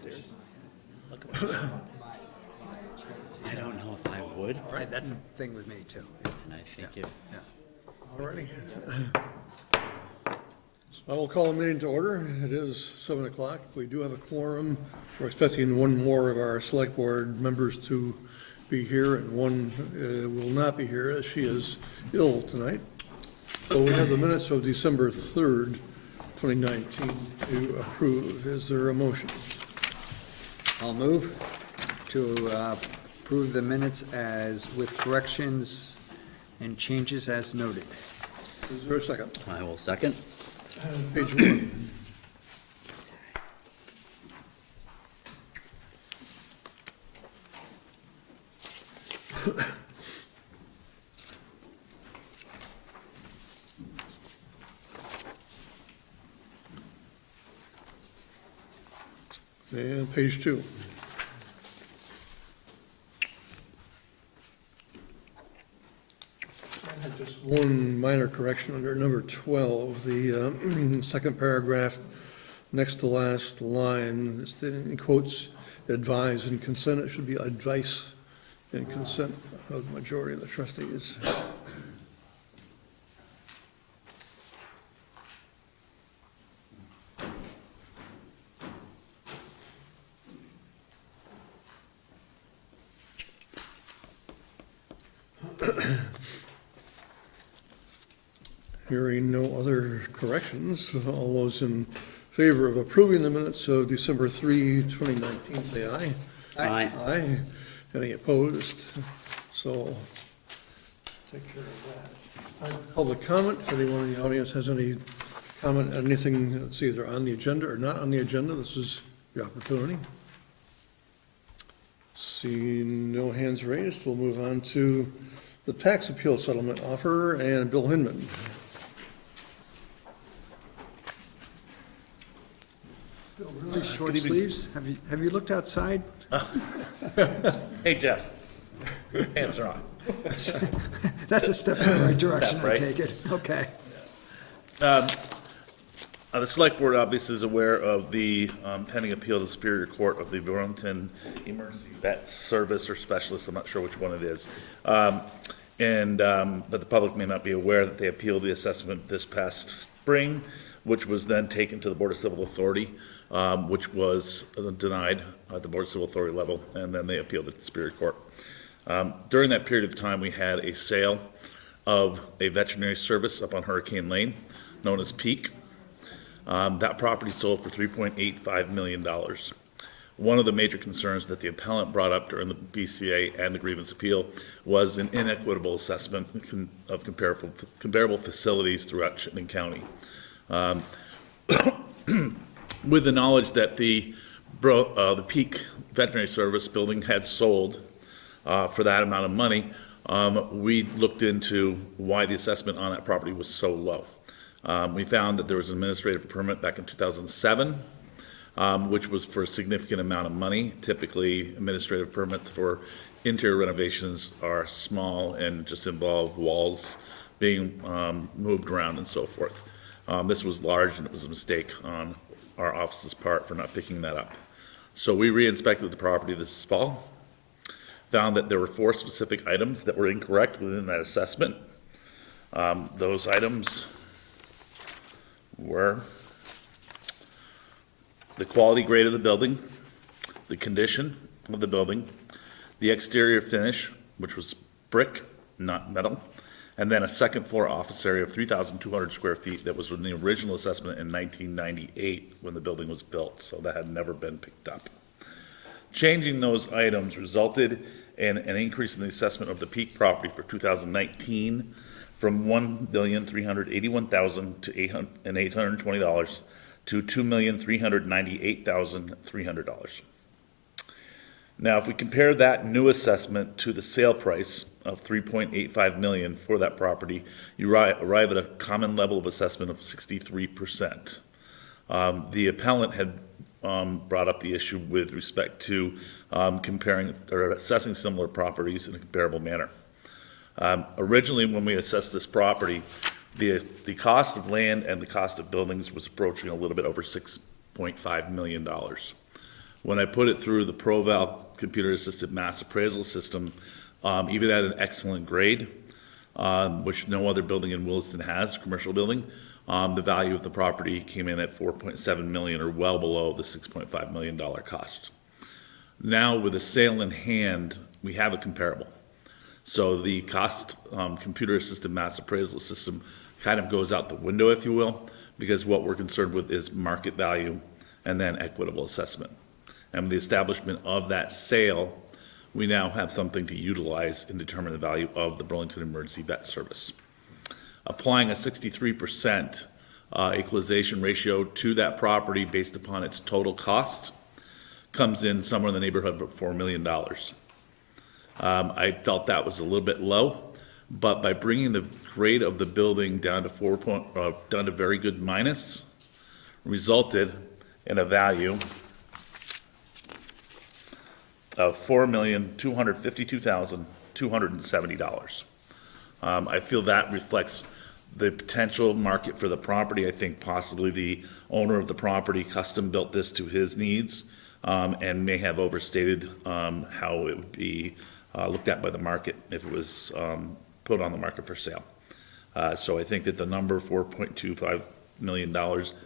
upstairs? Look at what's I don't know if I would, Right, that's the thing with me too. and I think if, Alrighty. I will call the meeting to order. It is 7 o'clock. We do have a quorum. We're expecting one more of our select board members to be here, and one will not be here as she is ill tonight. So we have the minutes of December 3rd, 2019 to approve. Is there a motion? I'll move to approve the minutes as with corrections and changes as noted. Is there a second? I will second. Page 1. And page 2. I had just one minor correction under number 12, the second paragraph, next to last line, it's in quotes, advise and consent. It should be advice and consent of the majority of the trustees. Hearing no other corrections, all those in favor of approving the minutes of December 3, 2019, say aye. Aye. Aye. Any opposed? So, take care of that. It's time for public comment. If anyone in the audience has any comment, on anything that's either on the agenda or not on the agenda, this is your opportunity. Seeing no hands raised, we'll move on to the tax appeal settlement offer and Bill Hinman. Really short sleeves? Have you looked outside? Hey, Jeff. Pants are on. That's a step in the right direction, Step, I right? take it. Okay. The select board obviously is aware of the pending appeal to the Superior Court of the Williston Emergency Vet Service or Specialist, I'm not sure which one it is. But the public may not be aware that they appealed the assessment this past spring, which was then taken to the Board of Civil Authority, which was denied at the Board of Civil Authority level, and then they appealed it to the Superior Court. During that period of time, we had a sale of a veterinary service up on Hurricane Lane, known as Peak. That property sold for $3.85 million. One of the major concerns that the appellant brought up during the BCA and the grievance appeal was an inequitable assessment of comparable facilities throughout Chittenden County. With the knowledge that the Peak Veterinary Service building had sold for that amount of money, we looked into why the assessment on that property was so low. We found that there was an administrative permit back in 2007, which was for a significant amount of money. Typically, administrative permits for interior renovations are small and just involve walls being moved around and so forth. This was large, and it was a mistake on our office's part for not picking that up. So we re-inspected the property this fall, found that there were 4 specific items that were incorrect within that assessment. Those items were the quality grade of the building, the condition of the building, the exterior finish, which was brick, not metal, and then a second floor office area of 3,200 square feet that was in the original assessment in 1998 when the building was built, so that had never been picked up. Changing those items resulted in an increase in the assessment of the Peak property for 2019 from $1,381,820 to $2,398,300. Now, if we compare that new assessment to the sale price of $3.85 million for that property, you arrive at a common level of assessment of 63%. The appellant had brought up the issue with respect to comparing or assessing similar properties in a comparable manner. Originally, when we assessed this property, the cost of land and the cost of buildings was approaching a little bit over $6.5 million. When I put it through the ProVal computer-assisted mass appraisal system, even at an excellent grade, which no other building in Williston has, commercial building, the value of the property came in at 4.7 million, or well below the $6.5 million cost. Now, with a sale in hand, we have a comparable. So the cost computer-assisted mass appraisal system kind of goes out the window, if you will, because what we're concerned with is market value and then equitable assessment. And with the establishment of that sale, we now have something to utilize and determine the value of the Burlington Emergency Vet Service. Applying a 63% equalization ratio to that property based upon its total cost comes in somewhere in the neighborhood of $4 million. I felt that was a little bit low, but by bringing the grade of the building down to down to very good minus, resulted in a value of $4,252,270. I feel that reflects the potential market for the property. I think possibly the owner of the property custom built this to his needs, and may have overstated how it would be looked at by the market if it was put on the market for sale. So I think that the number $4.25 million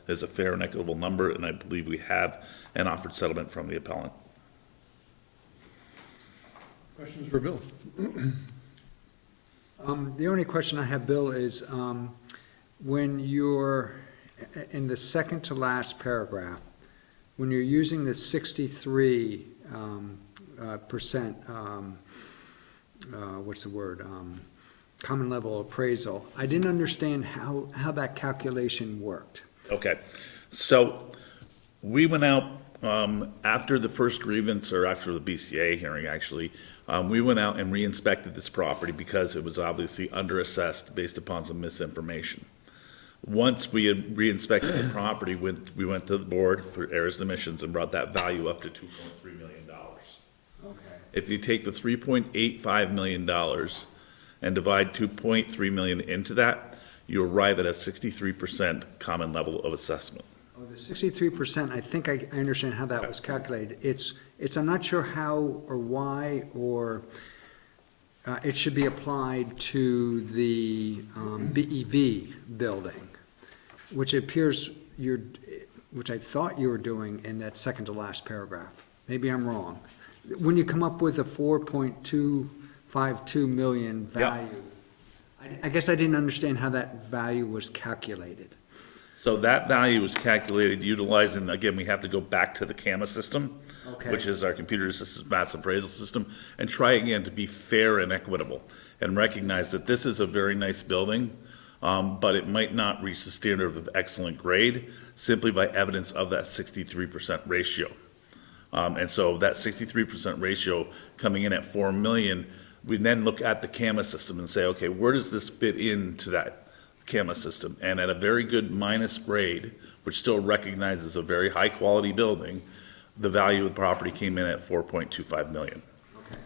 is a fair and equitable number, and I believe we have an offered settlement from the appellant. Questions for Bill? The only question I have, Bill, is when you're in the second to last paragraph, when you're using the 63 percent, what's the word, common level appraisal, I didn't understand how that calculation worked. Okay, so we went out after the first grievance, or after the BCA hearing, actually, we went out and re-inspected this property because it was obviously underassessed based upon some misinformation. Once we had re-inspected the property, we went to the board for errors and omissions and brought that value up to $2.3 million. Okay. If you take the $3.85 million and divide 2.3 million into that, you arrive at a 63% common level of assessment. Oh, the 63%, I think I understand how that was calculated. It's I'm not sure how or why, or it should be applied to the BEV building, which appears which I thought you were doing in that second to last paragraph. Maybe I'm wrong. When you come up with a 4.252 million value, I guess I didn't understand how that value was calculated. So that value was calculated utilizing, again, we have to go back to the CAMA system, Okay. which is our computer-assisted mass appraisal system, and try again to be fair and equitable, and recognize that this is a very nice building, but it might not reach the standard of excellent grade simply by evidence of that 63% ratio. And so that 63% ratio coming in at 4 million, we then look at the CAMA system and say, okay, where does this fit into that CAMA system? And at a very good minus grade, which still recognizes a very high quality building, the value of the property came in at 4.25 million. Okay.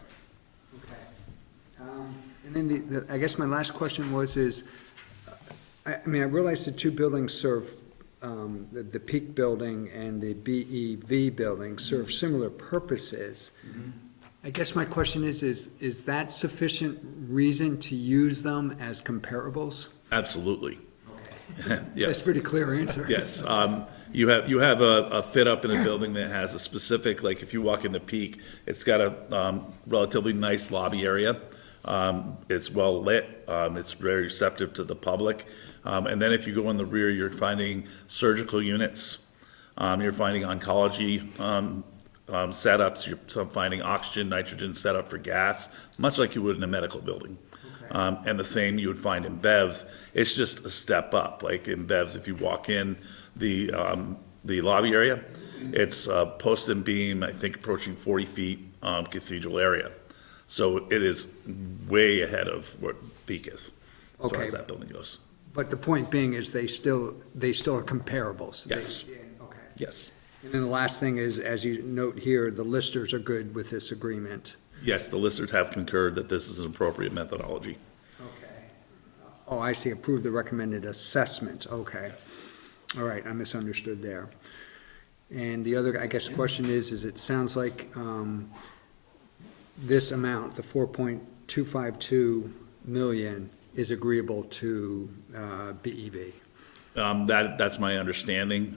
And then I guess my last question is, I mean, I realize the two buildings serve, the Peak building and the BEV building serve similar purposes. I guess my question is that sufficient reason to use them as comparables? Absolutely. That's Yes. a pretty clear answer. Yes. You have a fit up in a building that has a specific, like if you walk into Peak, it's got a relatively nice lobby area. It's well lit. It's very receptive to the public. And then if you go in the rear, you're finding surgical units. You're finding oncology setups. You're finding oxygen, nitrogen setup for gas, much like you would in a medical building. And the same you would find in BEVs. It's just a step up. Like in BEVs, if you walk in the lobby area, it's post and beam, I think approaching 40 feet, cathedral area. So it is way ahead of what Peak is, as far as that building goes. But the point being is they still are comparables. Yes. Okay. Yes. And then the last thing is, as you note here, the listers are good with this agreement. Yes, the listers have concurred that this is an appropriate methodology. Okay. Oh, I see, approve the recommended assessment, okay. All right, I misunderstood there. And the other, I guess, question is it sounds like this amount, the 4.252 million, is agreeable to BEV. That's my understanding.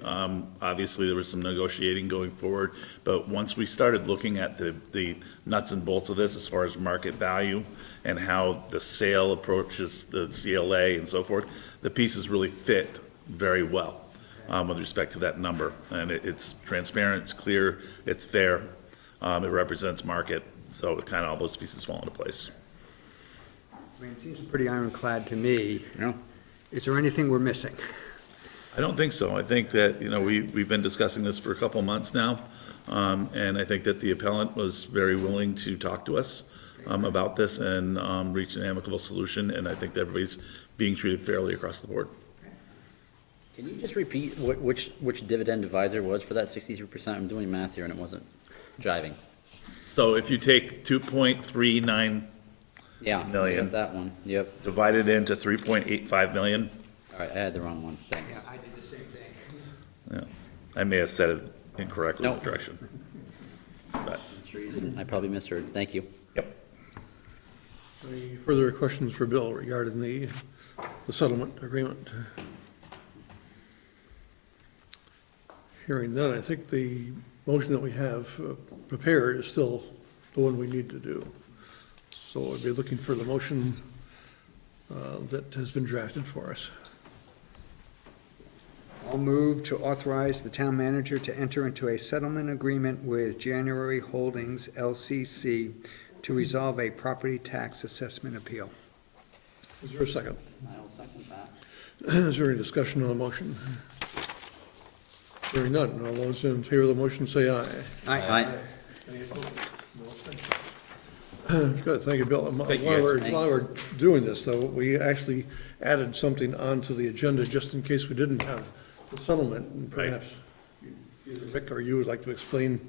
Obviously, there was some negotiating going forward, but once we started looking at the nuts and bolts of this as far as market value and how the sale approaches the CLA and so forth, the pieces really fit very well with respect to that number. And it's transparent, it's clear, it's fair, it represents market, so it kind of all those pieces fall into place. I mean, it seems pretty ironclad to me. Yeah. Is there anything we're missing? I don't think so. I think that, we've been discussing this for a couple months now, and I think that the appellant was very willing to talk to us about this and reach an amicable solution, and I think that everybody's being treated fairly across the board. Can you just repeat which dividend divisor was for that 63%? I'm doing math here and it wasn't jiving. So if you take 2.39 Yeah, I million. got that one. Yep. divided into 3.85 million, All right, I had the wrong one. Thanks. I did the same thing. yeah, I may have said it incorrectly, No. the direction. But, I probably misheard. Thank you. yep. Any further questions for Bill regarding the settlement agreement? Hearing none, I think the motion that we have prepared is still the one we need to do. So I'd be looking for the motion that has been drafted for us. I'll move to authorize the town manager to enter into a settlement agreement with January Holdings LCC to resolve a property tax assessment appeal. Is there a second? I'll second that. Is there any discussion on the motion? Hearing none, all those in favor of the motion say aye. Aye. Any opposed? No abstentions. Good, thank you, Bill. Thank you, While guys. while we're doing this, though, we actually added something onto the agenda just in case we didn't have the settlement, and Right. perhaps either Rick or you would like to explain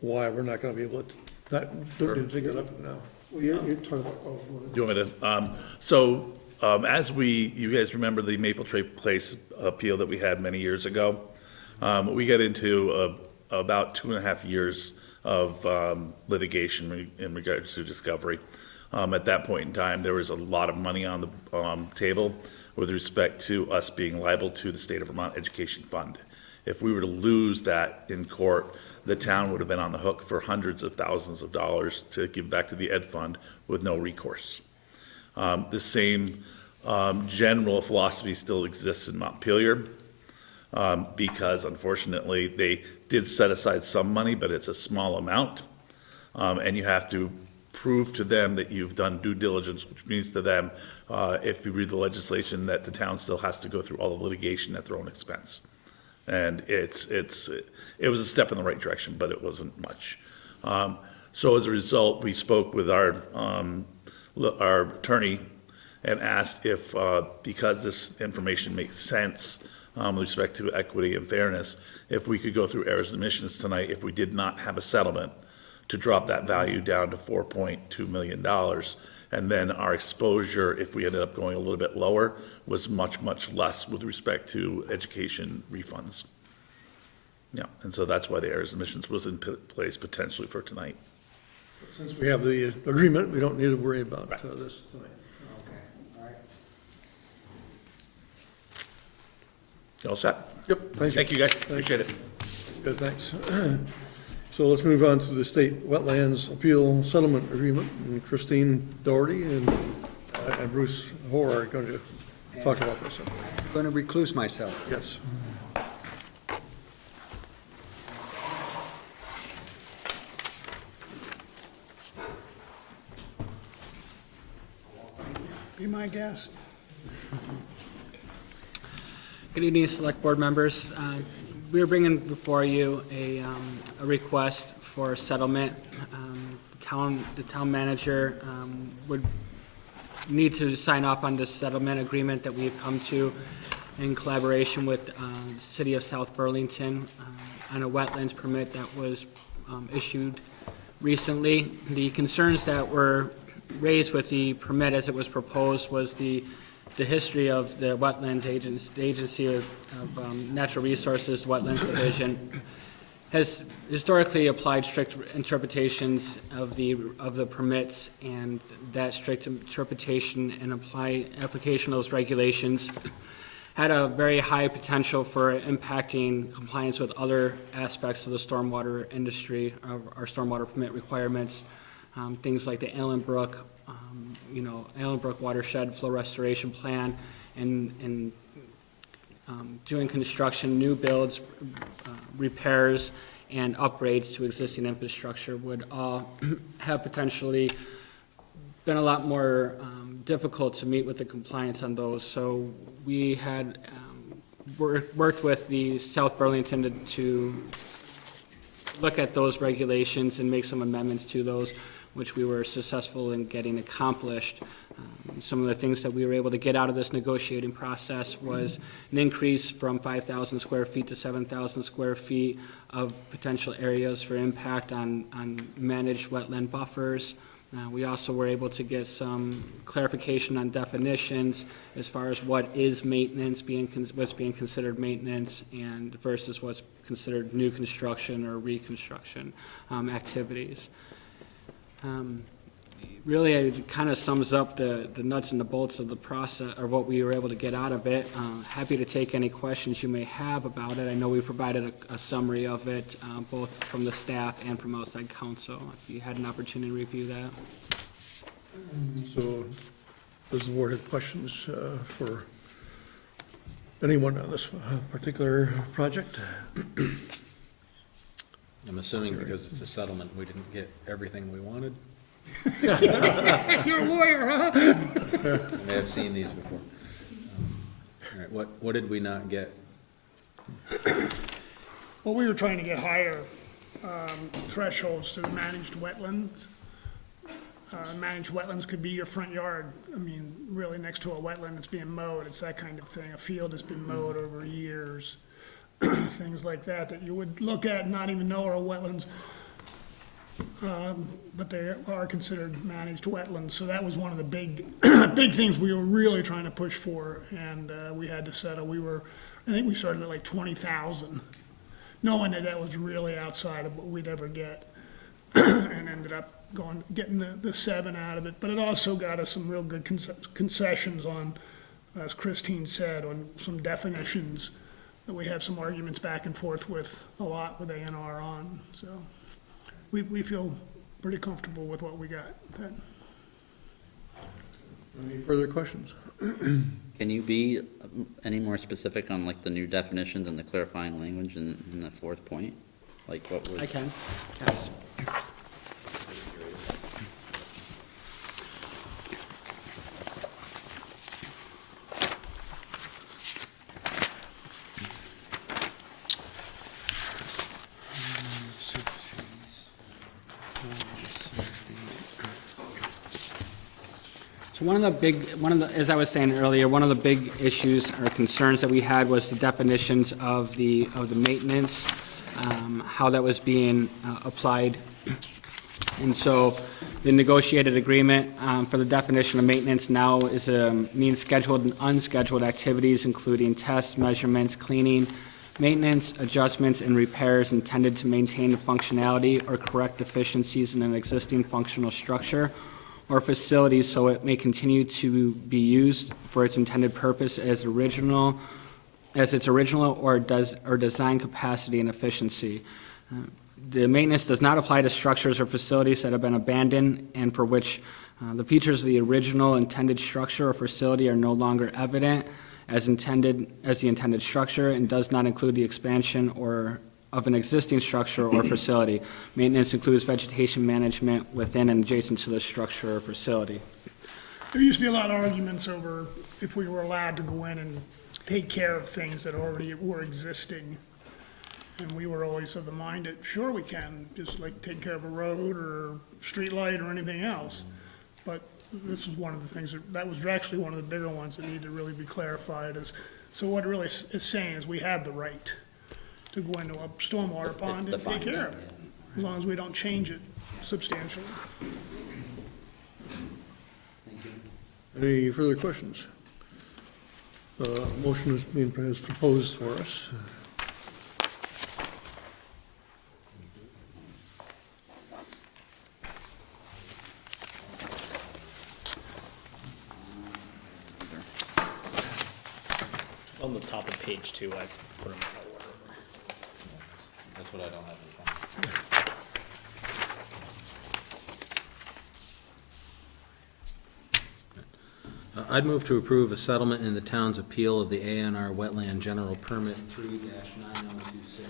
why we're not gonna be able to, don't need to take that up now. Well, you're talking about, Do you want me to, as you guys remember the Maple Tree Place appeal that we had many years ago? We got into about 2.5 years of litigation in regards to discovery. At that point in time, there was a lot of money on the table with respect to us being liable to the State of Vermont Education Fund. If we were to lose that in court, the town would have been on the hook for hundreds of thousands of dollars to give back to the Ed Fund with no recourse. The same general philosophy still exists in Montpelier, because unfortunately, they did set aside some money, but it's a small amount. And you have to prove to them that you've done due diligence, which means to them, if you read the legislation, that the town still has to go through all the litigation at their own expense. And it was a step in the right direction, but it wasn't much. So as a result, we spoke with our attorney and asked if, because this information makes sense with respect to equity and fairness, if we could go through errors and omissions tonight if we did not have a settlement to drop that value down to $4.2 million. And then our exposure, if we ended up going a little bit lower, was much, much less with respect to education refunds. Yeah, and so that's why the errors and omissions was in place potentially for tonight. since we have the agreement, we don't need to worry about this tonight. Okay, all right. You all set? Yep, thank you. Thank you, guys. Appreciate it. Good, thanks. So let's move on to the State Wetlands Appeal Settlement Agreement, and Christine Doherty and Bruce Hoare are going to talk about this. I'm going to recluse myself. Yes. Be my guest. Good evening, Select Board members. We are bringing before you a request for settlement. The town manager would need to sign off on this settlement agreement that we've come to in collaboration with the City of South Burlington on a wetlands permit that was issued recently. The concerns that were raised with the permit as it was proposed was the history of the Wetlands Agency of Natural Resources, Wetlands Division, has historically applied strict interpretations of the permits, and that strict interpretation and application of those regulations had a very high potential for impacting compliance with other aspects of the stormwater industry, of our stormwater permit requirements, things like the Allenbrook, Allenbrook watershed flow restoration plan, and doing construction, new builds, repairs, and upgrades to existing infrastructure would all have potentially been a lot more difficult to meet with the compliance on those. So we had worked with the South Burlington to look at those regulations and make some amendments to those, which we were successful in getting accomplished. Some of the things that we were able to get out of this negotiating process was an increase from 5,000 square feet to 7,000 square feet of potential areas for impact on managed wetland buffers. We also were able to get some clarification on definitions as far as what is maintenance, what's being considered maintenance, and versus what's considered new construction or reconstruction activities. Really, it kind of sums up the nuts and the bolts of the process, or what we were able to get out of it. Happy to take any questions you may have about it. I know we provided a summary of it, both from the staff and from outside counsel, if you had an opportunity to review that. So, does the board have questions for anyone on this particular project? I'm assuming because it's a settlement, we didn't get everything we wanted. You're a lawyer, huh? I may have seen these before. All right, what did we not get? Well, we were trying to get higher thresholds to the managed wetlands. Managed wetlands could be your front yard. I mean, really next to a wetland that's being mowed, it's that kind of thing. A field that's been mowed over years, things like that, that you would look at and not even know are wetlands. But they are considered managed wetlands, so that was one of the big, big things we were really trying to push for, and we had to settle. I think we started at like 20,000, knowing that that was really outside of what we'd ever get, and ended up getting the 7 out of it. But it also got us some real good concessions on, as Christine said, on some definitions that we have some arguments back and forth with a lot with A&R on, so. We feel pretty comfortable with what we got. Any further questions? Can you be any more specific on like the new definitions and the clarifying language in the 4th point? Like what was? I can. So as I was saying earlier, one of the big issues or concerns that we had was the definitions of the maintenance, how that was being applied. And so the negotiated agreement for the definition of maintenance now is means scheduled and unscheduled activities, including tests, measurements, cleaning, maintenance, adjustments, and repairs intended to maintain the functionality or correct deficiencies in an existing functional structure or facility so it may continue to be used for its intended purpose as its original or design capacity and efficiency. The maintenance does not apply to structures or facilities that have been abandoned and for which the features of the original intended structure or facility are no longer evident as the intended structure, and does not include the expansion of an existing structure or facility. Maintenance includes vegetation management within and adjacent to the structure or facility. There used to be a lot of arguments over if we were allowed to go in and take care of things that already were existing. And we were always of the mind that, sure we can, just like take care of a road or street light or anything else. But this was one of the things that was actually one of the bigger ones that needed to really be clarified. So what it really is saying is we have the right to go into a stormwater pond and take care of it, as long as we don't change it substantially. Any further questions? Motion is proposed for us. on the top of page 2, I put them in order. That's what I don't have in front of me. I'd move to approve a settlement in the town's appeal of the ANR Wetland General Permit 3-9026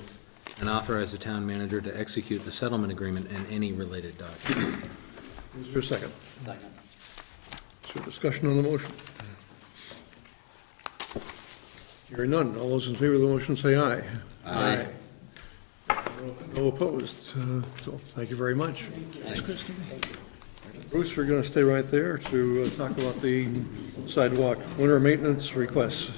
and authorize the town manager to execute the settlement agreement and any related document. Is there a second? Second. Is there discussion on the motion? Hearing none, all those in favor of the motion say aye. Aye. No opposed, so thank you very much. Thanks, Christine. Bruce, we're gonna stay right there to talk about the sidewalk winter maintenance requests.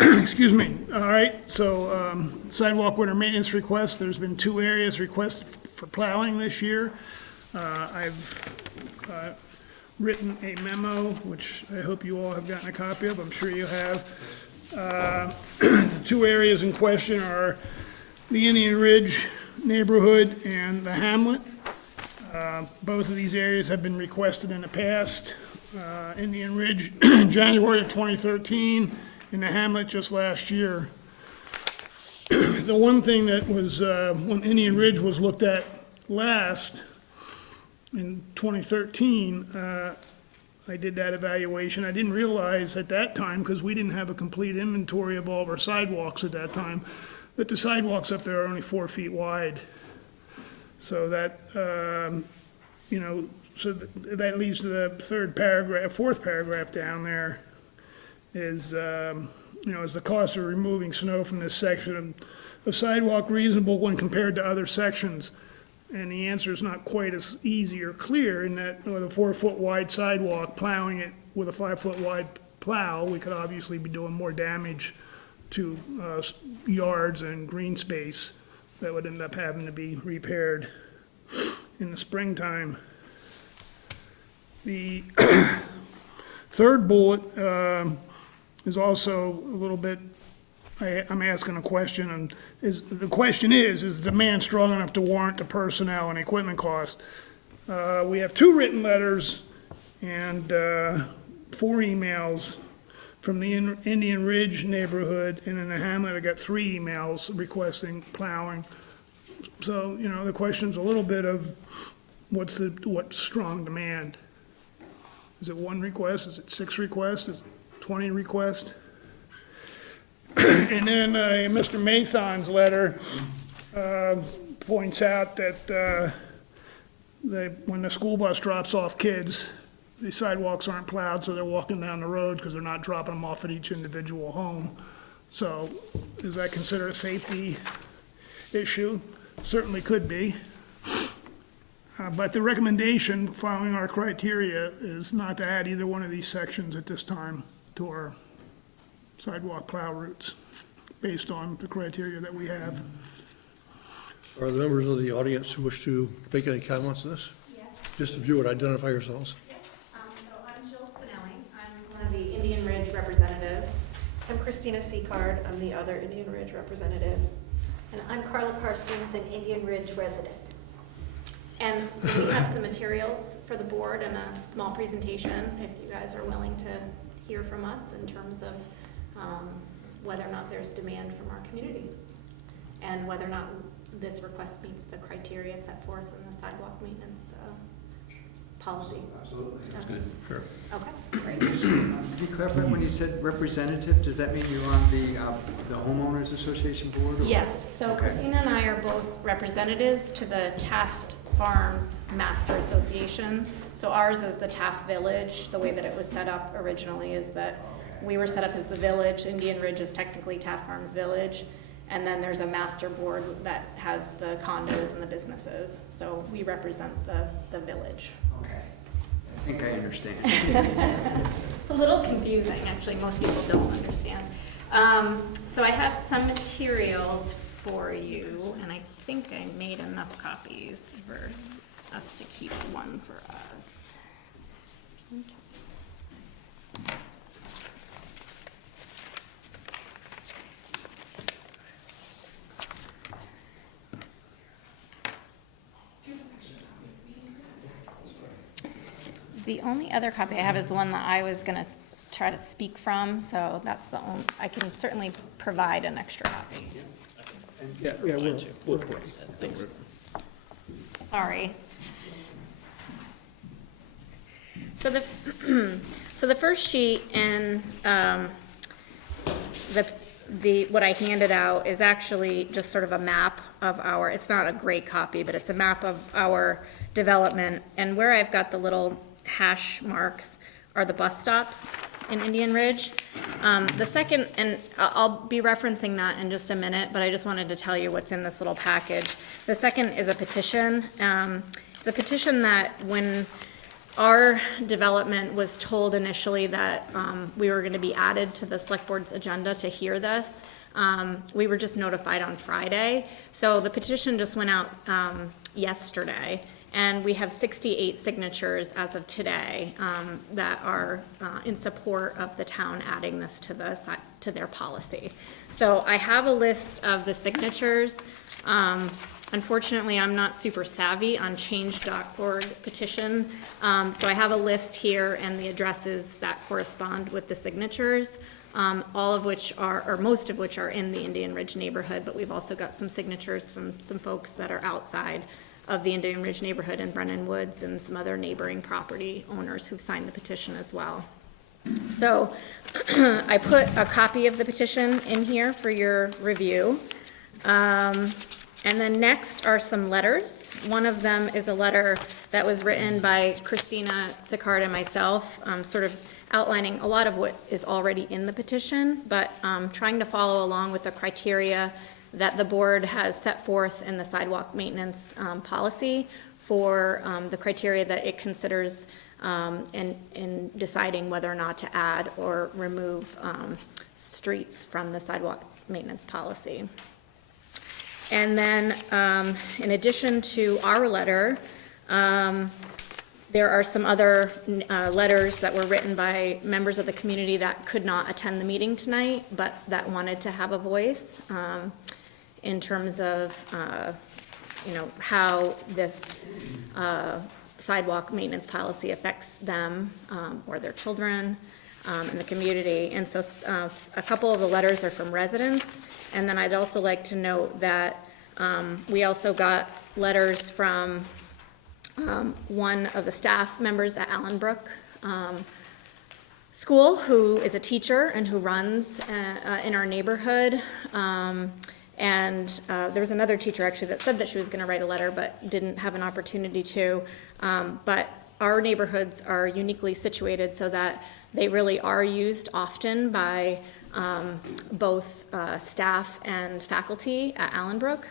Excuse me. All right, so sidewalk winter maintenance request, there's been 2 areas requested for plowing this year. I've written a memo, which I hope you all have gotten a copy of, I'm sure you have. The 2 areas in question are the Indian Ridge neighborhood and the hamlet. Both of these areas have been requested in the past. Indian Ridge, January of 2013, and the hamlet just last year. The one thing that was, when Indian Ridge was looked at last, in 2013, I did that evaluation. I didn't realize at that time, because we didn't have a complete inventory of all of our sidewalks at that time, that the sidewalks up there are only 4 feet wide. So that, so that leads to the 4th paragraph down there is, is the cost of removing snow from this section of sidewalk reasonable when compared to other sections? And the answer is not quite as easy or clear in that with a 4-foot wide sidewalk, plowing it with a 5-foot wide plow, we could obviously be doing more damage to yards and green space that would end up having to be repaired in the springtime. The 3rd bullet is also a little bit, I'm asking a question, and the question is the demand strong enough to warrant the personnel and equipment cost? We have 2 written letters and 4 emails from the Indian Ridge neighborhood, and in the hamlet, I got 3 emails requesting plowing. So, the question's a little bit of what's strong demand? Is it 1 request? Is it 6 requests? Is it 20 requests? And then Mr. Mathon's letter points out that when the school bus drops off kids, the sidewalks aren't plowed, so they're walking down the road because they're not dropping them off at each individual home. So is that considered a safety issue? Certainly could be. But the recommendation, following our criteria, is not to add either one of these sections at this time to our sidewalk plow routes, based on the criteria that we have. Are the members of the audience who wish to make any comments on this? Yes. Just if you would identify yourselves. Yes. So I'm Jill Spinelli. I'm one of the Indian Ridge representatives. I'm Christina Seacard. I'm the other Indian Ridge representative. And I'm Carla Karstens, an Indian Ridge resident. And we have some materials for the board and a small presentation, if you guys are willing to hear from us in terms of whether or not there's demand from our community and whether or not this request meets the criteria set forth in the sidewalk maintenance policy. Absolutely. That's good. Sure. Okay, great. Can you clarify, when you said representative, does that mean you're on the homeowners association board? Or? Yes, so Okay. Christina and I are both representatives to the Taft Farms Master Association. So ours is the Taft Village. The way that it was set up originally is that we were set up as the village. Indian Ridge is technically Taft Farms Village. And then there's a master board that has the condos and the businesses. So we represent the village. Okay. I think I understand. It's a little confusing, actually. Most people don't understand. So I have some materials for you, and I think I made enough copies for us to keep one for us. The only other copy I have is the one that I was gonna try to speak from, so that's the only, I can certainly provide an extra copy. We'll post that, thanks. Sorry. So the, so the first sheet in, what I handed out is actually just sort of a map of our, it's not a great copy, but it's a map of our development. And where I've got the little hash marks are the bus stops in Indian Ridge. The second, and I'll be referencing that in just a minute, but I just wanted to tell you what's in this little package. The second is a petition. It's a petition that when our development was told initially that we were going to be added to the select board's agenda to hear this. We were just notified on Friday. So the petition just went out yesterday, and we have 68 signatures as of today that are in support of the town adding this to their policy. So I have a list of the signatures. Unfortunately, I'm not super savvy on change.org petition, so I have a list here and the addresses that correspond with the signatures, all of which are, or most of which are in the Indian Ridge neighborhood, but we've also got some signatures from some folks that are outside of the Indian Ridge neighborhood in Brennan Woods and some other neighboring property owners who've signed the petition as well. So I put a copy of the petition in here for your review. And then next are some letters. One of them is a letter that was written by Christina Sicard and myself, sort of outlining a lot of what is already in the petition, but trying to follow along with the criteria that the board has set forth in the sidewalk maintenance policy for the criteria that it considers in deciding whether or not to add or remove streets from the sidewalk maintenance policy. And then, in addition to our letter, there are some other letters that were written by members of the community that could not attend the meeting tonight, but that wanted to have a voice in terms of, how this sidewalk maintenance policy affects them or their children in the community. And so a couple of the letters are from residents. And then I'd also like to note that we also got letters from one of the staff members at Allenbrook School, who is a teacher and who runs in our neighborhood. And there was another teacher actually that said that she was going to write a letter but didn't have an opportunity to. But our neighborhoods are uniquely situated so that they really are used often by both staff and faculty at Allenbrook.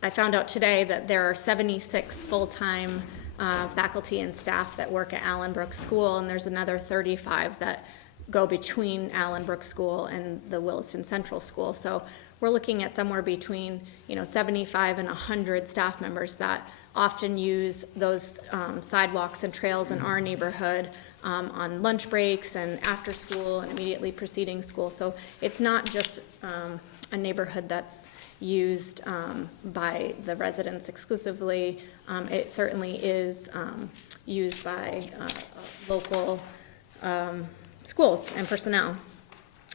I found out today that there are 76 full-time faculty and staff that work at Allenbrook School, and there's another 35 that go between Allenbrook School and the Williston Central School. So we're looking at somewhere between 75 and 100 staff members that often use those sidewalks and trails in our neighborhood on lunch breaks and after school and immediately preceding school. So it's not just a neighborhood that's used by the residents exclusively. It certainly is used by local schools and personnel.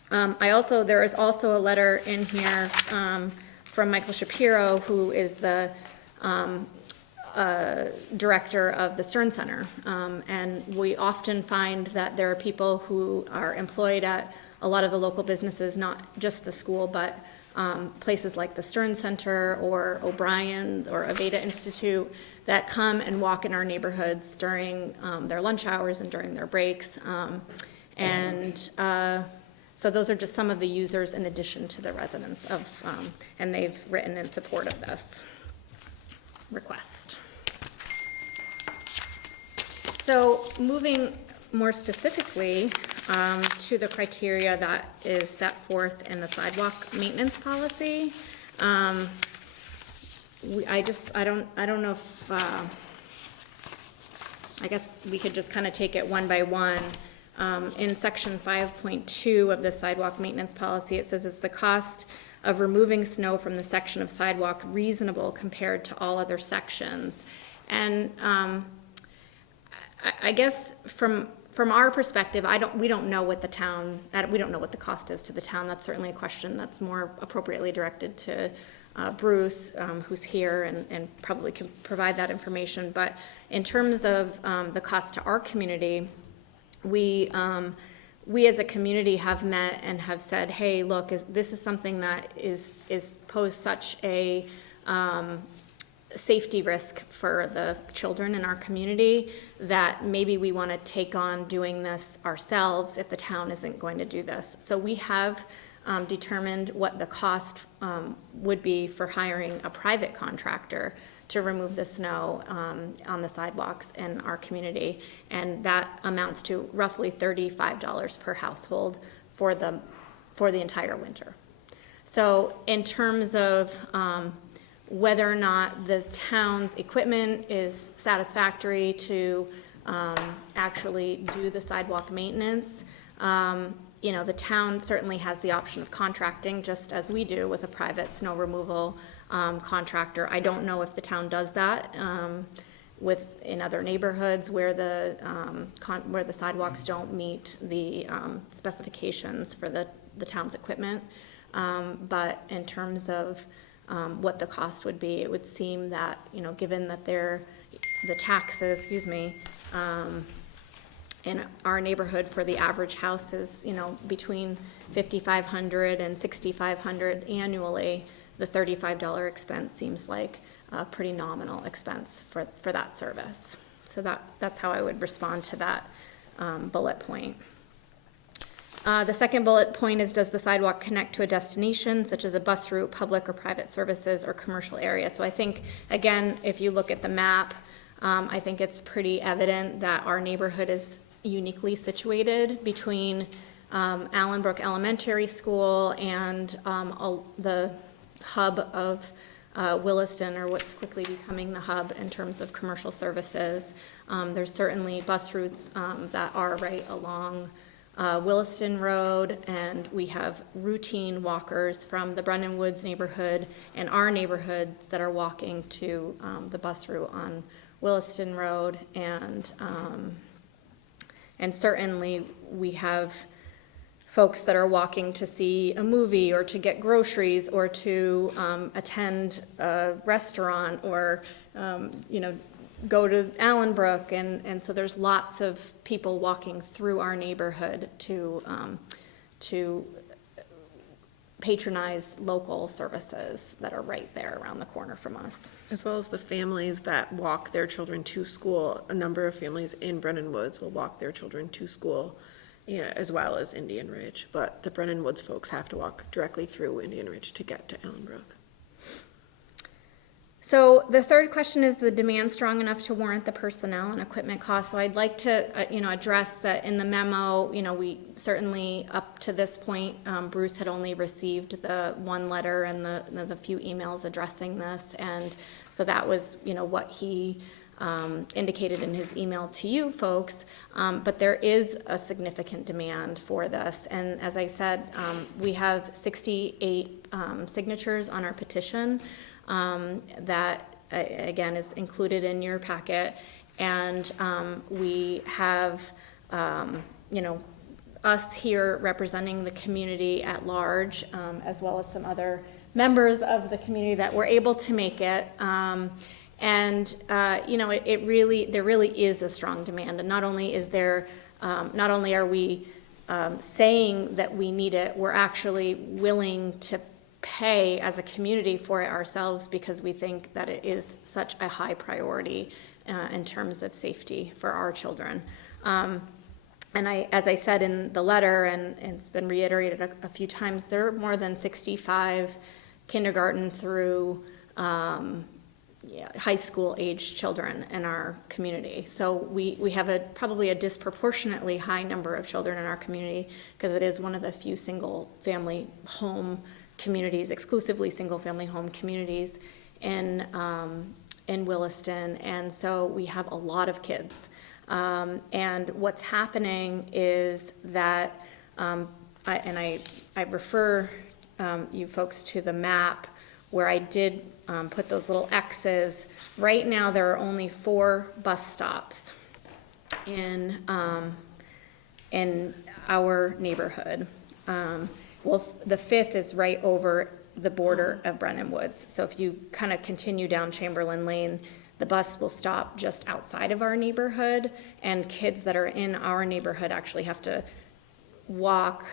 There is also a letter in here from Michael Shapiro, who is the director of the Stern Center. And we often find that there are people who are employed at a lot of the local businesses, not just the school, but places like the Stern Center or O'Brien or Aveda Institute that come and walk in our neighborhoods during their lunch hours and during their breaks. So those are just some of the users in addition to the residents and they've written in support of this request. So moving more specifically to the criteria that is set forth in the sidewalk maintenance policy, I don't know if, I guess we could just kind of take it one by one. In section 5.2 of the sidewalk maintenance policy, it says it's the cost of removing snow from the section of sidewalk reasonable compared to all other sections. And I guess from our perspective, we don't know what the town, we don't know what the cost is to the town. That's certainly a question that's more appropriately directed to Bruce, who's here and probably can provide that information. But in terms of the cost to our community, we as a community have met and have said, hey, look, this is something that is posed such a safety risk for the children in our community that maybe we want to take on doing this ourselves if the town isn't going to do this. So we have determined what the cost would be for hiring a private contractor to remove the snow on the sidewalks in our community, and that amounts to roughly $35 per household for the entire winter. So in terms of whether or not the town's equipment is satisfactory to actually do the sidewalk maintenance, you know, the town certainly has the option of contracting, just as we do with a private snow removal contractor. I don't know if the town does that in other neighborhoods where the sidewalks don't meet the specifications for the town's equipment. But in terms of what the cost would be, it would seem that, you know, given that the taxes, in our neighborhood for the average house is, you know, between $5,500 and $6,500 annually, the $35 expense seems like a pretty nominal expense for that service. So that's how I would respond to that bullet point. The second bullet point is, does the sidewalk connect to a destination such as a bus route, public or private services, or commercial area? So I think, again, if you look at the map, I think it's pretty evident that our neighborhood is uniquely situated between Allenbrook Elementary School and the hub of Williston, or what's quickly becoming the hub in terms of commercial services. There's certainly bus routes that are right along Williston Road, and we have routine walkers from the Brennan Woods neighborhood and our neighborhoods that are walking to the bus route on Williston Road, and certainly we have folks that are walking to see a movie or to get groceries or to attend a restaurant or you know, go to Allenbrook, and so there's lots of people walking through our neighborhood to patronize local services that are right there around the corner from us. As well as the families that walk their children to school. A number of families in Brennan Woods will walk their children to school, yeah, as well as Indian Ridge. But the Brennan Woods folks have to walk directly through Indian Ridge to get to Allenbrook. So the third question is, the demand strong enough to warrant the personnel and equipment costs? So I'd like to, you know, address that in the memo. You know, we certainly, up to this point, Bruce had only received the one letter and the few emails addressing this, and so that was, you know, what he indicated in his email to you folks. But there is a significant demand for this, and as I said, we have 68 signatures on our petition. That again is included in your packet, and we have you know, us here representing the community at large, as well as some other members of the community that were able to make it, and you know, there really is a strong demand, and not only is there not only are we saying that we need it, we're actually willing to pay as a community for it ourselves, because we think that it is such a high priority in terms of safety for our children. And as I said in the letter, and it's been reiterated a few times, there are more than 65 kindergarten through high school age children in our community. So we have probably a disproportionately high number of children in our community, because it is one of the few single family home communities, exclusively single-family home communities in Williston, and so we have a lot of kids. And what's happening is that, I refer you folks to the map where I did put those little X's. Right now, there are only 4 bus stops in our neighborhood. Well, the 5th is right over the border of Brennan Woods. So if you kind of continue down Chamberlain Lane, the bus will stop just outside of our neighborhood, and kids that are in our neighborhood actually have to walk,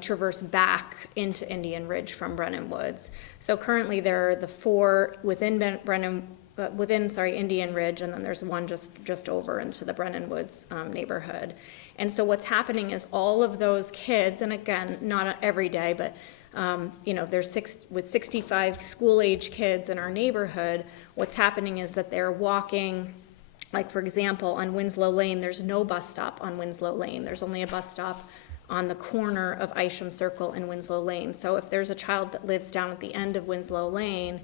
traverse back into Indian Ridge from Brennan Woods. So currently there are the 4 within Indian Ridge, and then there's one just over into the Brennan Woods neighborhood. And so what's happening is all of those kids, and again, not every day, but there's 65 school-age kids in our neighborhood. What's happening is that they're walking, like for example, on Winslow Lane, there's no bus stop on Winslow Lane. There's only a bus stop on the corner of Isham Circle and Winslow Lane. So if there's a child that lives down at the end of Winslow Lane,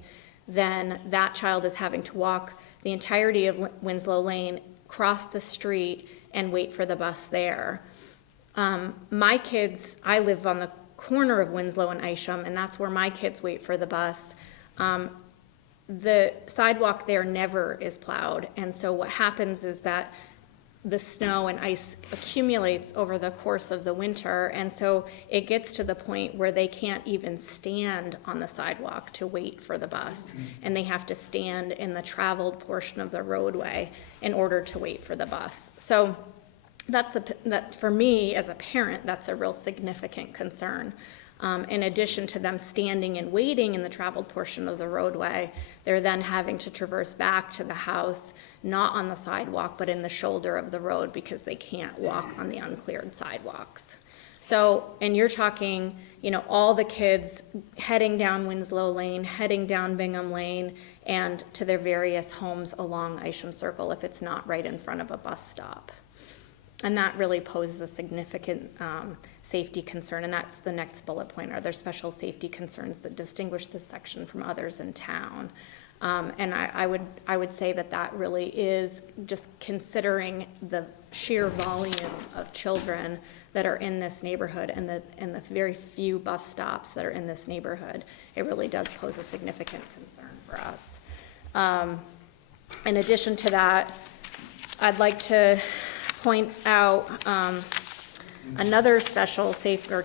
then that child is having to walk the entirety of Winslow Lane, cross the street, and wait for the bus there. My kids, I live on the corner of Winslow and Isham, and that's where my kids wait for the bus. The sidewalk there never is plowed, and so what happens is that the snow and ice accumulates over the course of the winter, and so it gets to the point where they can't even stand on the sidewalk to wait for the bus, and they have to stand in the traveled portion of the roadway in order to wait for the bus. So that for me as a parent, that's a real significant concern. In addition to them standing and waiting in the traveled portion of the roadway, they're then having to traverse back to the house, not on the sidewalk, but in the shoulder of the road because they can't walk on the uncleared sidewalks. So, and you're talking, all the kids heading down Winslow Lane, heading down Bingham Lane, and to their various homes along Isham Circle if it's not right in front of a bus stop. And that really poses a significant safety concern, and that's the next bullet point. Are there special safety concerns that distinguish this section from others in town? And I would say that really is just considering the sheer volume of children that are in this neighborhood and the very few bus stops that are in this neighborhood. It really does pose a significant concern for us. In addition to that, I'd like to point out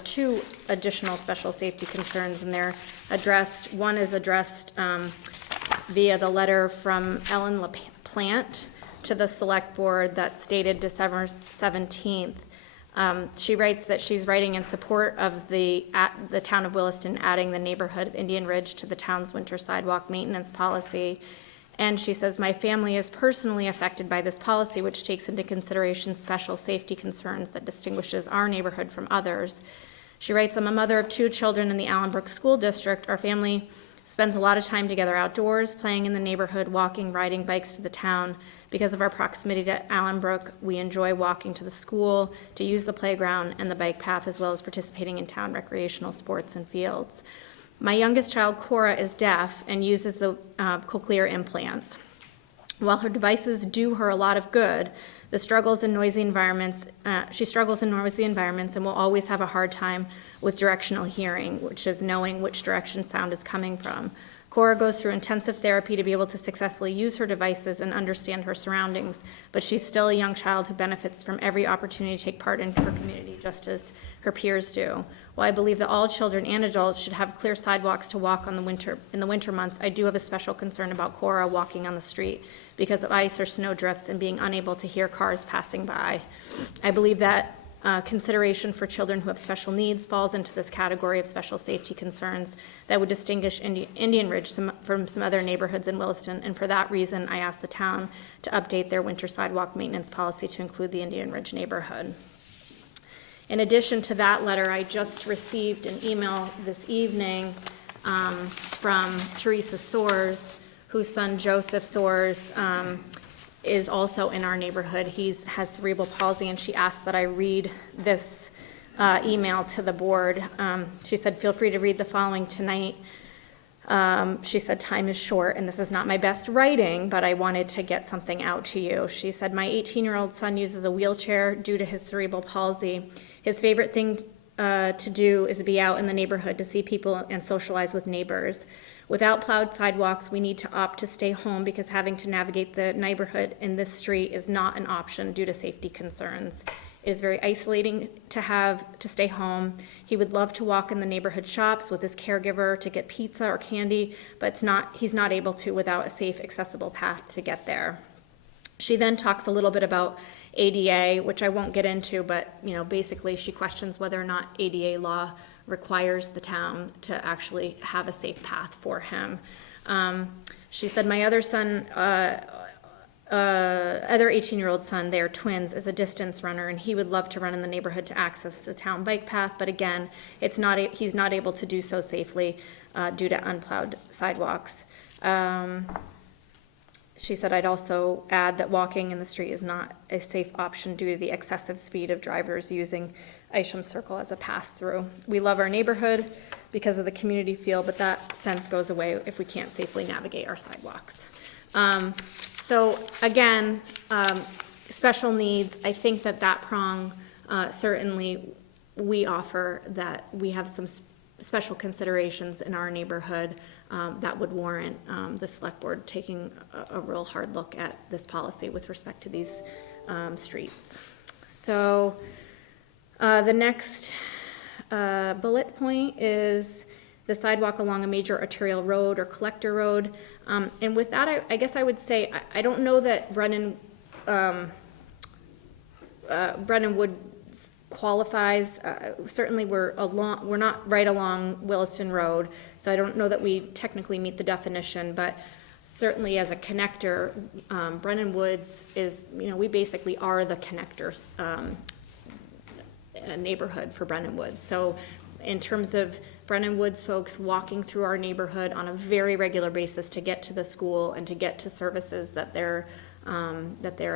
two additional special safety concerns, and they're addressed. One is addressed via the letter from Ellen LaPlante to the Select Board that's dated December 17th. She writes that she's writing in support of the town of Williston adding the neighborhood of Indian Ridge to the town's winter sidewalk maintenance policy. And she says, my family is personally affected by this policy, which takes into consideration special safety concerns that distinguishes our neighborhood from others. She writes, I'm a mother of 2 children in the Allenbrook School District. Our family spends a lot of time together outdoors, playing in the neighborhood, walking, riding bikes to the town. Because of our proximity to Allenbrook, we enjoy walking to the school, to use the playground and the bike path, as well as participating in town recreational sports and fields. My youngest child, Cora, is deaf and uses the cochlear implants. While her devices do her a lot of good, she struggles in noisy environments and will always have a hard time with directional hearing, which is knowing which direction sound is coming from. Cora goes through intensive therapy to be able to successfully use her devices and understand her surroundings, but she's still a young child who benefits from every opportunity to take part in her community, just as her peers do. While I believe that all children and adults should have clear sidewalks to walk in the winter months, I do have a special concern about Cora walking on the street because of ice or snow drifts and being unable to hear cars passing by. I believe that consideration for children who have special needs falls into this category of special safety concerns that would distinguish Indian Ridge from some other neighborhoods in Williston, and for that reason, I asked the town to update their winter sidewalk maintenance policy to include the Indian Ridge neighborhood. In addition to that letter, I just received an email this evening from Teresa Soares, whose son Joseph Soares is also in our neighborhood. He has cerebral palsy, and she asked that I read this email to the board. She said, feel free to read the following tonight. She said, time is short, and this is not my best writing, but I wanted to get something out to you. She said, my 18-year-old son uses a wheelchair due to his cerebral palsy. His favorite thing to do is be out in the neighborhood to see people and socialize with neighbors. Without plowed sidewalks, we need to opt to stay home because having to navigate the neighborhood in this street is not an option due to safety concerns. It is very isolating to have to stay home. He would love to walk in the neighborhood shops with his caregiver to get pizza or candy, but he's not able to without a safe, accessible path to get there. She then talks a little bit about ADA, which I won't get into, but, basically she questions whether or not ADA law requires the town to actually have a safe path for him. She said, my other son, other 18-year-old son, they're twins, is a distance runner, and he would love to run in the neighborhood to access the town bike path, but again, he's not able to do so safely due to unplowed sidewalks. She said, I'd also add that walking in the street is not a safe option due to the excessive speed of drivers using Isham Circle as a pass-through. We love our neighborhood because of the community feel, but that sense goes away if we can't safely navigate our sidewalks. So again, special needs, I think that prong, certainly we offer that we have some special considerations in our neighborhood that would warrant the select board taking a real hard look at this policy with respect to these streets. So the next bullet point is the sidewalk along a major arterial road or collector road. And with that, I guess I would say, I don't know that Brennan Wood qualifies. Certainly we're not right along Williston Road, so I don't know that we technically meet the definition, but certainly as a connector, Brennan Woods is, we basically are the connector neighborhood for Brennan Woods. So in terms of Brennan Woods folks walking through our neighborhood on a very regular basis to get to the school and to get to services that they're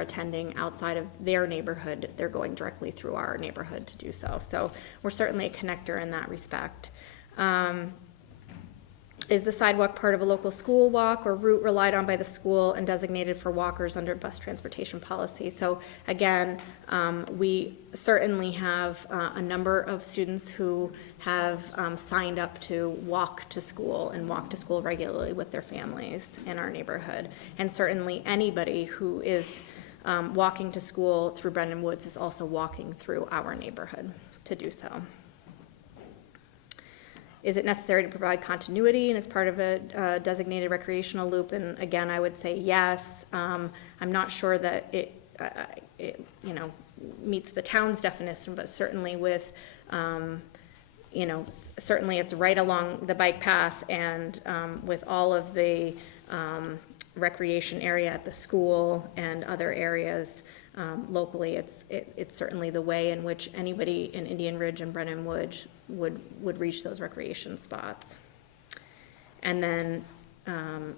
attending outside of their neighborhood, they're going directly through our neighborhood to do so. So we're certainly a connector in that respect. Is the sidewalk part of a local school walk or route relied on by the school and designated for walkers under bus transportation policy? So again, we certainly have a number of students who have signed up to walk to school and walk to school regularly with their families in our neighborhood. And certainly anybody who is walking to school through Brennan Woods is also walking through our neighborhood to do so. Is it necessary to provide continuity and as part of a designated recreational loop? And again, I would say yes. I'm not sure that it meets the town's definition, but certainly with, certainly it's right along the bike path, and with all of the recreation area at the school and other areas locally, it's certainly the way in which anybody in Indian Ridge and Brennan would reach those recreation spots. And then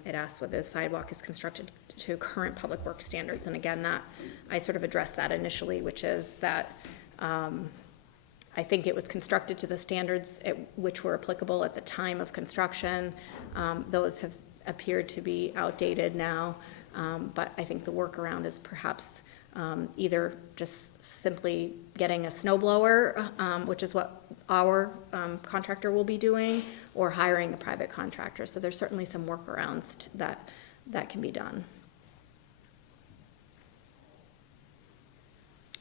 it asks whether the sidewalk is constructed to current public works standards. And again, that I sort of addressed that initially, which is that I think it was constructed to the standards which were applicable at the time of construction. Those have appeared to be outdated now, but I think the workaround is perhaps either just simply getting a snow blower, which is what our contractor will be doing, or hiring a private contractor. So there's certainly some workarounds that can be done.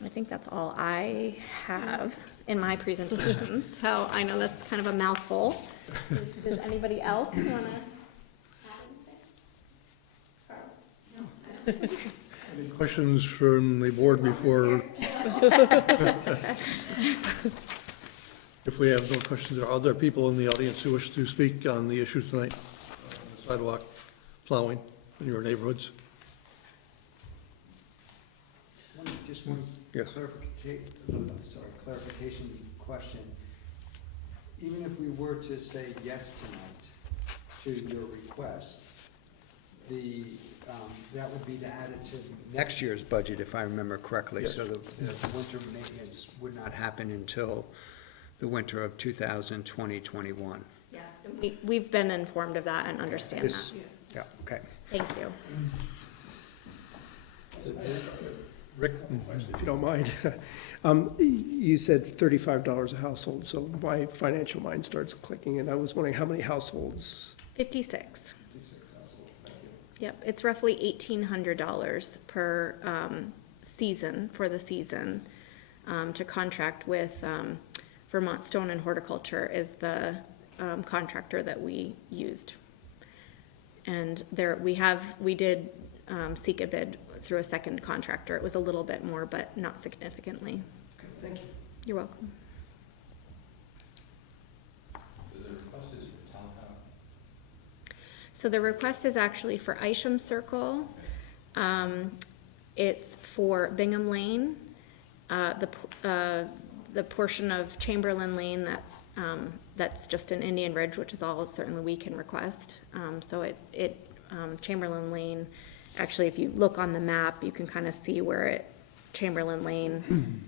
I think that's all I have in my presentation. So I know that's kind of a mouthful. Does anybody else want to add anything? No. Any questions from the board before? If we have no questions, are there people in the audience who wish to speak on the issue tonight? Sidewalk plowing in your neighborhoods? Just one Yes. clarification question. Even if we were to say yes tonight to your request, that would be to add it to next year's budget, if I remember correctly. Yes. So the winter maintenance would not happen until the winter of 2020-21. Yes, we've been informed of that and understand that. Yeah, okay. Thank you. Rick? If you don't mind. You said $35 a household, so my financial mind starts clicking, and I was wondering how many households? 56. 56 households, thank you. Yep, it's roughly $1,800 per season, for the season, to contract with Vermont Stone and Horticulture is the contractor that we used. And we did seek a bid through a second contractor. It was a little bit more, but not significantly. Okay, thank you. You're welcome. So the request is actually for Isham Circle. It's for Bingham Lane, the portion of Chamberlain Lane that's just in Indian Ridge, which is all certainly we can request. So Chamberlain Lane, actually, if you look on the map, you can kind of see where Chamberlain Lane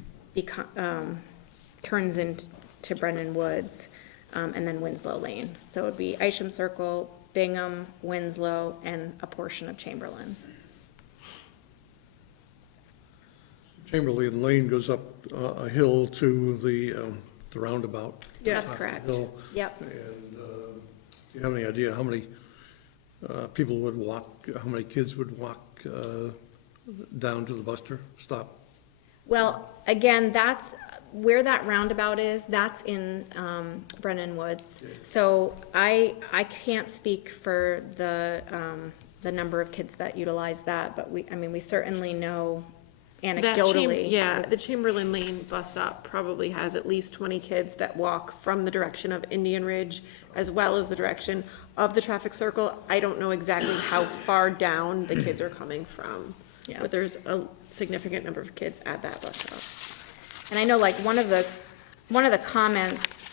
turns into Brennan Woods, and then Winslow Lane. So it would be Isham Circle, Bingham, Winslow, and a portion of Chamberlain. Chamberlain Lane goes up a hill to the roundabout. That's correct. Hill. Yep. And do you have any idea how many people would walk, how many kids would walk down to the bus stop? Well, again, that's where that roundabout is. That's in Brennan Woods. So I can't speak for the number of kids that utilize that, but we certainly know anecdotally. The Chamberlain Lane bus stop probably has at least 20 kids that walk from the direction of Indian Ridge as well as the direction of the traffic circle. I don't know exactly how far down the kids are coming from, but there's a significant number of kids at that bus stop. And I know, like, one of the comments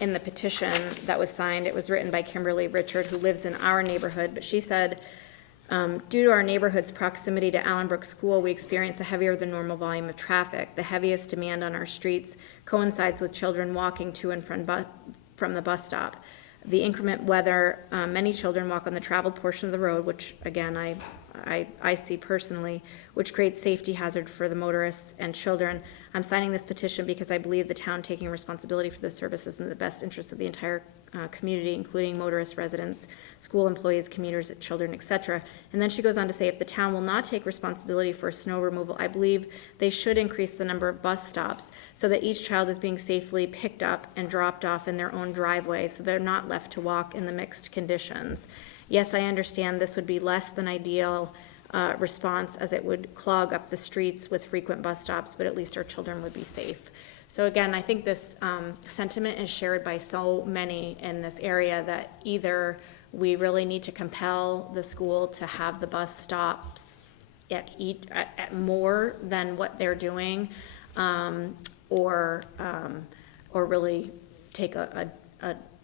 in the petition that was signed, it was written by Kimberly Richard, who lives in our neighborhood, but she said, due to our neighborhood's proximity to Allenbrook School, we experience a heavier than normal volume of traffic. The heaviest demand on our streets coincides with children walking to and from the bus stop. The inclement weather, many children walk on the traveled portion of the road, which, again, I see personally, which creates safety hazard for the motorists and children. I'm signing this petition because I believe the town taking responsibility for the services in the best interest of the entire community, including motorists, residents, school employees, commuters, children, etc. And then she goes on to say, if the town will not take responsibility for snow removal, I believe they should increase the number of bus stops so that each child is being safely picked up and dropped off in their own driveway, so they're not left to walk in the mixed conditions. Yes, I understand this would be less than ideal response, as it would clog up the streets with frequent bus stops, but at least our children would be safe. So again, I think this sentiment is shared by so many in this area that either we really need to compel the school to have the bus stops at more than what they're doing, or really take a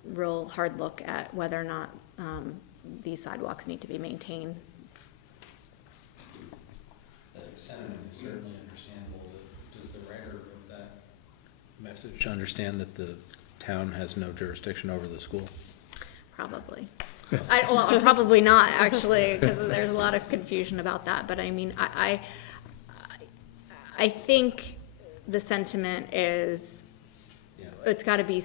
real hard look at whether or not these sidewalks need to be maintained. That sentiment is certainly understandable. Does the writer of that message understand that the town has no jurisdiction over the school? Probably. Well, probably not, actually, because there's a lot of confusion about that. But I mean, I think the sentiment is, it's got to be,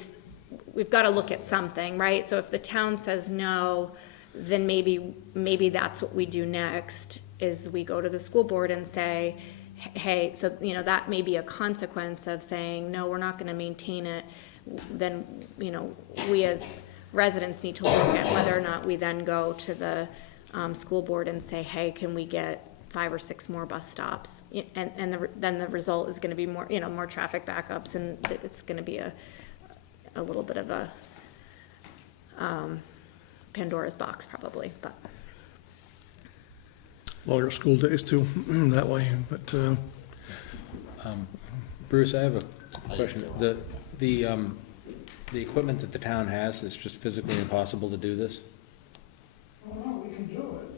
we've got to look at something, right? So if the town says no, then maybe that's what we do next, is we go to the school board and say, hey, so, that may be a consequence of saying, no, we're not going to maintain it. Then, we as residents need to look at whether or not we then go to the school board and say, hey, can we get 5 or 6 more bus stops? And then the result is going to be more, more traffic backups, and it's going to be a little bit of a Pandora's box, probably, but. Longer school days too, that way, but, Bruce, I have a question. The equipment that the town has, is just physically impossible to do this? Oh, no, we can do it.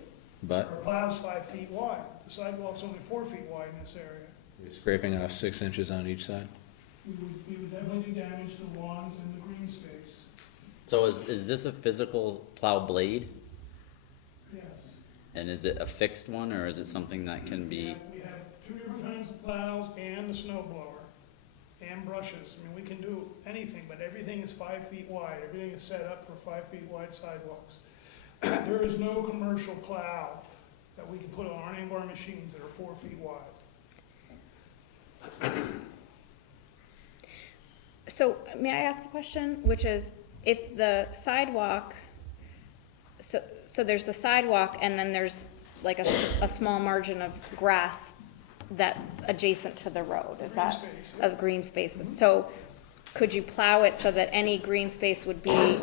But Our plow's 5 feet wide. The sidewalk's only 4 feet wide in this area. you're scraping off 6 inches on each side? We would definitely do damage to the lawns and the green space. So is this a physical plow blade? Yes. And is it a fixed one, or is it something that can be? We have 2 different kinds plows and the snow blower and brushes. I mean, we can do anything, but everything is 5 feet wide. Everything is set up for 5 feet wide sidewalks. There is no commercial plow that we can put on any of our machines that are 4 feet wide. So may I ask a question, which is, if the sidewalk, so there's the sidewalk and then there's like a small margin of grass that's adjacent to the road, is that? Green space, yeah. Of green space, so could you plow it so that any green space would be,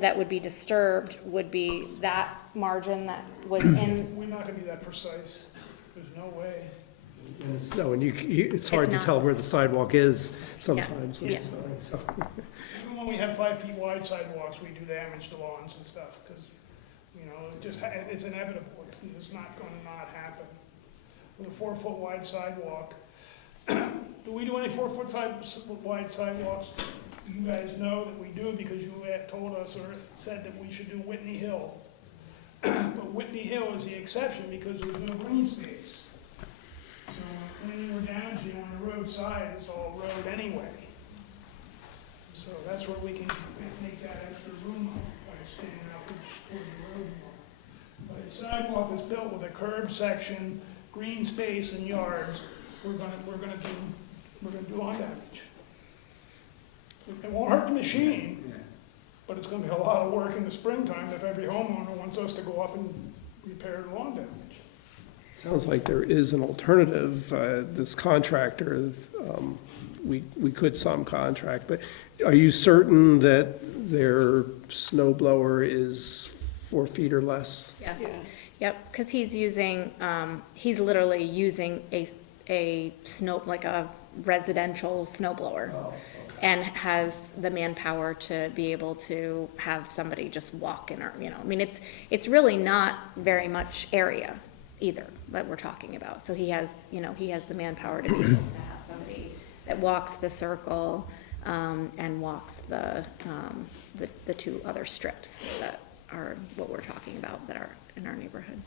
that would be disturbed, would be that margin that was in? We're not gonna be that precise. There's no way. And it's snow, and it's hard to not. tell where the sidewalk is sometimes when Yeah. it's snowing, so. Even when we have 5 feet wide sidewalks, we do damage to lawns and stuff, because, you know, it's inevitable. It's not gonna not happen. With a 4 foot wide sidewalk, do we do any 4 foot wide sidewalks? You guys know that we do because you had told us or said that we should do Whitney Hill. But Whitney Hill is the exception because there's no green space. So when you were down here on the roadside, it's all road anyway. So that's where we can make that extra room up by staying out toward the road more. But a sidewalk is built with a curb section, green space and yards, we're gonna do lawn damage. It won't hurt the machine, but it's gonna be a lot of work in the springtime if every homeowner wants us to go up and repair the lawn damage. Sounds like there is an alternative, this contractor, we could contract, but are you certain that their snow blower is 4 feet or less? Yes, yep, because he's using, he's literally using a snow, like a residential snow blower. And has the manpower to be able to have somebody just walk in, or, you know, I mean, it's really not very much area either that we're talking about. So he has, you know, he has the manpower to be able to have somebody that walks the circle, and walks the 2 other strips that are what we're talking about that are in our neighborhood.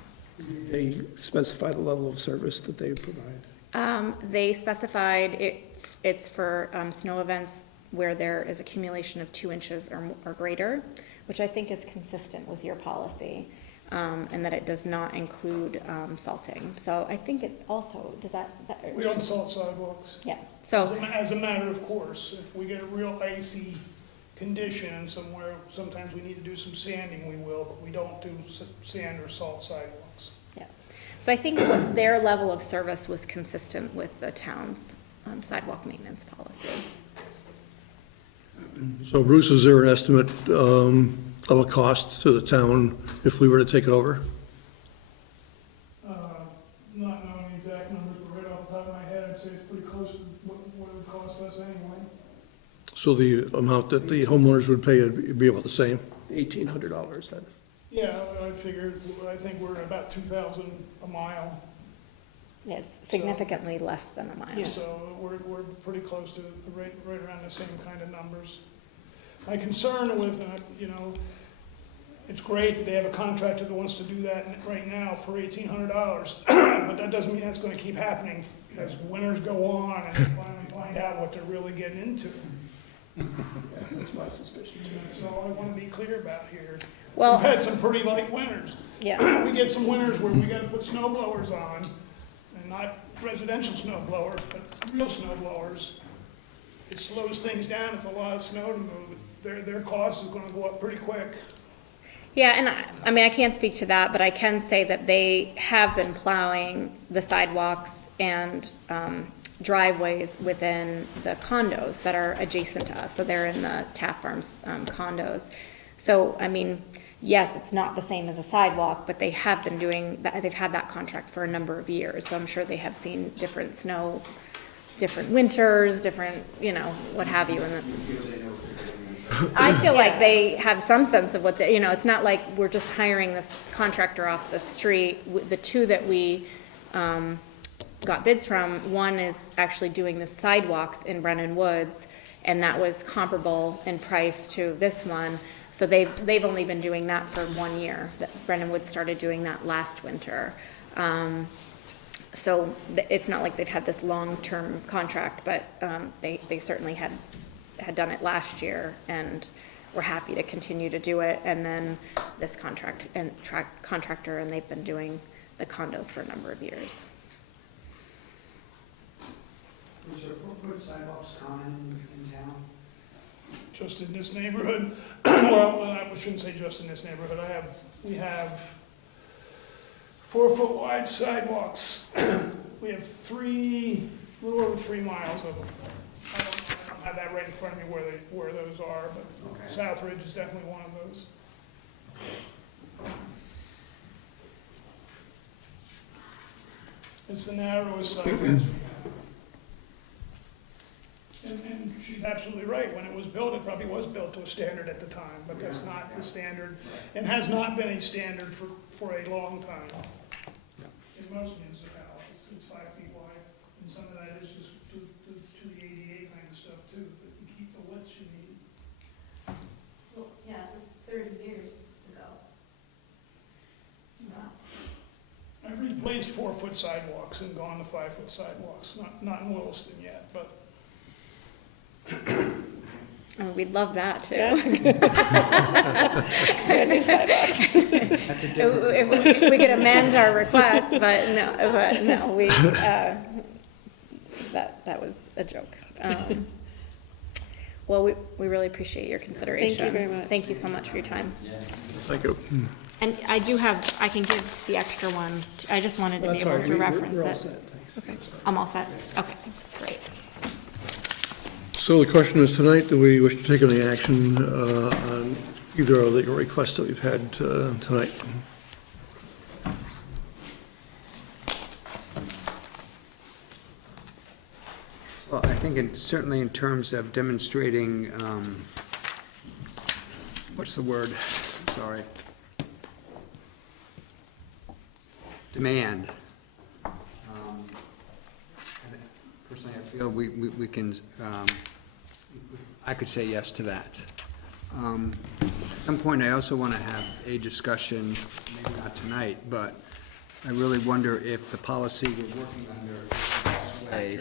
They specify the level of service that they provide? They specified it's for snow events where there is accumulation of 2 inches or greater, which I think is consistent with your policy, and that it does not include salting. So I think it also, does that? We don't salt sidewalks. Yeah, so, As a matter of course, if we get a real icy condition somewhere, sometimes we need to do some sanding, we will, but we don't do sand or salt sidewalks. yeah. So I think what their level of service was consistent with the town's sidewalk maintenance policy. So Bruce, is there an estimate of a cost to the town if we were to take it over? Not knowing the exact numbers, but right off the top of my head, I'd say it's pretty close to what it would cost us anyway. So the amount that the homeowners would pay would be about the same? $1,800 then? Yeah, I think we're at about 2,000 a mile, Yeah, it's significantly less than a mile. so we're pretty close to right around the same kind of numbers. My concern with, you know, it's great that they have a contractor that wants to do that right now for $1,800, but that doesn't mean that's gonna keep happening as winters go on and we finally find out what they're really getting into. That's my suspicion. That's all I wanna be clear about here. Well, We've had some pretty light winters. yeah, We get some winters where we gotta put snow blowers on, and not residential snow blowers, but real snow blowers. It slows things down, it's a lot of snow to move. Their cost is gonna go up pretty quick. yeah, and I mean, I can't speak to that, but I can say that they have been plowing the sidewalks and driveways within the condos that are adjacent to us, so they're in the Taft Farms condos. So, I mean, yes, it's not the same as a sidewalk, but they have been doing, they've had that contract for a number of years, so I'm sure they have seen different snow, different winters, different, you know, what have you, and I feel like they have some sense of what the, you know, it's not like we're just hiring this contractor off the street. The 2 that we got bids from, one is actually doing the sidewalks in Brennan Woods, and that was comparable in price to this one. So they've only been doing that for 1 year. Brennan Woods started doing that last winter. So it's not like they've had this long-term contract, but they certainly had done it last year, and we're happy to continue to do it. And then this contractor, and they've been doing the condos for a number of years. Is there 4-foot sidewalks common in town? Just in this neighborhood, well, I shouldn't say just in this neighborhood, we have 4-foot wide sidewalks. We have a little over 3 miles of them. I don't have that right in front of me where those are, but Okay. South Ridge is definitely one of those. It's the narrowest sidewalks we have. And she's absolutely right, when it was built, it probably was built to a standard at the time, but that's not the standard, and has not been a standard for a long time. In most municipalities, it's 5 feet wide, and some of that is just to the ADA kind of stuff too, that you keep the widths you need. Well, yeah, it was 30 years ago. Wow. I've replaced 4-foot sidewalks and gone to 5-foot sidewalks, not in Williston yet, but Oh, we'd love that too. That's a different. If we could amend our request, but no, we, that was a joke. Well, we really appreciate your consideration. Thank you very much. Thank you so much for your time. Thank you. And I can give the extra one. I just wanted to be That's able all right. to reference We're all it. set, thanks. Okay, I'm all set. Okay, thanks, great. So the question is tonight, do we wish to take any action on either of the requests that we've had tonight? Well, I think certainly in terms of demonstrating, what's the word? Sorry. Demand. Personally, I feel we can, I could say yes to that. At some point, I also want to have a discussion, maybe not tonight, but I really wonder if the policy we're working under is a way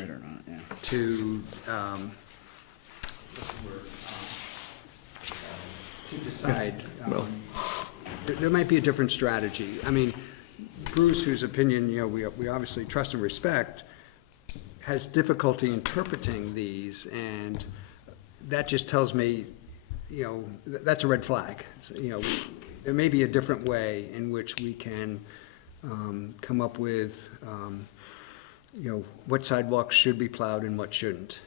to, what's the word? To decide. There might be a different strategy. I mean, Bruce, whose opinion, we obviously trust and respect, has difficulty interpreting these, and that just tells me, that's a red flag. So, there may be a different way in which we can come up with, what sidewalks should be plowed and what shouldn't.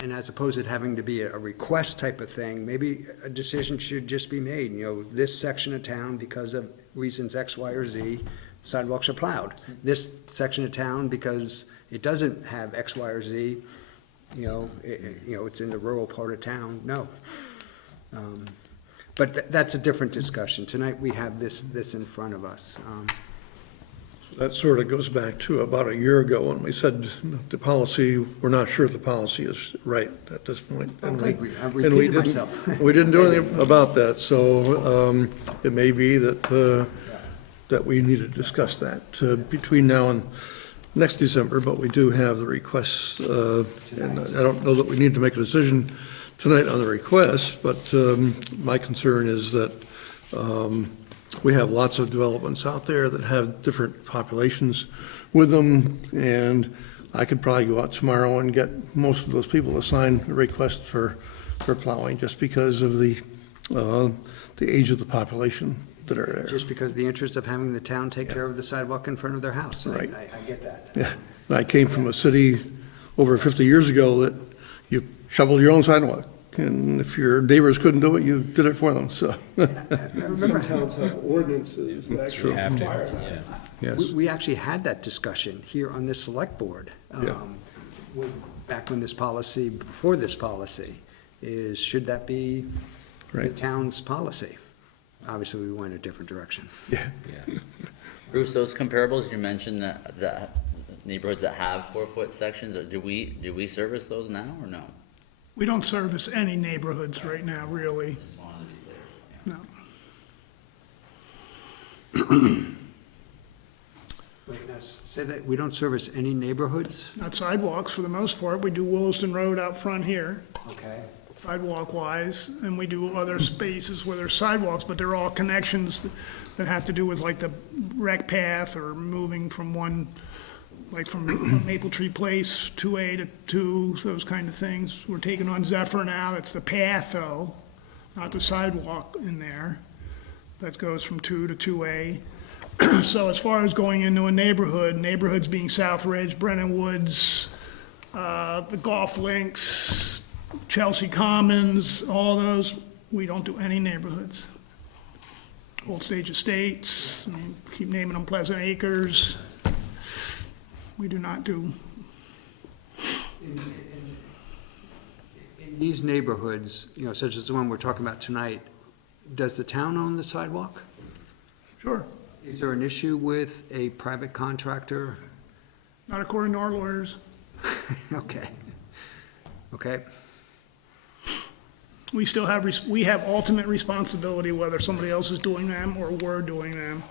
And as opposed to having to be a request type of thing, maybe a decision should just be made. This section of town, because of reasons X, Y, or Z, sidewalks are plowed. This section of town, because it doesn't have X, Y, or Z, it's in the rural part of town, no. But that's a different discussion. Tonight, we have this in front of us. That sort of goes back to about a year ago when we said the policy, we're not sure if the policy is right at this point. And I've we repeated didn't- myself. We didn't do anything about that, so it may be that we need to discuss that between now and next December, but we do have the requests, and I don't know that we need to make a decision tonight on the requests, but my concern is that we have lots of developments out there that have different populations with them, and I could probably go out tomorrow and get most of those people to sign a request for plowing, just because of the age of the population that are there. Just because of the interest of having the town take care of the sidewalk in front of their house. Right. I get that. Yeah, and I came from a city over 50 years ago that you shoveled your own sidewalk, and if your neighbors couldn't do it, you did it for them, so. Some towns have ordinances that actually have to, require that. yeah. Yes, We actually had that discussion here on this select board. Yeah. Back when before this policy, should that be the Right. town's policy? Obviously, we went a different direction. yeah. Bruce, those comparables, you mentioned that neighborhoods that have 4-foot sections, do we service those now or no? we don't service any neighborhoods right now, really, Just wanted to be clear. Yeah. no. Wait, now, say that, we don't service any neighborhoods? Not sidewalks for the most part. We do Williston Road out front here, Okay. sidewalk-wise, and we do other spaces where there's sidewalks, but they're all connections that have to do with like the rec path or moving from one, like from Maple Tree Place, 2A to 2, those kind of things. We're taking on Zephyr now. It's the path, though, not the sidewalk in there. That goes from 2 to 2A. So as far as going into a neighborhood, neighborhoods being South Ridge, Brennan Woods, the golf links, Chelsea Commons, all those, we don't do any neighborhoods. Old Stage Estates, I mean, keep naming them Pleasant Acres. We do not do, In these neighborhoods, you know, such as the one we're talking about tonight, does the town own the sidewalk? sure, Is there an issue with a private contractor? not according to our lawyers. Okay. Okay. We still have, we have ultimate responsibility whether somebody else is doing them or we're doing them.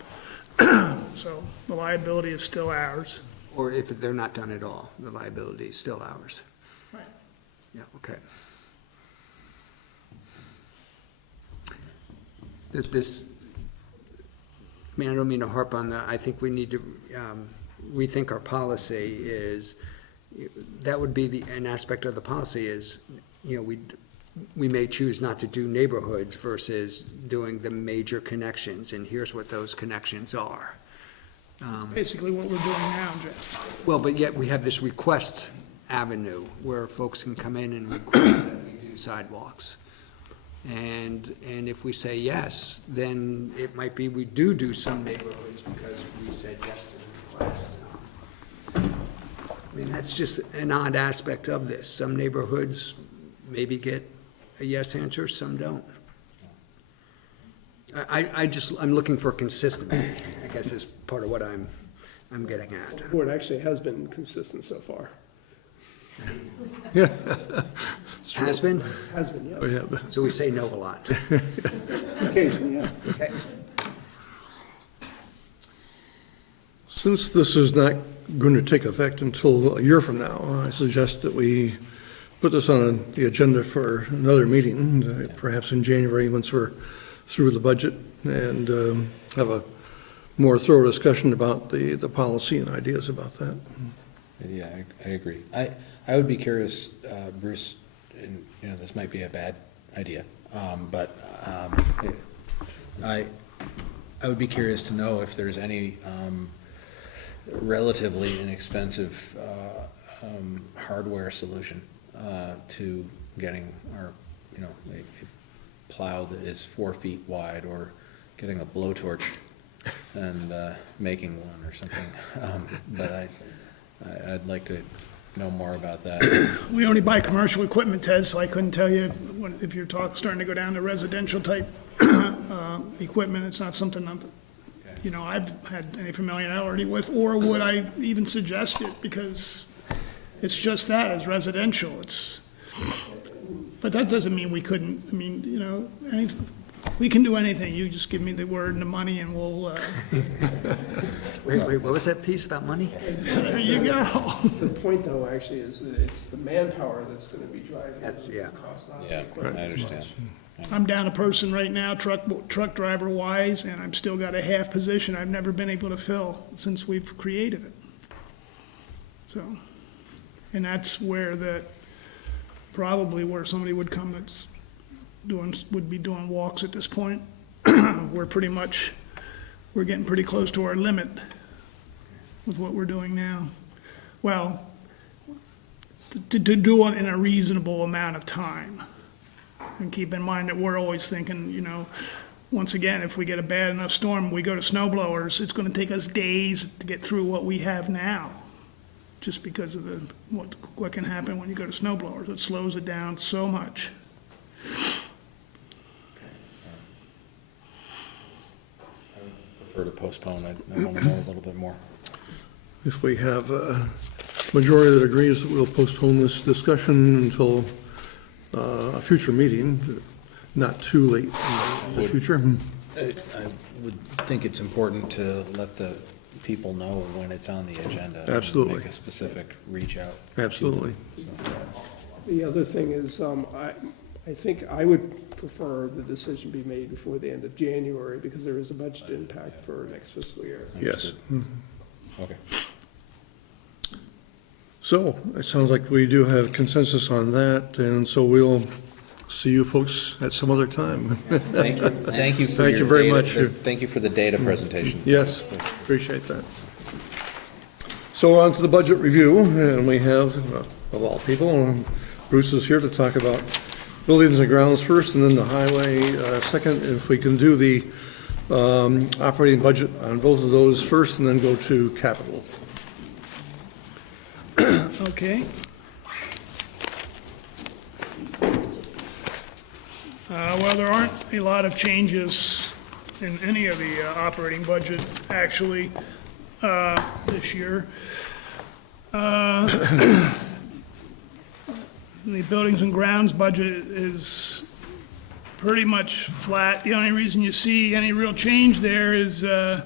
So the liability is still ours. Or if they're not done at all, the liability is still ours? Right. Yeah, okay. This, I mean, I don't mean to harp on that. I think we need to rethink our policy is, that would be an aspect of the policy is, you know, we may choose not to do neighborhoods versus doing the major connections, and here's what those connections are. Basically what we're doing now, Jeff. Well, but yet we have this request avenue where folks can come in and request that we do sidewalks. And if we say yes, then it might be we do some neighborhoods because we said yes to the request. I mean, that's just an odd aspect of this. Some neighborhoods maybe get a yes answer, some don't. I'm looking for consistency, I guess is part of what I'm getting at. The board actually has been consistent so far. Has been? Has been, Oh, yes. yeah, So we say no a lot. Occasionally, yeah. Okay. Since this is not going to take effect until a year from now, I suggest that we put this on the agenda for another meeting, perhaps in January, once we're through the budget, and have a more thorough discussion about the policy and ideas about that. Yeah, I agree. I would be curious, Bruce, and, you know, this might be a bad idea, but I would be curious to know if there's any relatively inexpensive hardware solution to getting our, you know, a plow that is 4 feet wide, or getting a blowtorch and making one or something. But I'd like to know more about that. We only buy commercial equipment, Ted, so I couldn't tell you if you're starting to go down to residential type equipment. It's not something I've had any familiarity with, or would I even suggest it, because it's just that, as residential. But that doesn't mean we couldn't, I mean, you know, we can do anything. You just give me the word and the money and we'll, Wait, what was that piece about money? there you go. The point, though, actually, is that it's the manpower that's gonna be driving That's- the yeah. cost, not the Yeah, equipment. I understand. I'm down a person right now, truck driver wise, and I'm still got a half position I've never been able to fill since we've created it. So, and that's where probably where somebody would come would be doing walks at this point. We're getting pretty close to our limit with what we're doing now. Well, to do it in a reasonable amount of time. And keep in mind that we're always thinking, you know, once again, if we get a bad enough storm, we go to snow blowers, it's gonna take us days to get through what we have now. Just because of what can happen when you go to snow blowers. It slows it down so much. Prefer to postpone. I want to know a little bit more. If we have a majority that agrees that we'll postpone this discussion until a future meeting, not too late in the future. I would think it's important to let the people know when it's on the agenda. and Absolutely. Make a specific reach out. Absolutely. The other thing is, I think I would prefer the decision be made before the end of January, because there is a budget impact for next fiscal year. Yes. Okay. So, it sounds like we do have consensus on that, and so we'll see you folks at some other time. Thank you. Thank you for Thank you your very data- much. Thank you for the data presentation. Yes, appreciate that. So on to the budget review, and we have, of all people, Bruce is here to talk about buildings and grounds first, and then the highway second. If we can do the operating budget on both of those first, and then go to capital. Okay. Well, there aren't a lot of changes in any of the operating budget, actually, this year. The buildings and grounds budget is pretty much flat. The only reason you see any real change there is the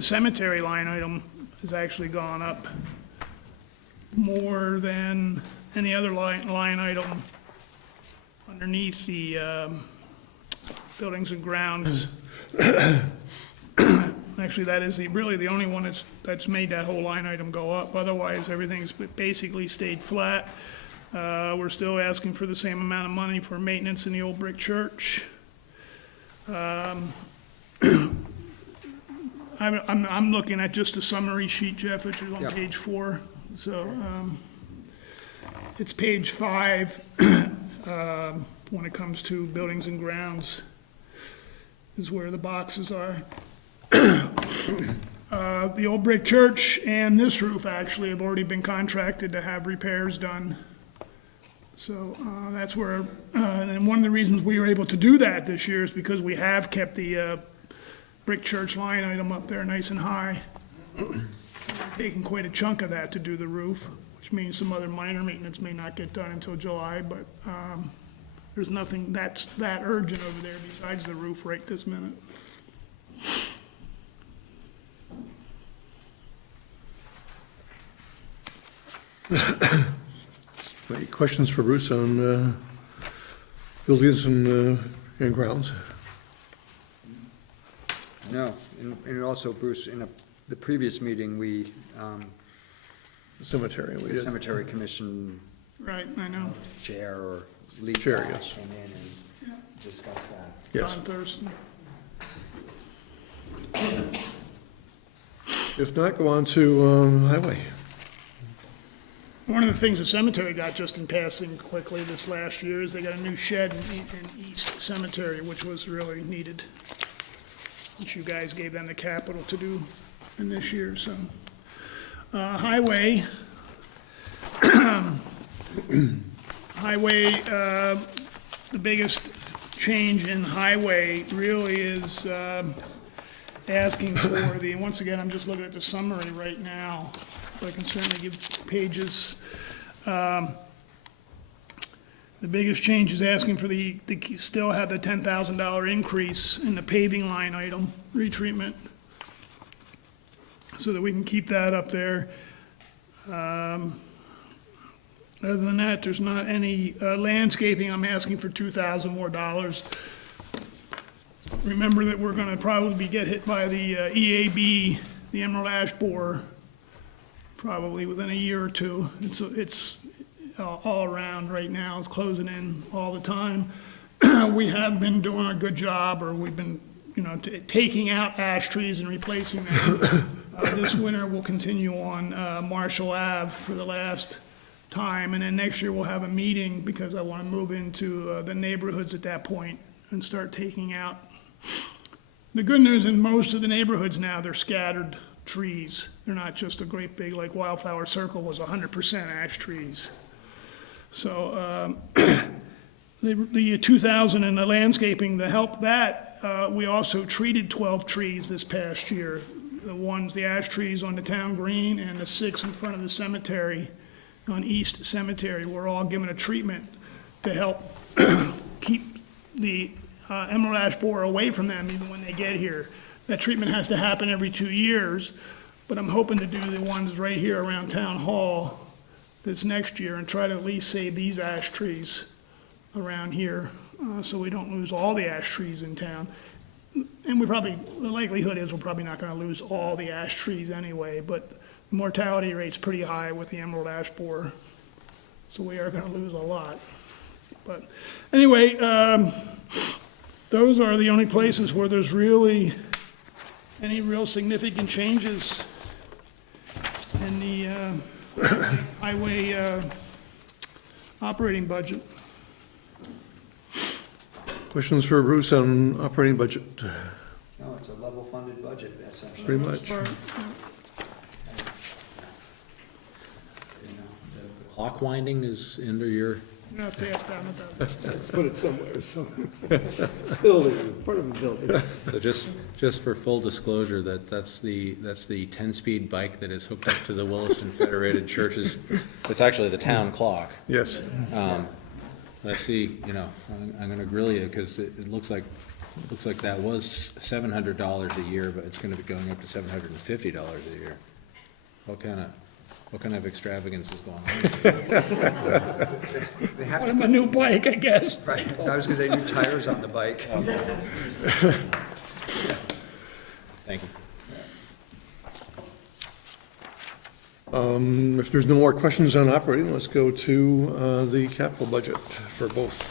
cemetery line item has actually gone up more than any other line item underneath the buildings and grounds. Actually, that is really the only one that's made that whole line item go up. Otherwise, everything's basically stayed flat. We're still asking for the same amount of money for maintenance in the old brick church. I'm looking at just a summary sheet, Jeff, which is on Yeah. page 4. So, it's page 5, when it comes to buildings and grounds, is where the boxes are. The old brick church and this roof actually have already been contracted to have repairs done. So, that's where, and one of the reasons we were able to do that this year is because we have kept the, brick church line item up there nice and high. Taking quite a chunk of that to do the roof, which means some other minor maintenance may not get done until July, but, there's nothing that's that urgent over there besides the roof right this minute. Any questions for Bruce on buildings and grounds? No, and also, Bruce, in the previous meeting, we, Cemetery, we the did. Cemetery Commission Right, I know. chair or lead Chair, guy yes. came in and discussed that. Yes. Don Thurston. If not, go on to highway. One of the things the cemetery got, just in passing quickly this last year, is they got a new shed in East Cemetery, which was really needed, which you guys gave them the capital to do in this year, so. Highway. Highway, the biggest change in highway really is asking for the, once again, I'm just looking at the summary right now, so I can certainly give pages. The biggest change is asking for to still have the $10,000 increase in the paving line item, retreatment, so that we can keep that up there. Other than that, there's not any landscaping. I'm asking for $2,000 more. Remember that we're gonna probably get hit by the EAB, the emerald ash borer, probably within a year or two. It's all around right now. It's closing in all the time. We have been doing a good job, or we've been, taking out ash trees and replacing them. This winter, we'll continue on Marshall Ave for the last time, and then next year we'll have a meeting, because I want to move into the neighborhoods at that point and start taking out. The good news in most of the neighborhoods now, they're scattered trees. They're not just a great big, like Wildflower Circle was 100% ash trees. So the 2,000 in the landscaping, to help that, we also treated 12 trees this past year. The ash trees on the town green and the 6 in front of the cemetery on East Cemetery were all given a treatment to help keep the emerald ash borer away from them even when they get here. That treatment has to happen every 2 years. But I'm hoping to do the ones right here around Town Hall this next year and try to at least save these ash trees around here, so we don't lose all the ash trees in town. And the likelihood is we're probably not gonna lose all the ash trees anyway, but the mortality rate's pretty high with the emerald ash borer. So we are gonna lose a lot. But anyway, those are the only places where there's really any real significant changes in the highway operating budget. Questions for Bruce on operating budget? No, it's a level funded budget, essentially. Pretty much. The clock winding is under your, You don't have to ask down at that. Put it somewhere, so, building, part of a building. so just for full disclosure, that's the 10-speed bike that is hooked up to the Williston Federated Churches. It's actually the town clock. Yes. I see, I'm gonna grill you, because it looks like that was $700 a year, but it's gonna be going up to $750 a year. What kind of extravagance is going on? They have Put to, him a new bike, I guess. right, I was gonna say new tires on the bike. Thank you. If there's no more questions on operating, let's go to the capital budget for both.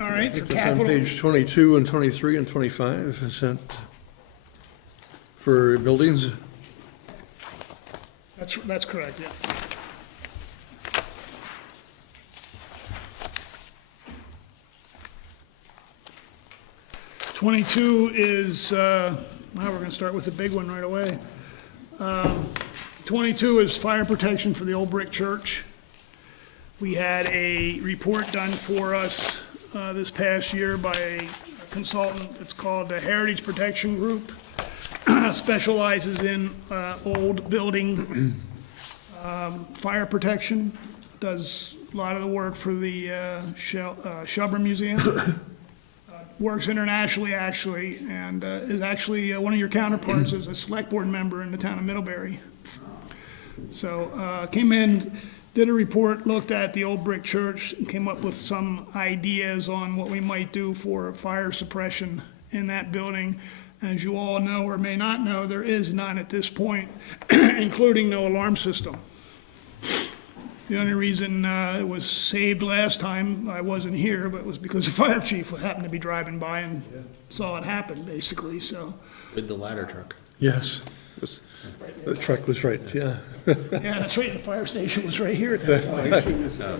All right, I for think that's on capital, page 22 and 23 and 25, is that for buildings? that's correct, yeah. '22 is, now we're gonna start with the big one right away. 22 is fire protection for the old brick church. We had a report done for us this past year by a consultant. It's called the Heritage Protection Group. Specializes in old building fire protection. Does a lot of the work for the Shelburne Museum. Works internationally, actually, and is actually one of your counterparts as a select board member in the town of Middlebury. So came in, did a report, looked at the old brick church, and came up with some ideas on what we might do for fire suppression in that building. As you all know or may not know, there is none at this point, including no alarm system. The only reason it was saved last time, I wasn't here, but it was because the fire chief happened to be driving by and saw it happen, basically, so. With the ladder truck. Yes. The truck was right, yeah. Yeah, that's right, the fire station was right here at that point.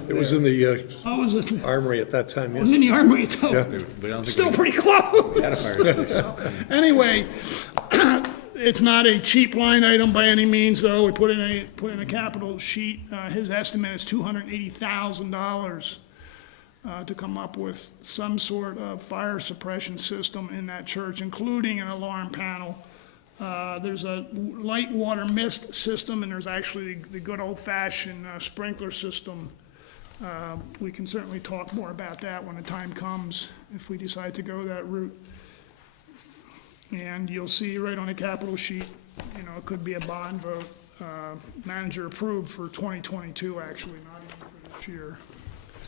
It was in the Oh, was it? armory at that time, It was yes. in the armory, too. Yeah. We don't think Still we pretty close. had a fire station. Anyway, it's not a cheap line item by any means, though. We put in a capital sheet. His estimate is $280,000 to come up with some sort of fire suppression system in that church, including an alarm panel. There's a light water mist system, and there's actually the good old-fashioned sprinkler system. We can certainly talk more about that when the time comes, if we decide to go that route. And you'll see right on the capital sheet, it could be a bond vote, manager approved for 2022, actually, not even for this year.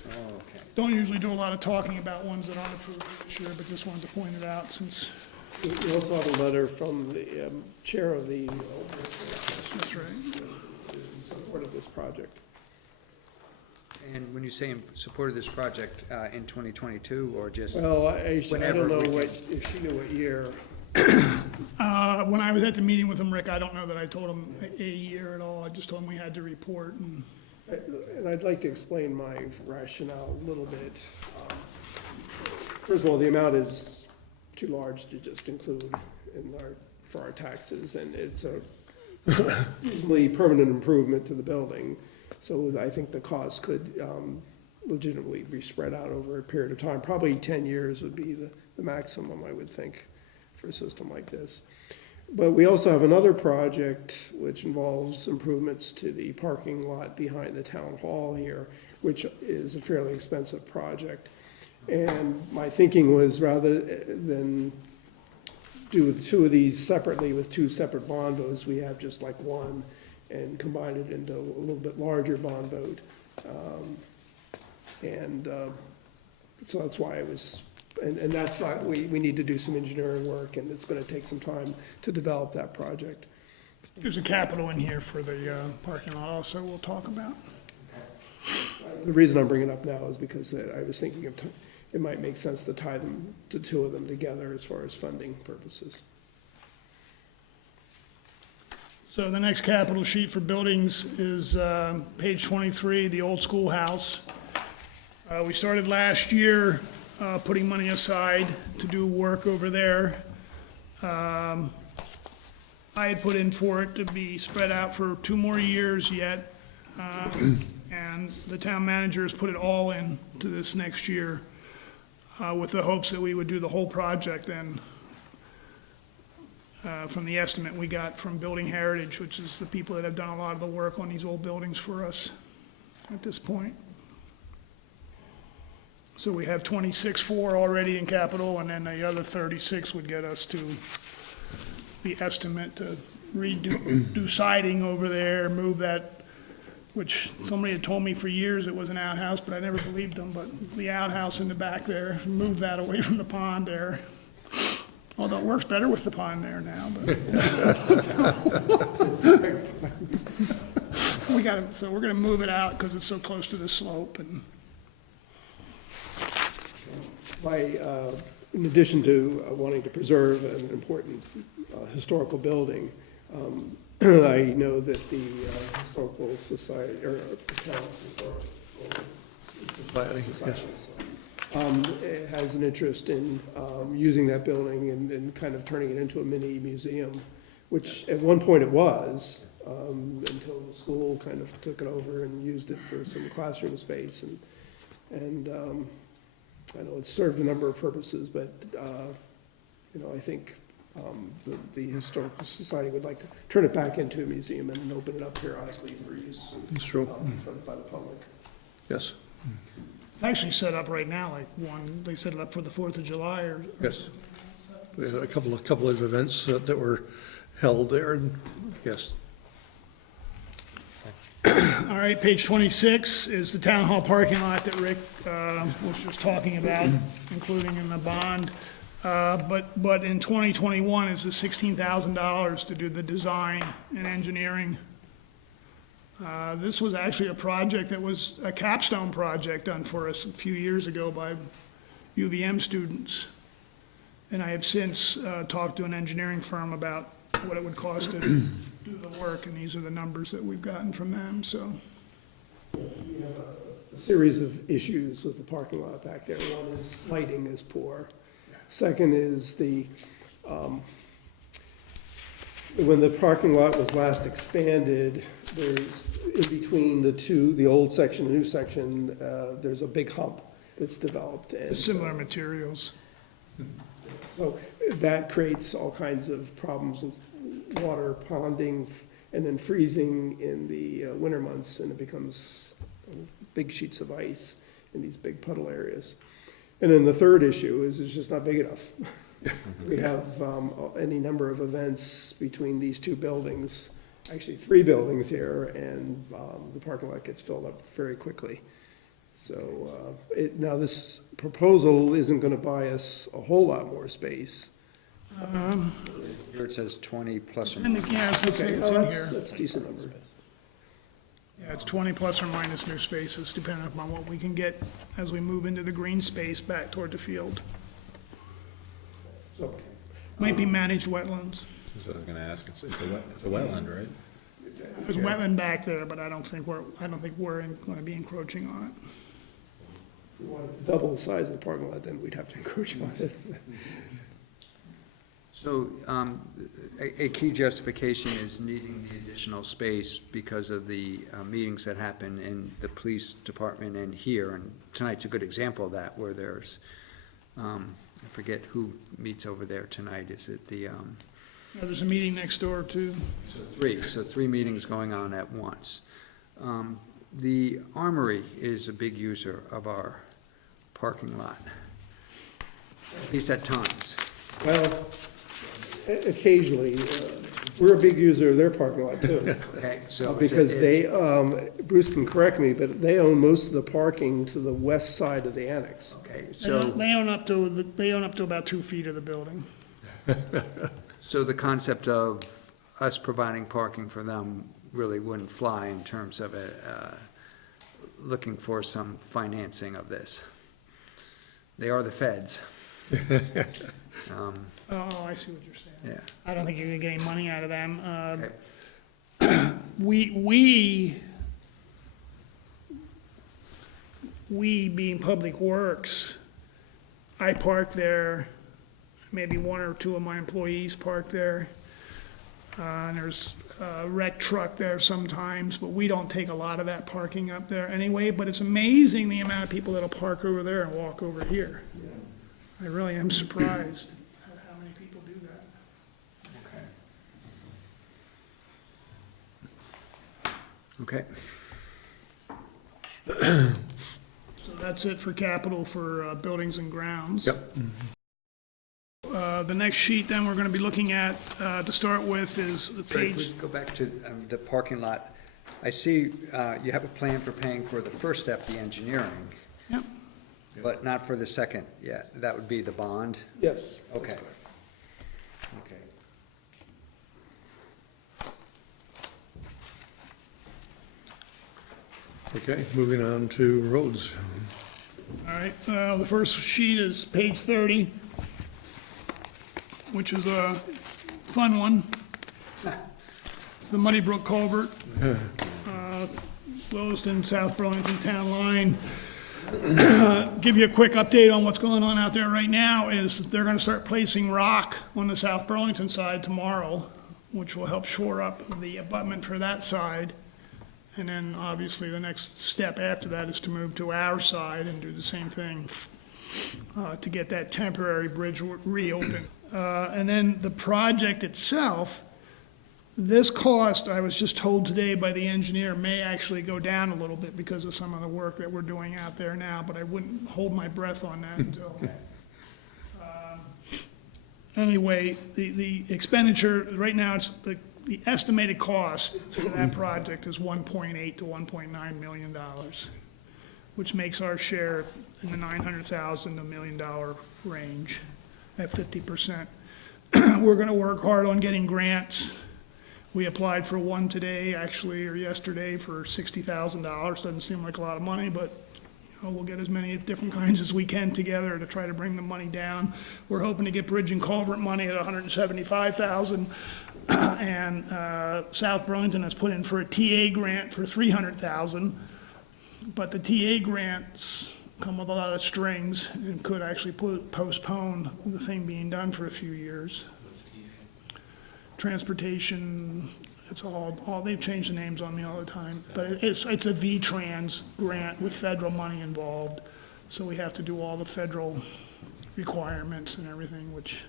Okay. Don't usually do a lot of talking about ones that aren't approved for this year, but just wanted to point it out since, We also have a letter from the chair of the, that's right. in support of this project. And when you say in support of this project, in 2022, or just? Well, I Whenever don't know we if she knew what year. When I was at the meeting with him, Rick, I don't know that I told him a year at all. I just told him we had to report, and And I'd like to explain my rationale a little bit. First of all, the amount is too large to just include for our taxes, and it's a reasonably permanent improvement to the building. So I think the cost could legitimately be spread out over a period of time. Probably 10 years would be the maximum, I would think, for a system like this. But we also have another project which involves improvements to the parking lot behind the town hall here, which is a fairly expensive project. And my thinking was, rather than do two of these separately with two separate bond votes. We have just like one and combine it into a little bit larger bond vote. So that's why it was, and that's not, we need to do some engineering work, and it's gonna take some time to develop that project. There's a capital in here for the parking lot also we'll talk about. The reason I'm bringing it up now is because I was thinking of, it might make sense to tie them, the two of them together as far as funding purposes. So the next capital sheet for buildings is page 23, the old schoolhouse. We started last year putting money aside to do work over there. I had put in for it to be spread out for 2 more years yet, and the town manager has put it all in to this next year with the hopes that we would do the whole project then. From the estimate we got from Building Heritage, which is the people that have done a lot of the work on these old buildings for us at this point. So we have 26.4 already in capital, and then the other 36 would get us to the estimate to do siding over there, move that, which somebody had told me for years it was an outhouse, but I never believed them, but the outhouse in the back there, move that away from the pond there. Although it works better with the pond there now, but. So we're gonna move it out because it's so close to the slope and. In addition to wanting to preserve an important historical building, I know that the Historical Society, or the town's Historical Society, has an interest in using that building and kind of turning it into a mini museum, which at one point it was, until the school kind of took it over and used it for some classroom space. And I know it's served a number of purposes, but, I think the Historical Society would like to turn it back into a museum and open it up periodically for use That's true. by the public. Yes, It's actually set up right now, they set it up for the 4th of July or. yes. We had a couple of events that were held there, and yes. All right, page 26 is the town hall parking lot that Rick was just talking about, including in the bond. But in 2021 is the $16,000 to do the design and engineering. This was actually a project that was a capstone project done for us a few years ago by UVM students. And I have since talked to an engineering firm about what it would cost to do the work, and these are the numbers that we've gotten from them, so. We have a series of issues with the parking lot back there. One is lighting is poor. Second is when the parking lot was last expanded, there's, in between the old section and new section, there's a big hump that's developed. And Similar materials. so that creates all kinds of problems with water ponding and then freezing in the winter months, and it becomes big sheets of ice in these big puddle areas. And then the third issue is it's just not big enough. We have any number of events between these two buildings, actually 3 buildings here, and the parking lot gets filled up very quickly. So now this proposal isn't going to buy us a whole lot more space. Here it says 20 plus or Yeah, I was gonna say it's in here. That's a decent number. Yeah, it's 20 plus or minus new spaces, depending upon what we can get as we move into the green space back toward the field. So, Might be managed wetlands. That's what I was gonna ask. It's a wetland, right? There's wetland back there, but I don't think we're gonna be encroaching on it. if we wanted to double the size of the parking lot, then we'd have to encroach on it. So, a key justification is needing the additional space because of the meetings that happen in the police department and here. And tonight's a good example of that, where there's, I forget who meets over there tonight. Is it the, There's a meeting next door too. so 3 meetings going on at once. The Armory is a big user of our parking lot, at least at times. Well, Occasionally, we're a big user of their parking lot too. Okay, so. it's a- Because it's- they, Bruce can correct me, but they own most of the parking to the west side of the annex. Okay, They so, own up to about 2 feet of the building. so the concept of us providing parking for them really wouldn't fly in terms of looking for some financing of this. They are the feds. Oh, I see what you're saying. Yeah. I don't think you're gonna get any money out of them. Okay. We being Public Works, I park there, maybe 1 or 2 of my employees park there. And there's a wreck truck there sometimes, but we don't take a lot of that parking up there anyway, but it's amazing the amount of people that'll park over there and walk over here. I really am surprised at how many people do that. Okay. So that's it for capital for buildings and grounds. Yep. The next sheet then we're gonna be looking at, to start with, is the Sorry, could we page, go back to the parking lot? I see you have a plan for paying for the first step, the engineering, yep, but not for the second yet. That would be the bond? Yes. Okay. Okay. Okay, moving on to roads. all right. The first sheet is page 30, which is a fun one. It's the Muddy Brook Culvert, Williston, South Burlington Town Line. Give you a quick update on what's going on out there right now is they're gonna start placing rock on the South Burlington side tomorrow, which will help shore up the abutment for that side. And then obviously the next step after that is to move to our side and do the same thing to get that temporary bridge reopened. And then the project itself, this cost, I was just told today by the engineer, may actually go down a little bit because of some of the work that we're doing out there now, but I wouldn't hold my breath on that until. Anyway, the expenditure, right now, it's the estimated cost for that project is $1.8 to $1.9 million, which makes our share in the $900,000 to $1 million range at 50%. We're gonna work hard on getting grants. We applied for one today, actually, or yesterday, for $60,000. Doesn't seem like a lot of money, but we'll get as many different kinds as we can together to try to bring the money down. We're hoping to get bridge and culvert money at $175,000. And South Burlington has put in for a TA grant for $300,000. But the TA grants come with a lot of strings and could actually postpone the thing being done for a few years. Transportation, it's all, they've changed the names on me all the time, but it's a V-Trans grant with federal money involved. So we have to do all the federal requirements and everything, which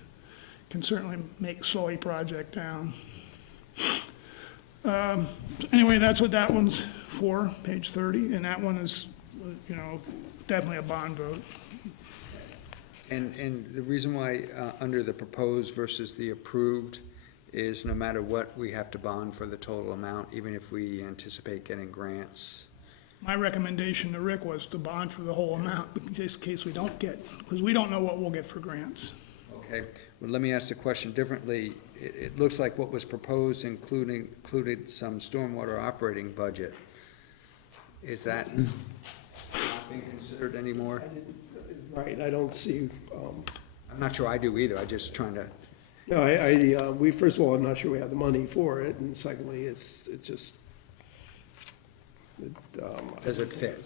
can certainly make a slowy project down. Anyway, that's what that one's for, page 30, and that one is, definitely a bond vote. And the reason why, under the proposed versus the approved, is no matter what, we have to bond for the total amount, even if we anticipate getting grants. My recommendation to Rick was to bond for the whole amount, just in case we don't get, because we don't know what we'll get for grants. Okay, well, let me ask the question differently. It looks like what was proposed included some stormwater operating budget. Is that not being considered anymore? Right, I don't see, I'm not sure I do either, I'm just trying to, no, we, first of all, I'm not sure we have the money for it, and secondly, it just. does it fit?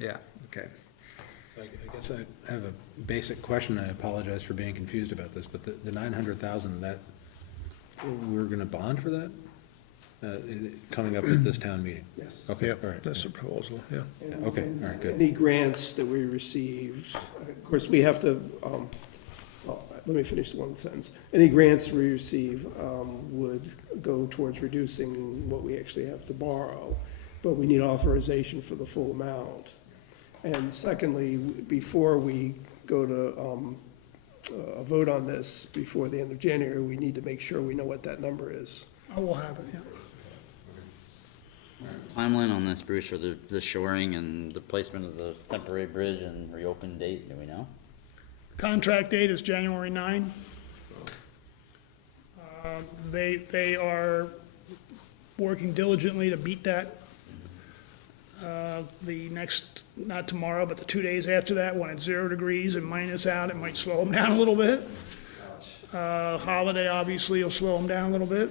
Yeah, okay. I guess I have a basic question. I apologize for being confused about this, but the 900,000, that, we're gonna bond for that? Coming up at this town meeting? Yes. Okay, all right. That's the proposal, yeah. Okay, all right, good. Any grants that we receive, of course, we have to, well, let me finish the one sentence. Any grants we receive would go towards reducing what we actually have to borrow, but we need authorization for the full amount. And secondly, before we go to a vote on this before the end of January, we need to make sure we know what that number is. I will have it, yeah. Timeline on this, Bruce, or the shoring and the placement of the temporary bridge and reopen date, do we know? Contract date is January 9. They are working diligently to beat that. The next, not tomorrow, but the 2 days after that, when it's 0 degrees and minus out, it might slow them down a little bit. Holiday obviously will slow them down a little bit.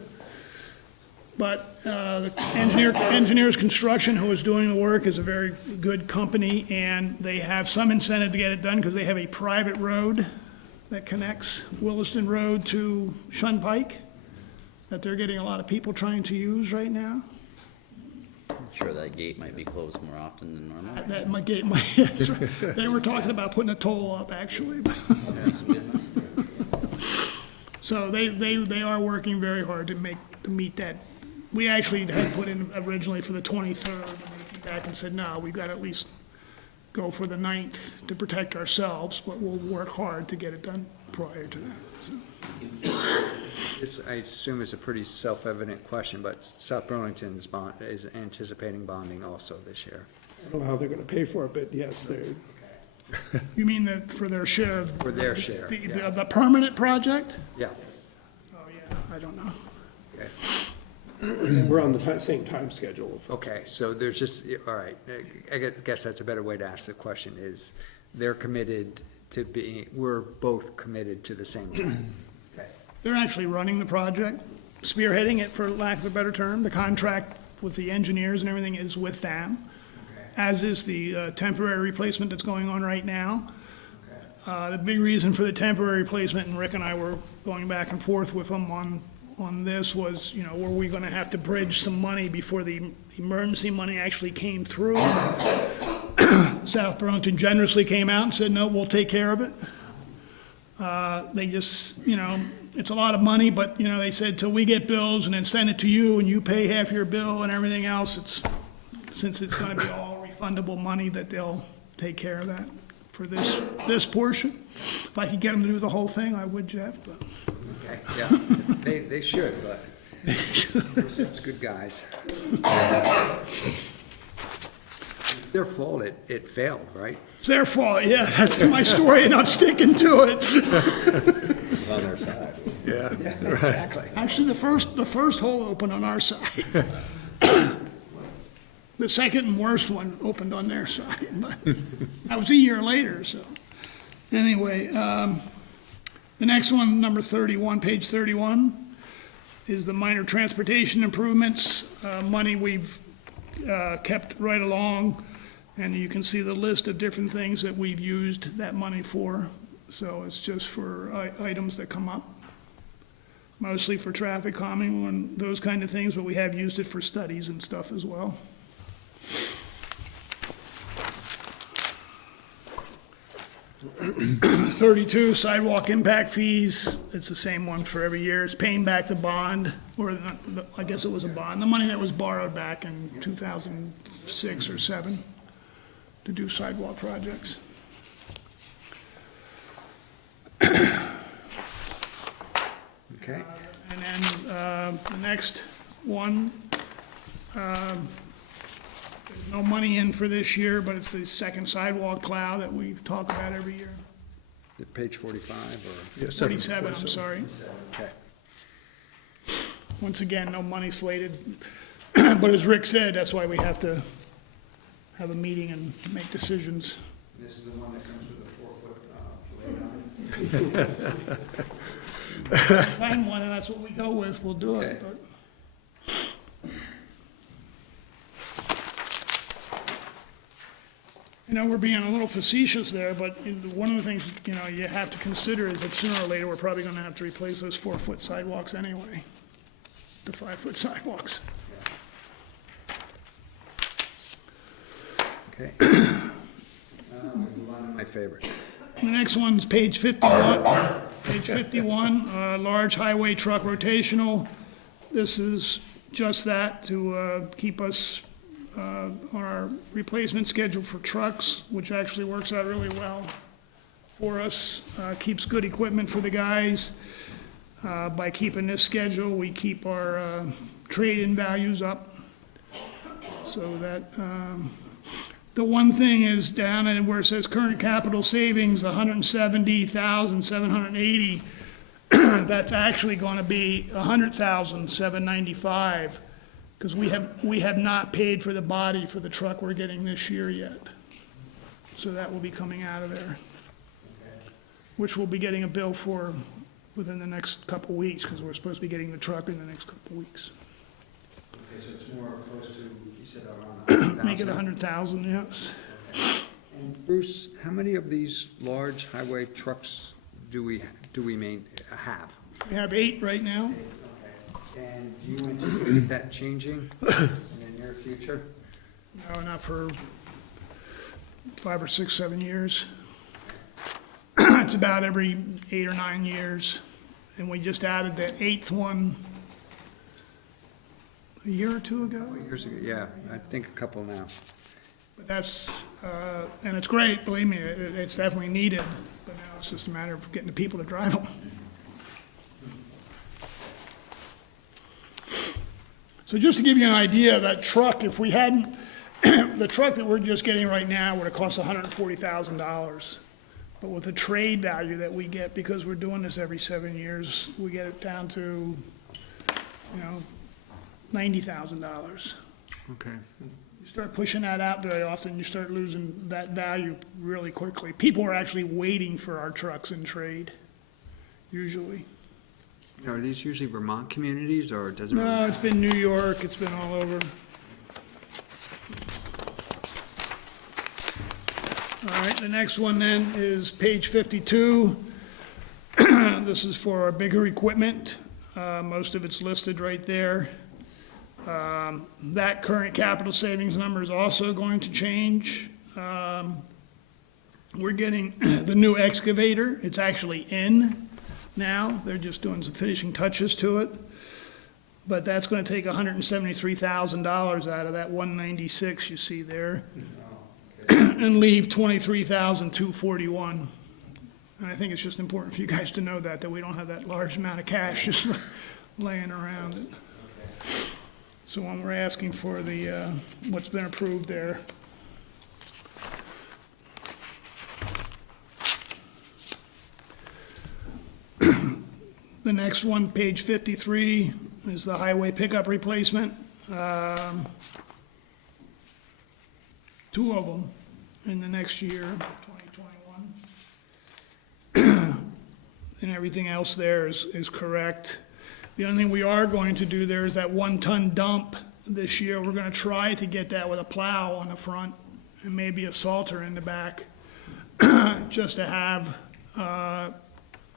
But the Engineers Construction, who is doing the work, is a very good company, and they have some incentive to get it done because they have a private road that connects Williston Road to Shun Pike that they're getting a lot of people trying to use right now. I'm sure that gate might be closed more often than normal. That might get, they were talking about putting a toll up, actually. So they are working very hard to meet that. We actually had put in originally for the 23rd, and they came back and said, no, we've got to at least go for the 9th to protect ourselves, but we'll work hard to get it done prior to that. So. I assume it's a pretty self-evident question, but South Burlington's is anticipating bonding also this year. I don't know how they're gonna pay for it, but yes, they're, You mean that for their share? For their share, yeah. The permanent project? Yeah. Oh, yeah, I don't know. Okay. we're on the same time schedule. Okay, so there's just, all right, I guess that's a better way to ask the question, is they're committed to being, we're both committed to the same time. Okay. They're actually running the project, spearheading it, for lack of a better term. The contract with the engineers and everything is with them, as is the temporary replacement that's going on right now. The big reason for the temporary replacement, and Rick and I were going back and forth with them on this, was, you know, were we gonna have to bridge some money before the emergency money actually came through? South Burlington generously came out and said, no, we'll take care of it. They just, you know, it's a lot of money, but, you know, they said, till we get bills and then send it to you and you pay half your bill and everything else, since it's gonna be all refundable money, that they'll take care of that for this portion. If I could get them to do the whole thing, I would, Jeff, but. Okay, yeah, they should, but it's good guys. It's their fault it failed, right? It's their fault, yeah, that's my story, and I'm sticking to it. On their side. Yeah. Exactly. Actually, the first hole opened on our side. The second and worst one opened on their side, but that was a year later, so. Anyway, the next one, number 31, page 31, is the minor transportation improvements, money we've kept right along, and you can see the list of different things that we've used that money for. So it's just for items that come up, mostly for traffic calming and those kind of things, but we have used it for studies and stuff as well. $32, sidewalk impact fees, it's the same one for every year. It's paying back the bond, or I guess it was a bond, the money that was borrowed back in 2006 or 7 to do sidewalk projects. Okay, And then the next one, there's no money in for this year, but it's the second sidewalk plow that we talk about every year. page 45 or? Yes, 47, I'm sorry. Okay. Once again, no money slated. But as Rick said, that's why we have to have a meeting and make decisions. This is the one that comes with a 4-foot, Find one, and that's what we go with, we'll do it, Okay. but. You know, we're being a little facetious there, but one of the things, you know, you have to consider is that sooner or later, we're probably gonna have to replace those 4-foot sidewalks anyway, the 5-foot sidewalks. Okay. Move on to my favorite. The next one's page 51. Page 51, large highway truck rotational. This is just that, to keep us on our replacement schedule for trucks, which actually works out really well. for us, keeps good equipment for the guys. By keeping this schedule, we keep our trade-in values up. So that, the one thing is down in where it says current capital savings, 170,780. That's actually gonna be 100,795, because we have not paid for the body for the truck we're getting this year yet. So that will be coming out of there, which we'll be getting a bill for within the next couple weeks, because we're supposed to be getting the truck in the next couple weeks. Okay, so it's more close to, you said around 100,000? Make it 100,000, yes. And Bruce, how many of these large highway trucks do we have? We have 8 right now. And do you anticipate that changing in the near future? No, not for 5 or 6, 7 years. It's about every 8 or 9 years. And we just added the 8th one a year or 2 ago. Years ago, yeah, I think a couple now. But that's, and it's great, believe me, it's definitely needed. But now it's just a matter of getting the people to drive them. So just to give you an idea, that truck, if we hadn't, the truck that we're just getting right now would have cost $140,000. But with the trade value that we get, because we're doing this every 7 years, we get it down to, $90,000. Okay. You start pushing that out very often, you start losing that value really quickly. People are actually waiting for our trucks in trade, usually. Are these usually Vermont communities, or does it? No, it's been New York, it's been all over. All right, the next one then is page 52. This is for our bigger equipment. Most of it's listed right there. That current capital savings number is also going to change. We're getting the new excavator. It's actually in now. They're just doing some finishing touches to it. But that's going to take $173,000 out of that 196 you see there. And leave 23,241. And I think it's just important for you guys to know that we don't have that large amount of cash just laying around it. So when we're asking for the, what's been approved there. The next one, page 53, is the highway pickup replacement. 2 of them in the next year, 2021. And everything else there is correct. The only thing we are going to do there is that 1-ton dump this year. We're gonna try to get that with a plow on the front and maybe a salter in the back, just to have,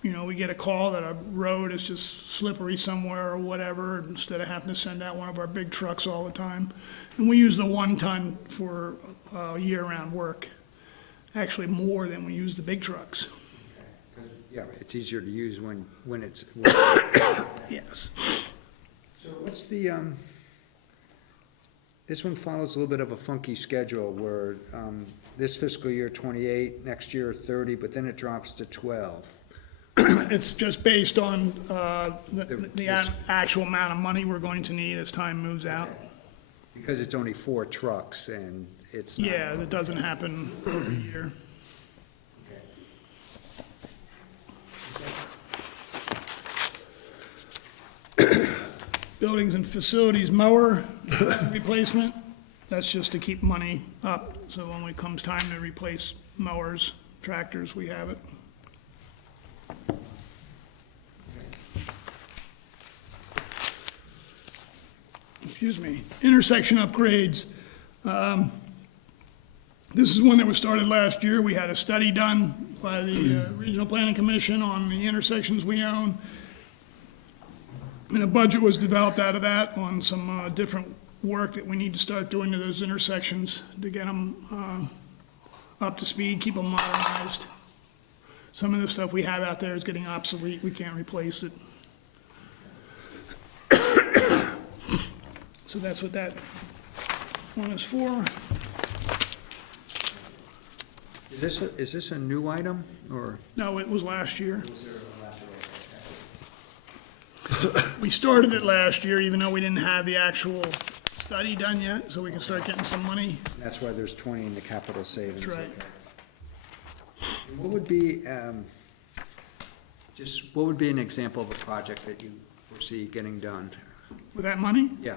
we get a call that a road is just slippery somewhere or whatever, instead of having to send out one of our big trucks all the time. And we use the 1-ton for year-round work, actually more than we use the big trucks. Yeah, it's easier to use when it's. Yes. So what's the, this one follows a little bit of a funky schedule where, this fiscal year 28, next year 30, but then it drops to 12. It's just based on, the actual amount of money we're going to need as time moves out. Because it's only 4 trucks and it's not. Yeah, that doesn't happen every year. Buildings and facilities mower replacement, that's just to keep money up, so when it comes time to replace mowers, tractors, we have it. Excuse me, intersection upgrades. This is one that was started last year. We had a study done by the Regional Planning Commission on the intersections we own. And a budget was developed out of that on some different work that we need to start doing to those intersections to get them up to speed, keep them modernized. Some of the stuff we have out there is getting obsolete. We can't replace it. So that's what that one is for. Is this a new item, or? No, it was last year. We started it last year, even though we didn't have the actual study done yet, so we can start getting some money. That's why there's 20 in the capital savings. That's right. Okay. What would be, what would be an example of a project that you foresee getting done? With that money, Yeah,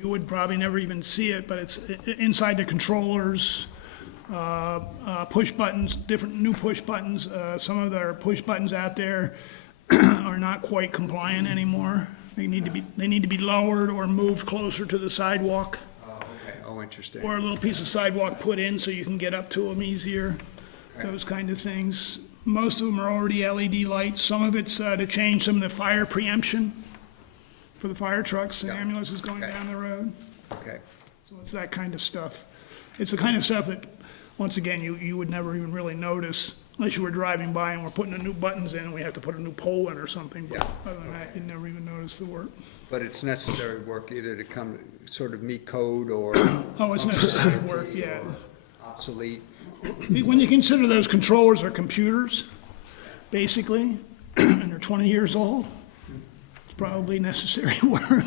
you would probably never even see it, but it's inside the controllers, push buttons, different new push buttons. Some of our push buttons out there are not quite compliant anymore. They need to be lowered or moved closer to the sidewalk, okay, oh, interesting. or a little piece of sidewalk put in so you can get up to them easier, those kind of things. Most of them are already LED lights. Some of it's to change some of the fire preemption for the fire trucks and Yeah. ambulances going Okay. down the road. Okay, So it's that kind of stuff. It's the kind of stuff that, once again, you would never even really notice unless you were driving by and we're putting the new buttons in and we have to put a new pole in or something. But Yeah. other than that, you'd never even notice the work. but it's necessary work either to come, sort of meet code or Oh, it's necessary work, yeah. obsolete. When you consider those controllers are computers, basically, and they're 20 years old, it's probably necessary work.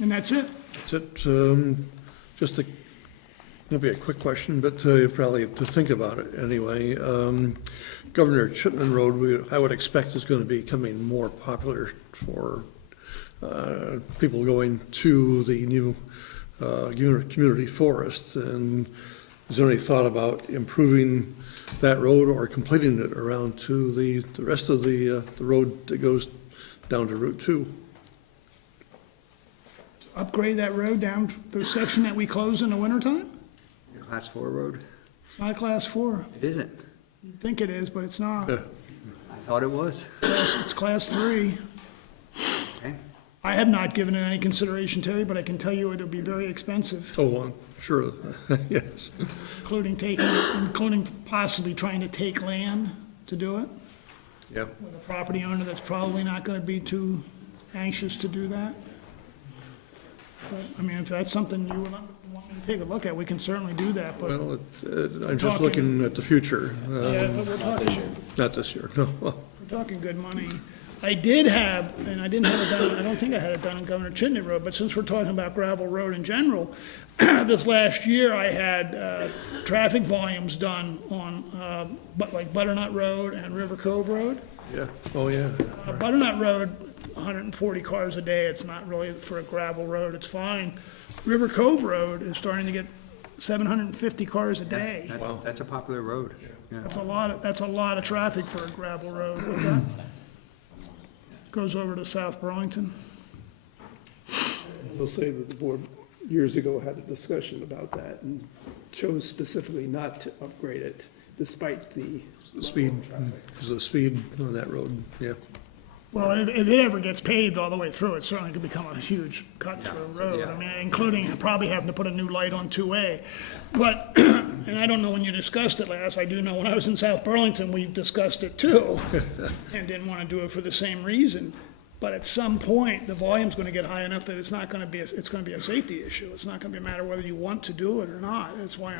And that's it. That's it. Just a, it'll be a quick question, but probably to think about it anyway. Governor Chittenden Road, I would expect is going to be becoming more popular for people going to the new community forest. And is there any thought about improving that road or completing it around to the rest of the road that goes down to Route 2? Upgrade that road down the section that we close in the wintertime? Class 4 road? It's not a class 4. It isn't. You'd think it is, but it's not. I thought it was. It's class 3. Okay. I have not given it any consideration, Terry, but I can tell you it'll be very expensive, Oh, I'm sure, yes. including possibly trying to take land to do it, Yeah. with a property owner that's probably not gonna be too anxious to do that. But, I mean, if that's something you would want me to take a look at, we can certainly do that, but, Well, I'm just looking at the future, yeah, but we're talking, not this year, no. we're talking good money. I did have, and I didn't have it done, I don't think I had it done on Governor Chittenden Road, but since we're talking about gravel road in general, this last year I had traffic volumes done on, like Butternut Road and River Cove Road. Yeah, oh, yeah. Butternut Road, 140 cars a day, it's not really for a gravel road, it's fine. River Cove Road is starting to get 750 cars a day. That's a popular road. Yeah. That's a lot of traffic for a gravel road. What's that? Goes over to South Burlington. We'll say that the board years ago had a discussion about that and chose specifically not to upgrade it despite the The speed, because of the speed on that road, yeah. Well, if it ever gets paved all the way through, it certainly could become a huge cut-through road. I mean, including probably having to put a new light on 2A. But, and I don't know when you discussed it last, I do know when I was in South Burlington, we discussed it too, and didn't want to do it for the same reason. But at some point, the volume's going to get high enough that it's not going to be, it's going to be a safety issue. It's not going to be a matter whether you want to do it or not. That's why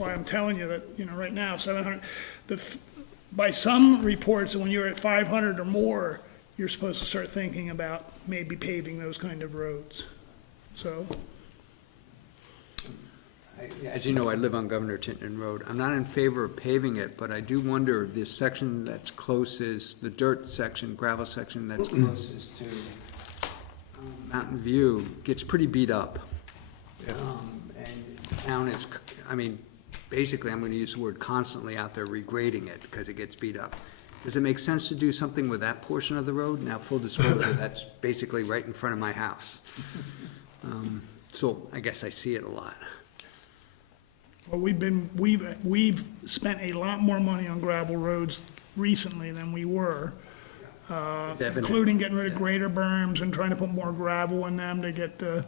I'm telling you that, you know, right now, 700, by some reports, when you're at 500 or more, you're supposed to start thinking about maybe paving those kind of roads. So, As you know, I live on Governor Chittenden Road. I'm not in favor of paving it, but I do wonder, this section that's closest, the dirt section, gravel section that's closest to Mountain View gets pretty beat up. And the town is, I mean, basically, I'm gonna use the word constantly out there regrading it because it gets beat up. Does it make sense to do something with that portion of the road? Now, full disclosure, that's basically right in front of my house. So I guess I see it a lot. well, we've spent a lot more money on gravel roads recently than we were. It's evident. Including getting rid of greater berms and trying to put more gravel in them to get the,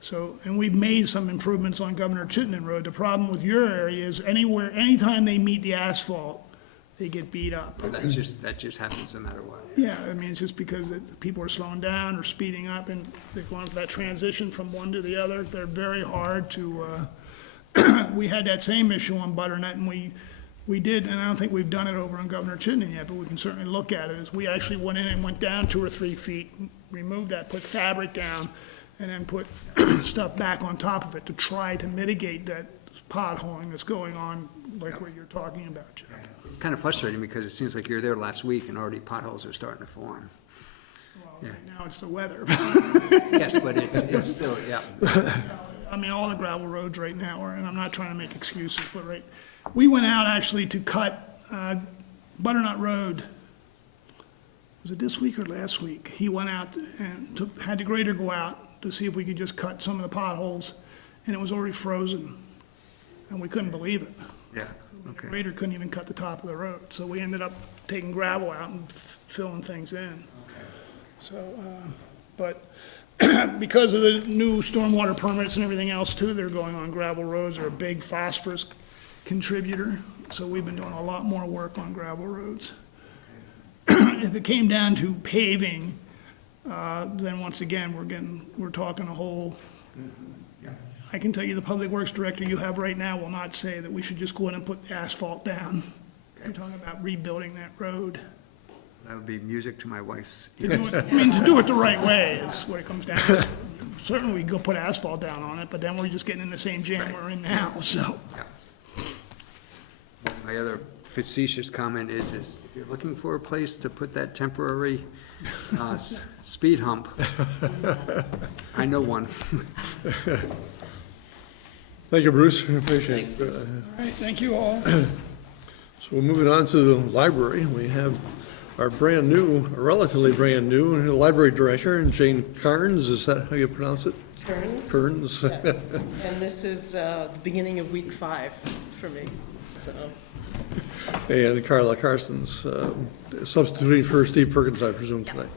so, and we've made some improvements on Governor Chittenden Road. The problem with your area is anytime they meet the asphalt, they get beat up. That just happens no matter what. Yeah, I mean, it's just because people are slowing down or speeding up and they're going for that transition from one to the other. They're very hard to, we had that same issue on Butternut and we did, and I don't think we've done it over on Governor Chittenden yet, but we can certainly look at it, is we actually went in and went down 2 or 3 feet, removed that, put fabric down, and then put stuff back on top of it to try to mitigate that potholing that's going on, like what you're talking about, Jeff. It's kind of frustrating because it seems like you're there last week and already potholes are starting to form. Well, right now it's the weather. Yes, but it's still, yeah. I mean, all the gravel roads right now are, and I'm not trying to make excuses, but we went out actually to cut Butternut Road. Was it this week or last week? He went out and had the grader go out to see if we could just cut some of the potholes, and it was already frozen, and we couldn't believe it. Yeah, The okay. grader couldn't even cut the top of the road, so we ended up taking gravel out and filling things in. So, but because of the new stormwater permits and everything else too, they're going on, gravel roads are a big phosphorus contributor, so we've been doing a lot more work on gravel roads. If it came down to paving, then once again, we're talking a whole, I can tell you the public works director you have right now will not say that we should just go in and put asphalt down. You're talking about rebuilding that road. That would be music to my wife's To ears. do it, I mean, to do it the right way is what it comes down to. Certainly we can go put asphalt down on it, but then we're just getting in the same jam we're in now, so. My other facetious comment is if you're looking for a place to put that temporary speed hump, I know one. Thank you, Bruce, I appreciate it. All right, thank you all. So we're moving on to the library. We have our relatively brand-new library director, Jane Carnes, is that how you pronounce it? Kearns. Kearns? And this is the beginning of week 5 for me, so. And Carla Carson's substituting for Steve Perkins, I presume, tonight.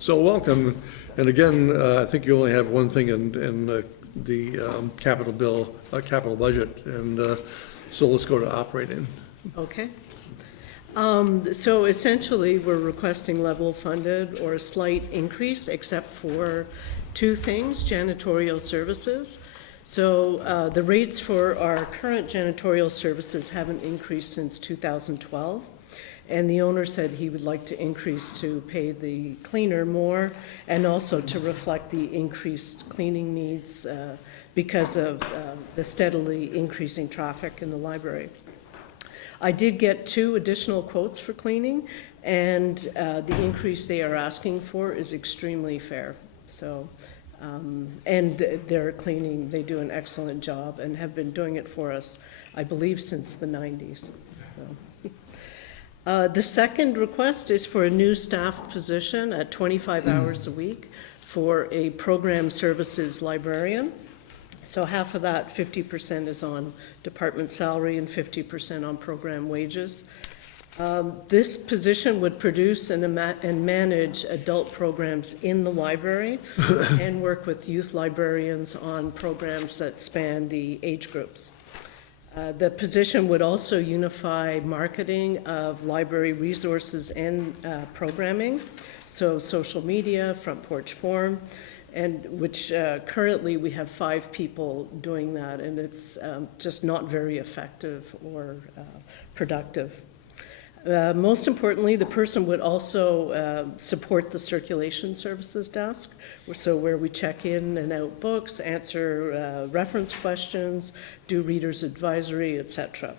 So welcome, and again, I think you only have one thing in the capital budget, and so let's go to operating. Okay. So essentially, we're requesting level funded or a slight increase, except for 2 things, janitorial services. So the rates for our current janitorial services haven't increased since 2012. And the owner said he would like to increase to pay the cleaner more and also to reflect the increased cleaning needs because of the steadily increasing traffic in the library. I did get 2 additional quotes for cleaning, and the increase they are asking for is extremely fair. So, and their cleaning, they do an excellent job and have been doing it for us, I believe, since the 90s. So. The second request is for a new staff position at 25 hours a week for a program services librarian. So half of that, 50% is on department salary and 50% on program wages. This position would produce and manage adult programs in the library and work with youth librarians on programs that span the age groups. The position would also unify marketing of library resources and programming, so social media, Front Porch Forum, and which currently we have 5 people doing that, and it's just not very effective or productive. Most importantly, the person would also support the circulation services desk, so where we check in and out books, answer reference questions, do reader's advisory, etc.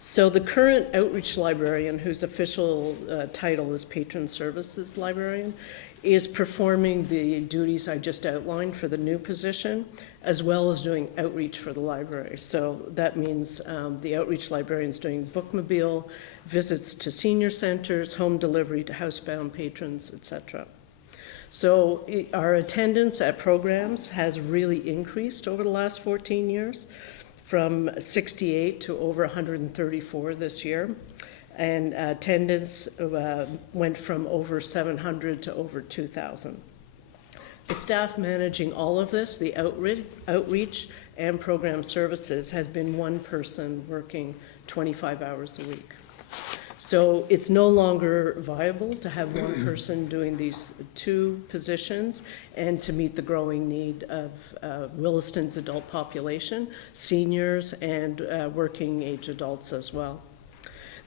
So the current outreach librarian, whose official title is patron services librarian, is performing the duties I just outlined for the new position, as well as doing outreach for the library. So that means the outreach librarian is doing bookmobile, visits to senior centers, home delivery to housebound patrons, etc. So our attendance at programs has really increased over the last 14 years, from 68 to over 134 this year. And attendance went from over 700 to over 2,000. The staff managing all of this, the outreach and program services, has been one person working 25 hours a week. So it's no longer viable to have one person doing these two positions and to meet the growing need of Williston's adult population, seniors, and working age adults as well.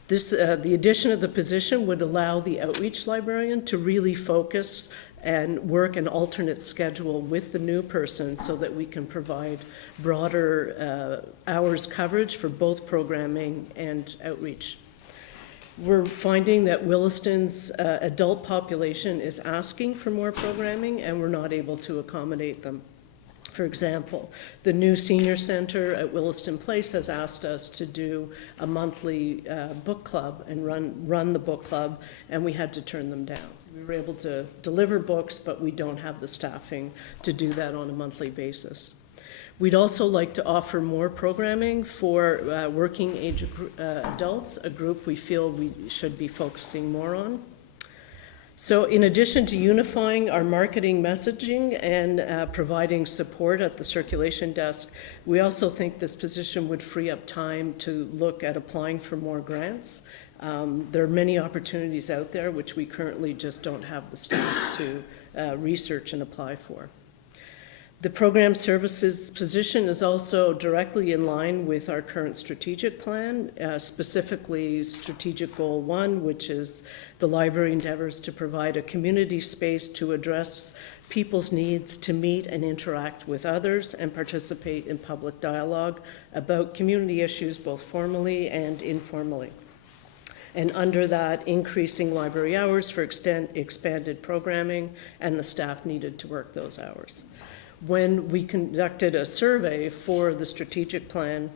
The addition of the position would allow the outreach librarian to really focus and work an alternate schedule with the new person so that we can provide broader hours coverage for both programming and outreach. We're finding that Williston's adult population is asking for more programming, and we're not able to accommodate them. For example, the new senior center at Williston Place has asked us to do a monthly book club and run the book club, and we had to turn them down. We were able to deliver books, but we don't have the staffing to do that on a monthly basis. We'd also like to offer more programming for working age adults, a group we feel we should be focusing more on. So in addition to unifying our marketing messaging and providing support at the circulation desk, we also think this position would free up time to look at applying for more grants. There are many opportunities out there which we currently just don't have the staff to research and apply for. The program services position is also directly in line with our current strategic plan, specifically Strategic Goal 1, which is the library endeavors to provide a community space to address people's needs to meet and interact with others and participate in public dialogue about community issues both formally and informally. And under that, increasing library hours for expanded programming and the staff needed to work those hours. When we conducted a survey for the strategic plan,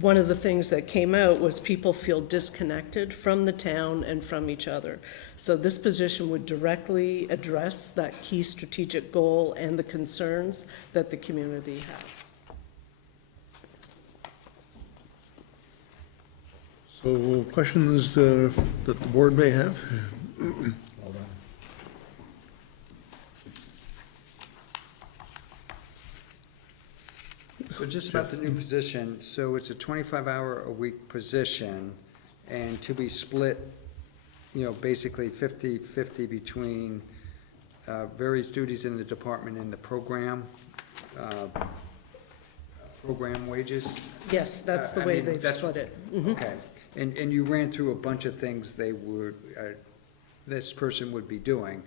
one of the things that came out was people feel disconnected from the town and from each other. So this position would directly address that key strategic goal and the concerns that the community has. So questions that the board may have? So just about the new position, so it's a 25-hour-a-week position, and to be split, you know, basically 50-50 between various duties in the department and the program wages? Yes, that's the I way mean, they've that's- split it. Okay, and you ran through a bunch of things they would, this person would be doing.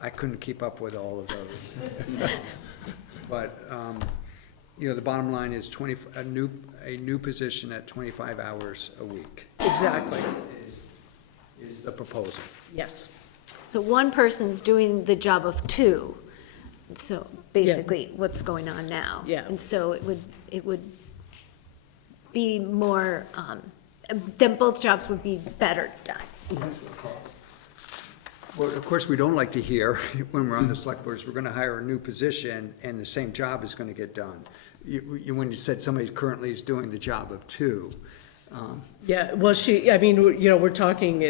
I couldn't keep up with all of those. But, you know, the bottom line is a new position at 25 hours a week Exactly, is the proposal. yes. So one person's doing the job of two, so basically what's going on now. Yeah. And so it would be more, then both jobs would be better done. Well, of course, we don't like to hear, when we're on the select boards, we're gonna hire a new position and the same job is gonna get done. When you said somebody currently is doing the job of two. Yeah, well, we're talking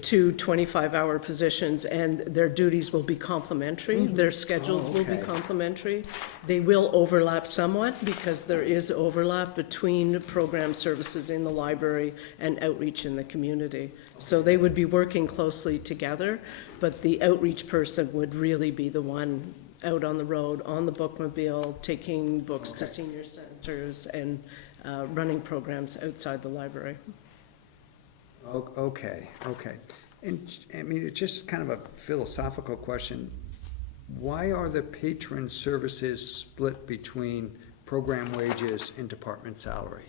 two 25-hour positions, and their duties will be complementary. Their schedules will be okay. complementary. They will overlap somewhat, because there is overlap between program services in the library and outreach in the community. So they would be working closely together, but the outreach person would really be the one out on the road, on the bookmobile, taking books to senior centers and running programs outside the library. Okay. And, I mean, it's just kind of a philosophical question. Why are the patron services split between program wages and department salary?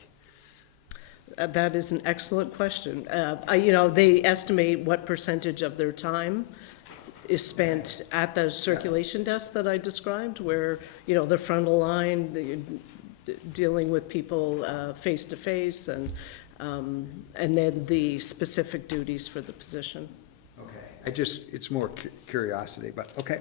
That is an excellent question. They estimate what percentage of their time is spent at the circulation desk that I described, where, the frontal line, dealing with people face to face, and then the specific duties for the position. Okay. It's more curiosity, but, okay.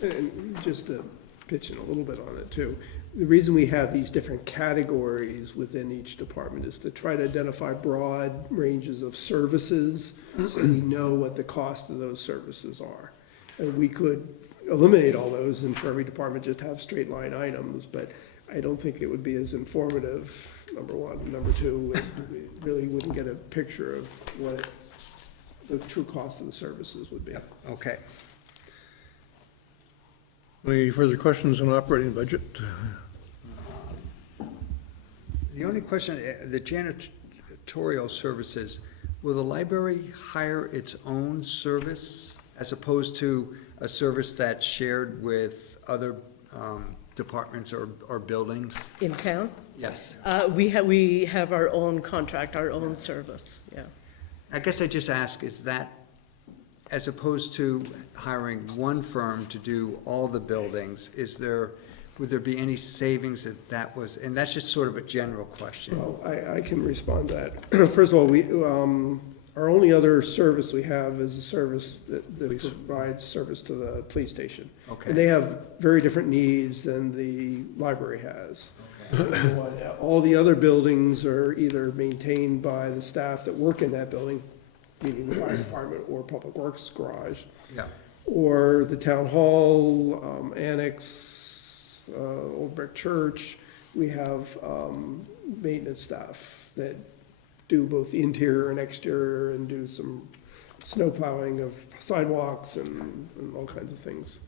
And just to pitch in a little bit on it too, the reason we have these different categories within each department is to try to identify broad ranges of services so we know what the cost of those services are. And we could eliminate all those and for every department just have straight line items, but I don't think it would be as informative, number one. Number two, we really wouldn't get a picture of what the true cost of the services would be. Okay. Any further questions on operating budget? The only question, the janitorial services, will the library hire its own service as opposed to a service that's shared with other departments or buildings? In town? Yes. We have our own contract, our own service, yeah. I guess I just ask, is that, as opposed to hiring one firm to do all the buildings, would there be any savings that was, and that's just sort of a general question. Well, I can respond to that. First of all, our only other service we have is a service that provides service to the police station. Okay. And they have very different needs than the library has. All the other buildings are either maintained by the staff that work in that building, meaning the fire department or public works garage, Yeah. or the town hall, annex, Old Brick Church. We have maintenance staff that do both interior and exterior and do some snow plowing of sidewalks and all kinds of things.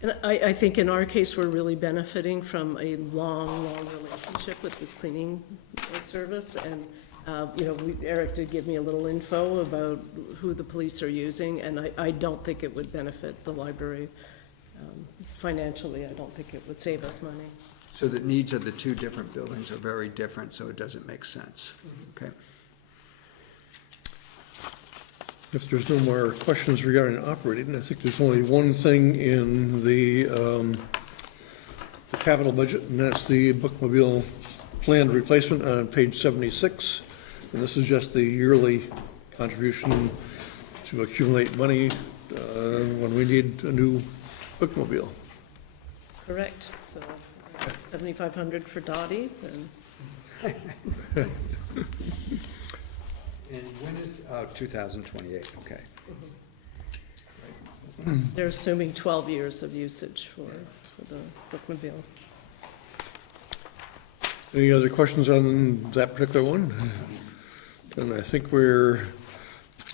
And I think in our case, we're really benefiting from a long relationship with this cleaning service. And, Eric did give me a little info about who the police are using, and I don't think it would benefit the library financially. I don't think it would save us money. So the needs of the two different buildings are very different, so it doesn't make sense. Okay. If there's no more questions regarding operating, I think there's only one thing in the capital budget, and that's the bookmobile planned replacement on page 76. And this is just the yearly contribution to accumulate money when we need a new bookmobile. Correct, so 7,500 for Dottie, and And when is, 2028, okay. they're assuming 12 years of usage for the bookmobile. Any other questions on that particular one? Then I think we're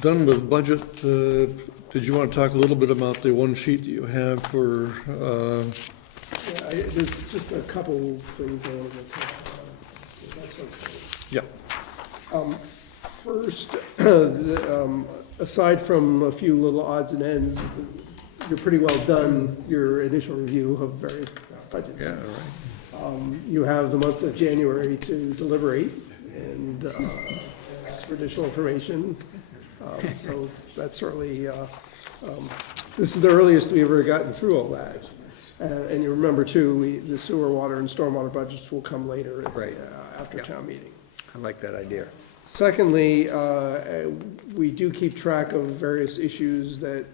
done with budget. Did you want to talk a little bit about the one sheet that you have for, Yeah, there's just a couple things I want to talk about, if that's okay. yeah, First, aside from a few little odds and ends, you're pretty well done your initial review of various budgets. yeah, all right. You have the month of January to deliberate and ask for additional information. So that's certainly, this is the earliest we've ever gotten through all that. And you remember too, the sewer, water, and stormwater budgets will come later Right. after Yep. town meeting. I like that idea. Secondly, we do keep track of various issues or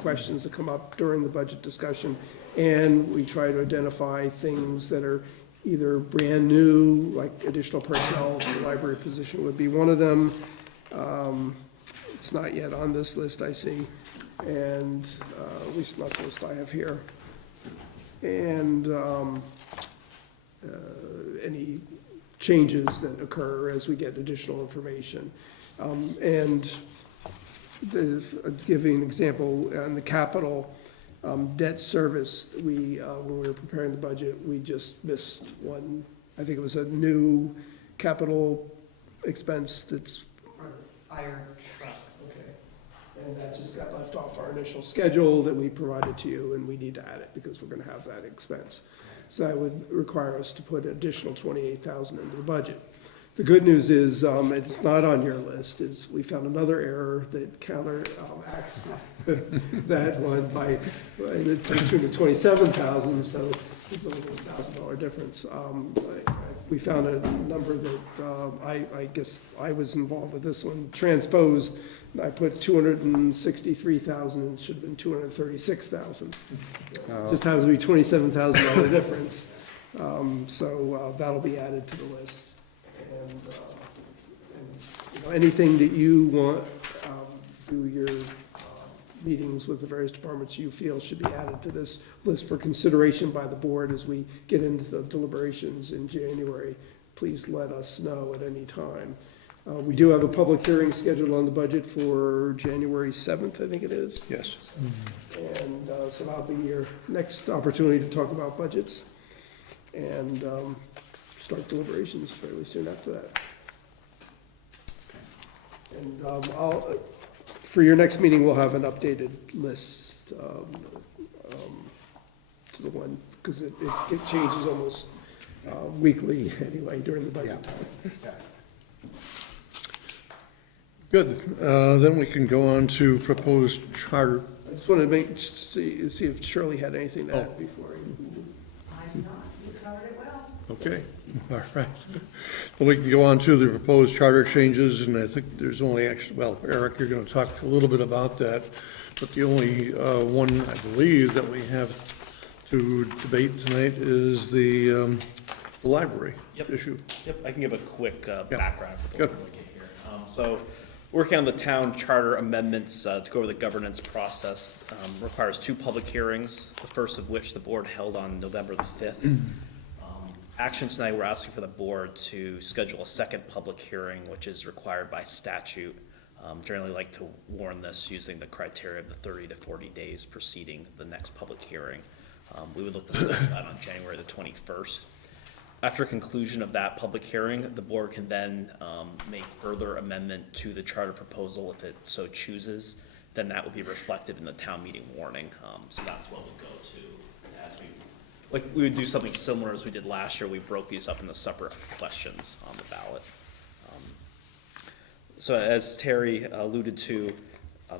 questions that come up during the budget discussion, and we try to identify things that are either brand new, like additional personnel, the library position would be one of them. It's not yet on this list, I see, and at least not the list I have here. And any changes that occur as we get additional information. And there's, giving an example, on the capital debt service, when we were preparing the budget, we just missed one, I think it was a new capital expense that's. Fire trucks. Okay. And that just got left off our initial schedule that we provided to you, and we need to add it because we're gonna have that expense. So that would require us to put an additional $28,000 into the budget. The good news is, it's not on your list, is we found another error that counteracts that one by, and it takes you to $27,000, so it's only a $1,000 difference. We found a number that, I guess I was involved with this one, transposed. I put 263,000, and it should have been 236,000. Just happens to be $27,000 difference. So that'll be added to the list. And anything that you want through your meetings with the various departments you feel should be added to this list for consideration by the board as we get into the deliberations in January, please let us know at any time. We do have a public hearing scheduled on the budget for January 7th, I think it is. Yes. And so that'll be your next opportunity to talk about budgets and start deliberations fairly soon after that. And for your next meeting, we'll have an updated list to the one, because it changes almost weekly anyway during the budget time. Good. Then we can go on to proposed charter. I just wanted to see if Shirley had anything to add before. Okay, all right. Well, we can go on to the proposed charter changes, and I think there's only actually, well, Eric, you're going to talk a little bit about that, but the only one, I believe, that we have to debate tonight is the library Yep. issue. Yep, I can give a quick background for Good. people who get here. So, working on the town charter amendments to go over the governance process requires 2 public hearings, the first of which the board held on November the 5th. Action tonight, we're asking for the board to schedule a second public hearing, which is required by statute. Generally like to warn this using the criteria of the 30 to 40 days preceding the next public hearing. We would look to schedule that on January the 21st. After conclusion of that public hearing, the board can then make further amendment to the charter proposal if it so chooses. Then that will be reflected in the town meeting warning. So that's what we'll go to as we would do something similar as we did last year. We broke these up into separate questions on the ballot. So as Terry alluded to,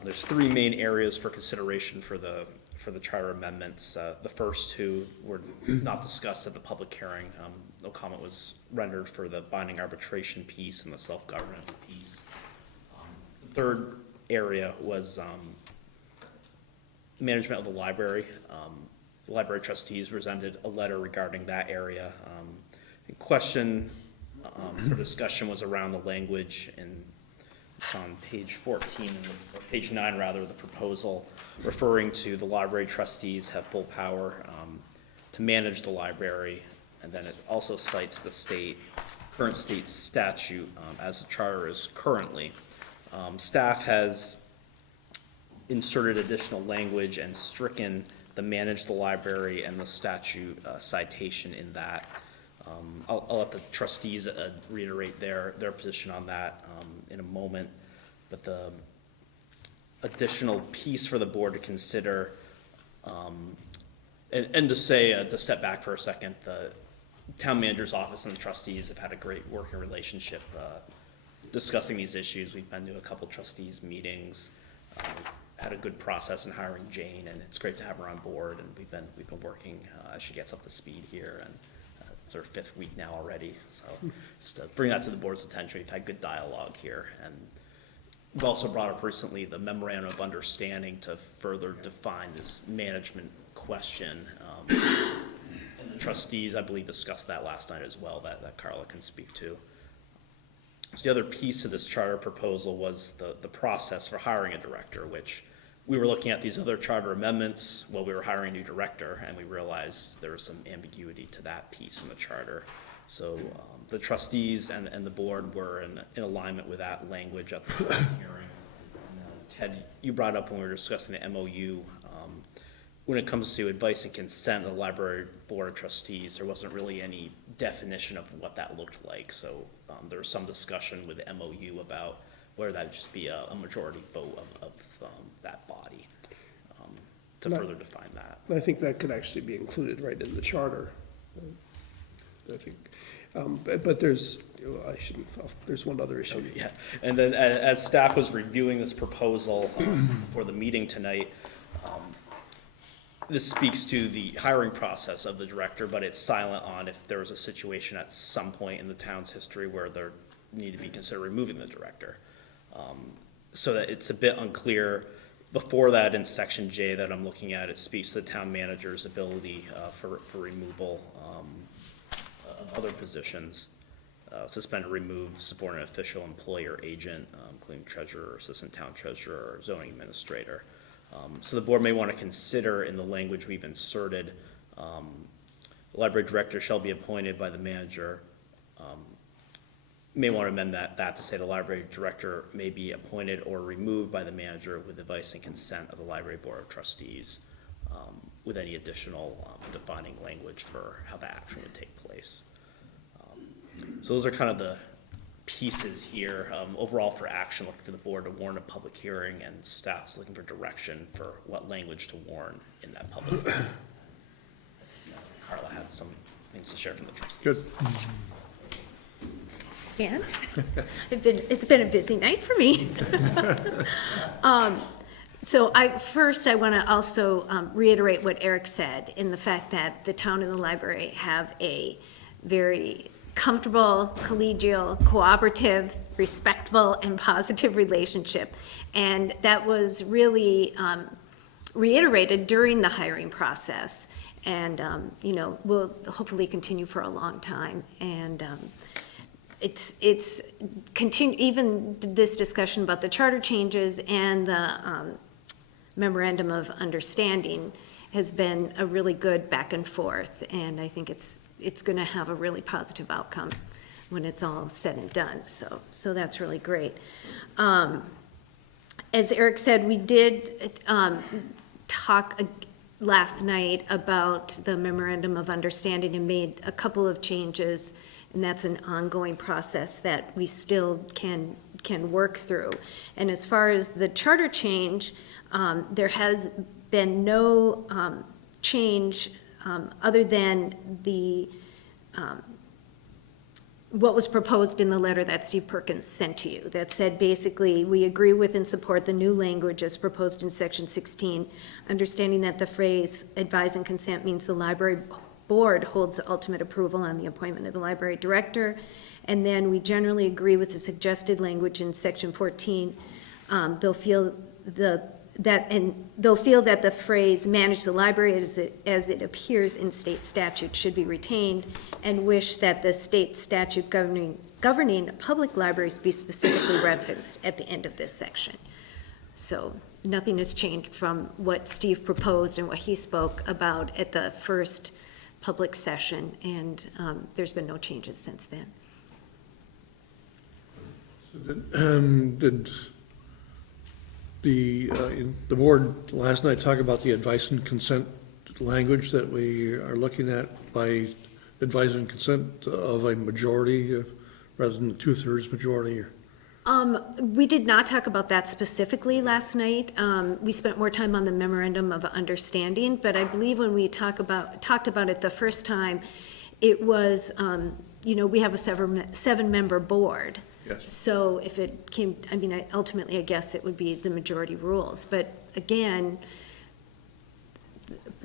there's 3 main areas for consideration for the charter amendments. The first 2 were not discussed at the public hearing. No comment was rendered for the binding arbitration piece and the self-governance piece. The third area was management of the library. The library trustees presented a letter regarding that area. The question for discussion was around the language, and it's on page 14, or page 9 rather, of the proposal, referring to the library trustees have full power to manage the library, and then it also cites the current state statute as the charter is currently. Staff has inserted additional language and stricken the manage the library and the statute citation in that. I'll let the trustees reiterate their position on that in a moment, but the additional piece for the board to consider, and to say, to step back for a second, the town manager's office and the trustees have had a great working relationship discussing these issues. We've been to a couple trustees meetings, had a good process in hiring Jane, and it's great to have her on board, and we've been working as she gets up to speed here, and it's her 5th week now already, so just to bring that to the board's attention. We've had good dialogue here, and we've also brought up recently the memorandum of understanding to further define this management question, and the trustees, I believe, discussed that last night as well, that Carla can speak to. So the other piece of this charter proposal was the process for hiring a director, which we were looking at these other charter amendments while we were hiring a new director, and we realized there was some ambiguity to that piece in the charter. So the trustees and the board were in alignment with that language at the hearing. And, Ted, you brought up when we were discussing the MOU, when it comes to advice and consent of the library board of trustees, there wasn't really any definition of what that looked like. So there was some discussion with the MOU about whether that would just be a majority vote of that body to further define that. I think that could actually be included right in the charter. I think, but there's, there's one other issue. Okay, yeah, and then as staff was reviewing this proposal for the meeting tonight, this speaks to the hiring process of the director, but it's silent on if there was a situation at some point in the town's history where there needed to be considered removing the director. So that it's a bit unclear. Before that, in section J that I'm looking at, it speaks to the town manager's ability for removal of other positions. Suspend or remove subordinate official, employee or agent, including treasurer, assistant town treasurer, or zoning administrator. So the board may want to consider in the language we've inserted, the library director shall be appointed by the manager. May want to amend that to say the library director may be appointed or removed by the manager with advice and consent of the library board of trustees, with any additional defining language for how that action would take place. So those are kind of the pieces here. Overall for action, looking for the board to warn a public hearing, and staff's looking for direction for what language to warn in that public hearing. Carla had some things to share from the trustees. Good. And it's been a busy night for me. So I want to also reiterate what Eric said in the fact that the town and the library have a very comfortable, collegial, cooperative, respectful, and positive relationship. And that was really reiterated during the hiring process. And, will hopefully continue for a long time. And it's even this discussion about the charter changes and the memorandum of understanding has been a really good back and forth. And I think it's going to have a really positive outcome when it's all said and done. So that's really great. As Eric said, we did talk last night about the memorandum of understanding and made a couple of changes, and that's an ongoing process that we still can work through. And as far as the charter change, there has been no change other than the what was proposed in the letter that Steve Perkins sent to you that said basically we agree with and support the new language as proposed in section 16, understanding that the phrase advise and consent means the library board holds the ultimate approval on the appointment of the library director. And then we generally agree with the suggested language in section 14. They'll feel that the phrase manage the library as it appears in state statute should be retained, and wish that the state statute governing public libraries be specifically referenced at the end of this section. So nothing has changed from what Steve proposed and what he spoke about at the first public session, and there's been no changes since then. Did the board last night talk about the advice and consent language that we are looking at by advice and consent of a majority rather than the 2/3 majority? We did not talk about that specifically last night. We spent more time on the memorandum of understanding, but I believe when we talked about it the first time, it was, we have a seven-member board. Yes. So if it came, ultimately, I guess it would be the majority rules. But again,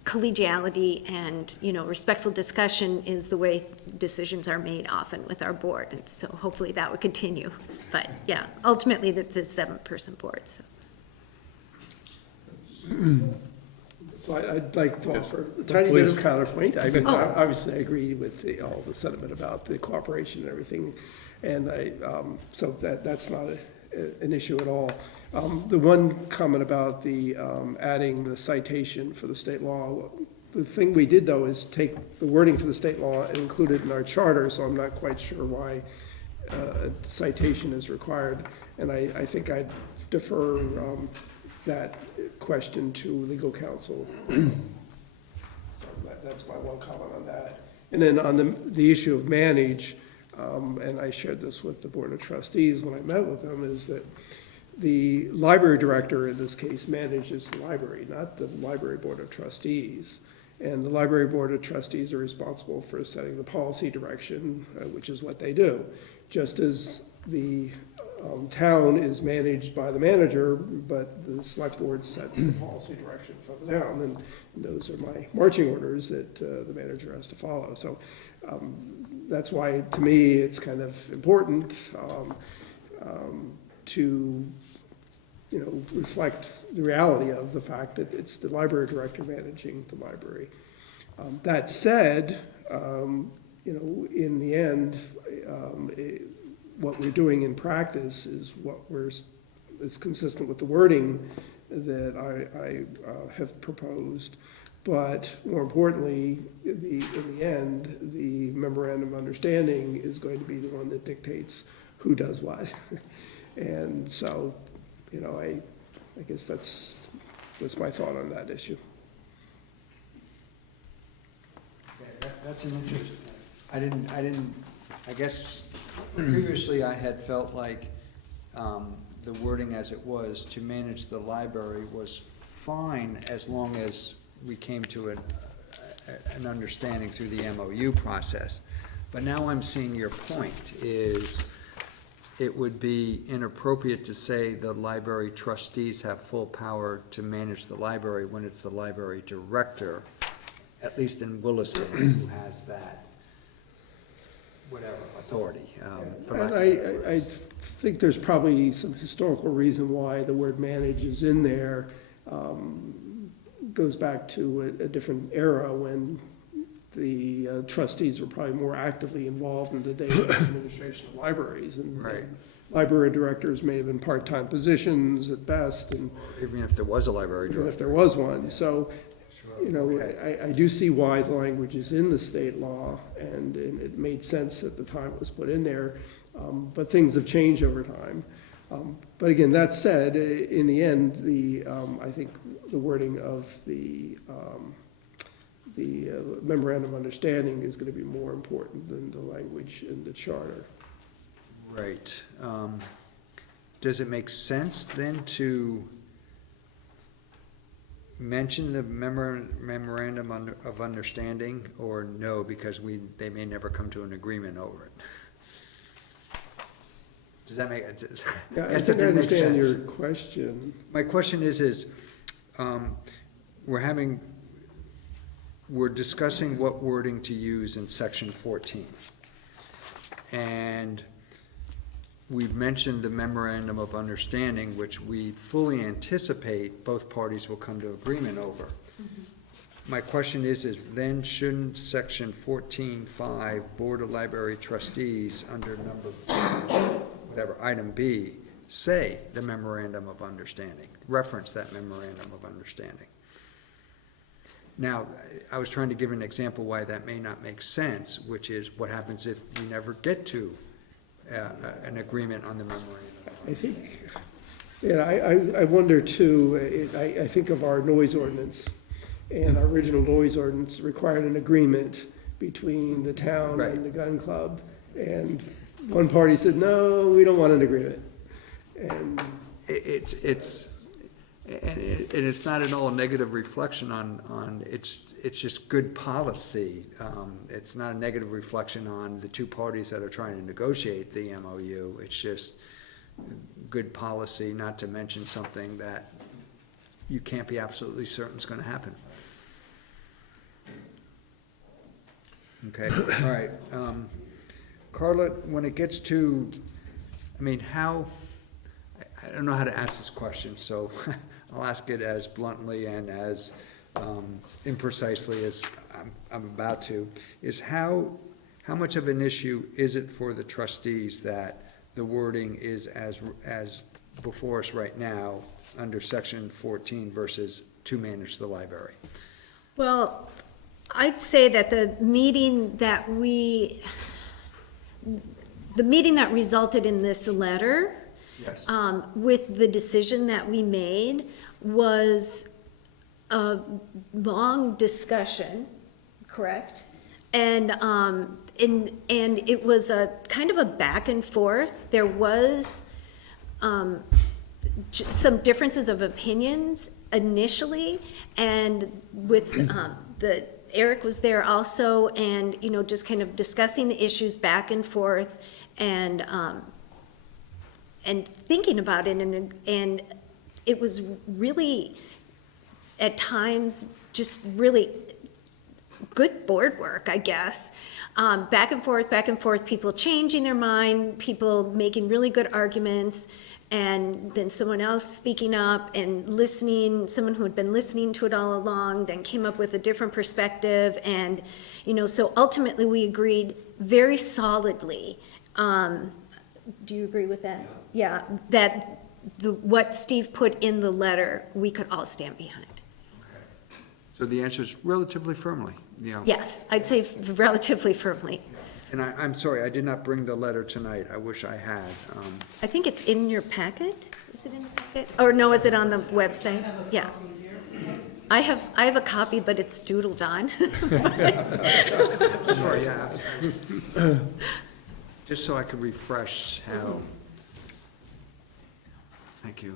collegiality and, respectful discussion is the way decisions are made often with our board. And so hopefully that would continue. But yeah, ultimately, it's a 7-person board, so. So I'd like to offer a tiny bit of counterpoint. Obviously, I agree with all the sentiment about the cooperation and everything. And so that's not an issue at all. The one comment about the adding the citation for the state law, the thing we did though is take the wording for the state law and include it in our charter, so I'm not quite sure why a citation is required. And I think I'd defer that question to legal counsel. So that's my one comment on that. And then on the issue of manage, and I shared this with the Board of Trustees when I met with them, is that the library director in this case manages the library, not the library Board of Trustees. And the library Board of Trustees are responsible for setting the policy direction, which is what they do. Just as the town is managed by the manager, but the select board sets the policy direction for the town, and those are my marching orders that the manager has to follow. So that's why, to me, it's kind of important to reflect the reality of the fact that it's the library director managing the library. That said, in the end, what we're doing in practice is it's consistent with the wording that I have proposed. But more importantly, in the end, the memorandum of understanding is going to be the one that dictates who does what. And so, you know, I guess that's my thought on that issue. That's an interesting, I guess previously I had felt like the wording as it was to manage the library was fine as long as we came to an understanding through the MOU process. But now I'm seeing your point is it would be inappropriate to say the library trustees have full power to manage the library when it's the library director, at least in Williston, who has that, whatever, authority. for lack And of a better I word. think there's probably some historical reason why the word manage is in there. Goes back to a different era when the trustees were probably more actively involved in the day-to-day administration of libraries. And Right. library directors may have been part-time positions at best, and Even if there was a library even if director. there was one. So, you know, Okay. I do see why the language is in the state law, and it made sense at the time it was put in there, but things have changed over time. But again, that said, in the end, I think the wording of the memorandum of understanding is going to be more important than the language in the charter. Right. Does it make sense then to mention the memorandum of understanding, or no, because they may never come to an agreement over it? Does that make, Yeah, I guess think that I didn't make understand sense. your question. My question is, we're discussing what wording to use in section 14. And we've mentioned the memorandum of understanding, which we fully anticipate both parties will come to agreement over. My question is then shouldn't section 14.5, Board of Library Trustees, under whatever, item B, say the memorandum of understanding, reference that memorandum of understanding? Now, I was trying to give an example why that may not make sense, which is what happens if we never get to an agreement on the memorandum. I think, yeah, I wonder too, I think of our noise ordinance, and our original noise ordinance required an agreement between the town Right. and the gun club, and one party said, no, we don't want an agreement. And It's not at all a negative reflection on, it's just good policy. It's not a negative reflection on the two parties that are trying to negotiate the MOU. It's just good policy, not to mention something that you can't be absolutely certain is gonna happen. Okay, all right. Carla, when it gets to, I mean, I don't know how to ask this question, so I'll ask it as bluntly and as imprecisely as I'm about to, is how much of an issue is it for the trustees that the wording is as before us right now under section 14 versus to manage the library? Well, I'd say that the meeting that resulted in this letter, Yes. with the decision that we made, was a long discussion, correct? And it was a kind of a back and forth. There was some differences of opinions initially, and with Eric was there also, and, you know, just kind of discussing the issues back and forth, and thinking about it, and it was really, at times, just really good board work, I guess. Back and forth, people changing their mind, people making really good arguments, and then someone else speaking up and listening, someone who had been listening to it all along, then came up with a different perspective, and, you know, so ultimately we agreed very solidly. Do you agree with that? Yeah, that what Steve put in the letter, we could all stand behind. So the answer is relatively firmly, you know. Yes, I'd say relatively firmly. And I'm sorry, I did not bring the letter tonight. I wish I had. I think it's in your packet. Is it in the packet? Or no, is it on the website? Yeah. I have a copy, but it's doodled on. Sorry, yeah. Just so I could refresh how. Thank you.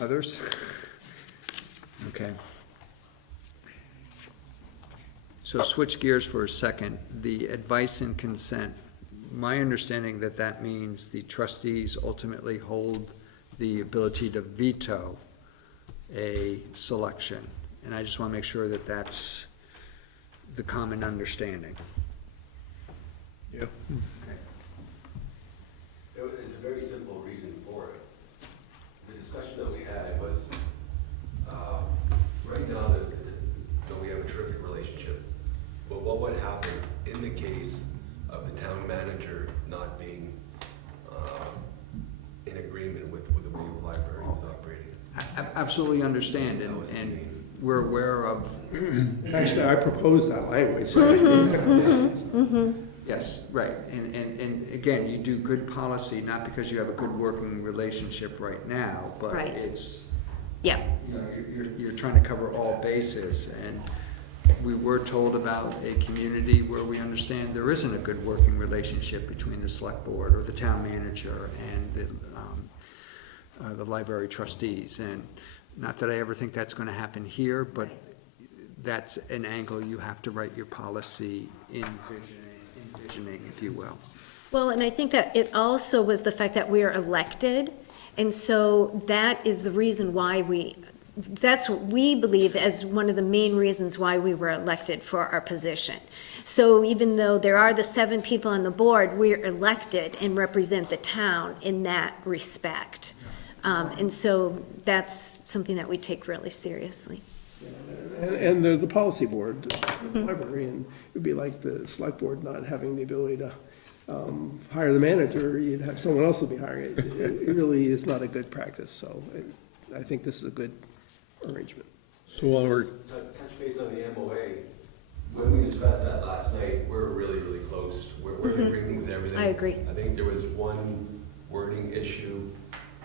Others? Okay. So switch gears for a second. The advice and consent, my understanding that that means the trustees ultimately hold the ability to veto a selection. And I just want to make sure that that's the common understanding. Yeah. It's a very simple reason for it. The discussion that we had was, right now that we have a terrific relationship, but what would happen in the case of the town manager not being in agreement with the way the library is operating? Absolutely understand, and we're aware of. Actually, I proposed that language. Yes, right, and again, you do good policy, not because you have a good working relationship right now, but Right. it's, Yeah, you know, you're trying to cover all bases, and we were told about a community where we understand there isn't a good working relationship between the select board or the town manager and the library trustees, and not that I ever think that's gonna happen here, but that's an angle you have to write your policy envisioning, if you will. well, and I think that it also was the fact that we are elected, and so that is the reason why that's what we believe as one of the main reasons why we were elected for our position. So even though there are the 7 people on the board, we're elected and represent the town in that respect. And so that's something that we take really seriously. And there's the policy board for the library, and it'd be like the select board not having the ability to hire the manager, you'd have someone else will be hiring it. It really is not a good practice, so I think this is a good arrangement. So while we're, Touch base on the MOA, when we discussed that last night, we're really, really close. We're in agreement with everything. I agree. I think there was one wording issue,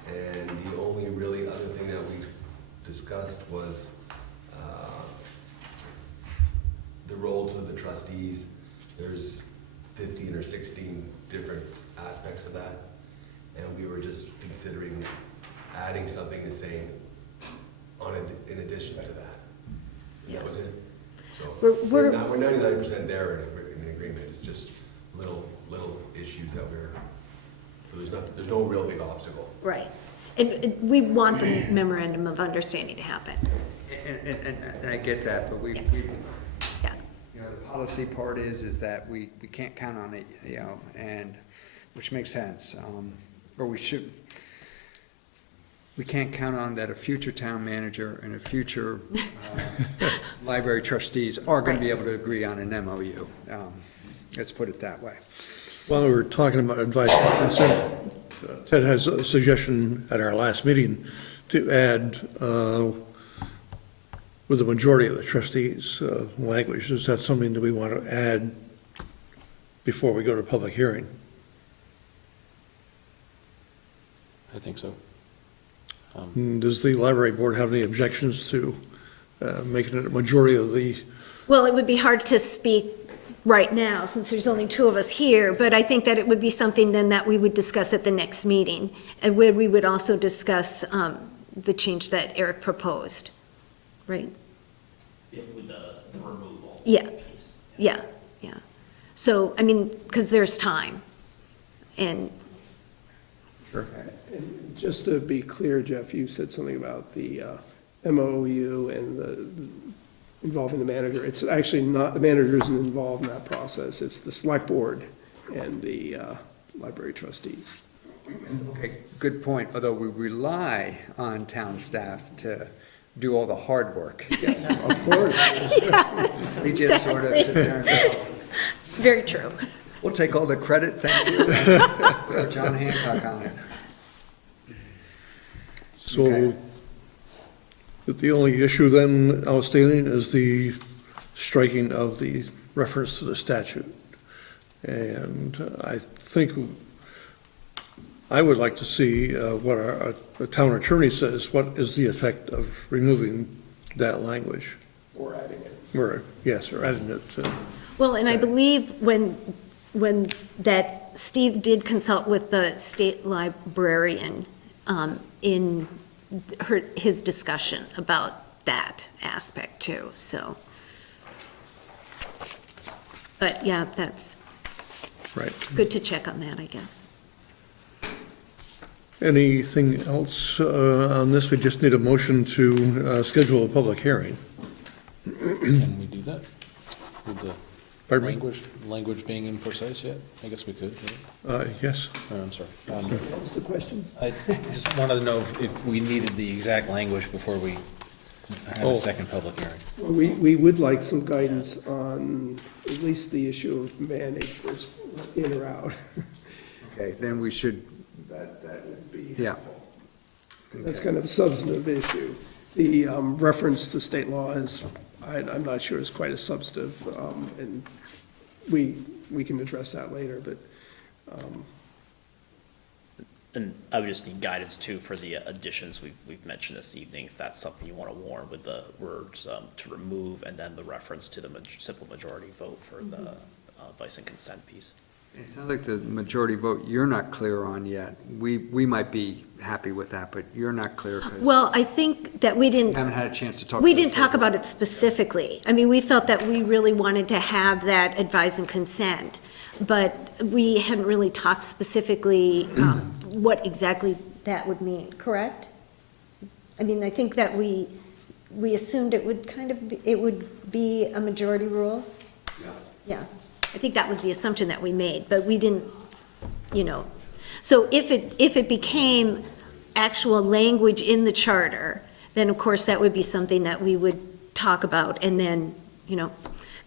and the only really other thing that we discussed was the roles of the trustees. There's 15 or 16 different aspects of that, and we were just considering adding something to say in addition to that. And that was it. So we're 99% there in agreement. It's just little issues that so there's no real big obstacle. Right. And we want the memorandum of understanding to happen. And I get that, but we, Yeah. you know, the policy part is that we can't count on it, you know, and, which makes sense, or we can't count on that a future town manager and a future library trustees are gonna be able to agree on an MOU. Let's put it that way. while we were talking about advice and consent, Ted has a suggestion at our last meeting to add, with the majority of the trustees, language. Is that something that we want to add before we go to public hearing? I think so. Does the library board have any objections to making it a majority of the, Well, it would be hard to speak right now, since there's only 2 of us here, but I think that it would be something then that we would discuss at the next meeting, and where we would also discuss the change that Eric proposed, right? With the removal. Yeah. piece. Yeah. So, I mean, because there's time, and, And just to be clear, Jeff, you said something about the MOU and involving the manager. It's actually not, the manager isn't involved in that process. It's the select board and the library trustees. Okay, good point, although we rely on town staff to do all the hard work. Of course. Yes, We just sort of sit there and go, very true. we'll take all the credit, thank you. Throw John Hancock on it. So, Okay. the only issue then outstanding is the striking of the reference to the statute. And I think, I would like to see what our town attorney says, what is the effect of removing that language? Or adding it. Or, yes, or adding it to. Well, and I believe when that Steve did consult with the state librarian in his discussion about that aspect too, so. But yeah, that's Right. good to check on that, I guess. Anything else on this? We just need a motion to schedule a public hearing. Can we do that? With the Pardon me? language being imprecise yet? I guess we could, Yes. Oh, I'm sorry. What was the question? I just wanted to know if we needed the exact language before we had Oh. a second public hearing. Well, we would like some guidance on at least the issue of managed versus in or out. Okay, then we should, That would be yeah. helpful. That's kind of a substantive issue. The reference to state law is, I'm not sure is quite as substantive, and we can address that later, but And I would just need guidance too for the additions we've mentioned this evening, if that's something you want to warn with the words to remove and then the reference to the simple majority vote for the advice and consent piece. It sounds like the majority vote you're not clear on yet. We might be happy with that, but you're not clear because Well, I think that we we didn't, haven't had a chance to talk. we to the didn't talk full about board. it specifically. I mean, we felt that we really wanted to have that advise and consent, but we hadn't really talked specifically what exactly that would mean, correct? I mean, I think that we assumed it would it would be a majority rules. Yeah, I think that was the assumption that we made, but we didn't, so if it became actual language in the charter, then of course that would be something that we would talk about and then,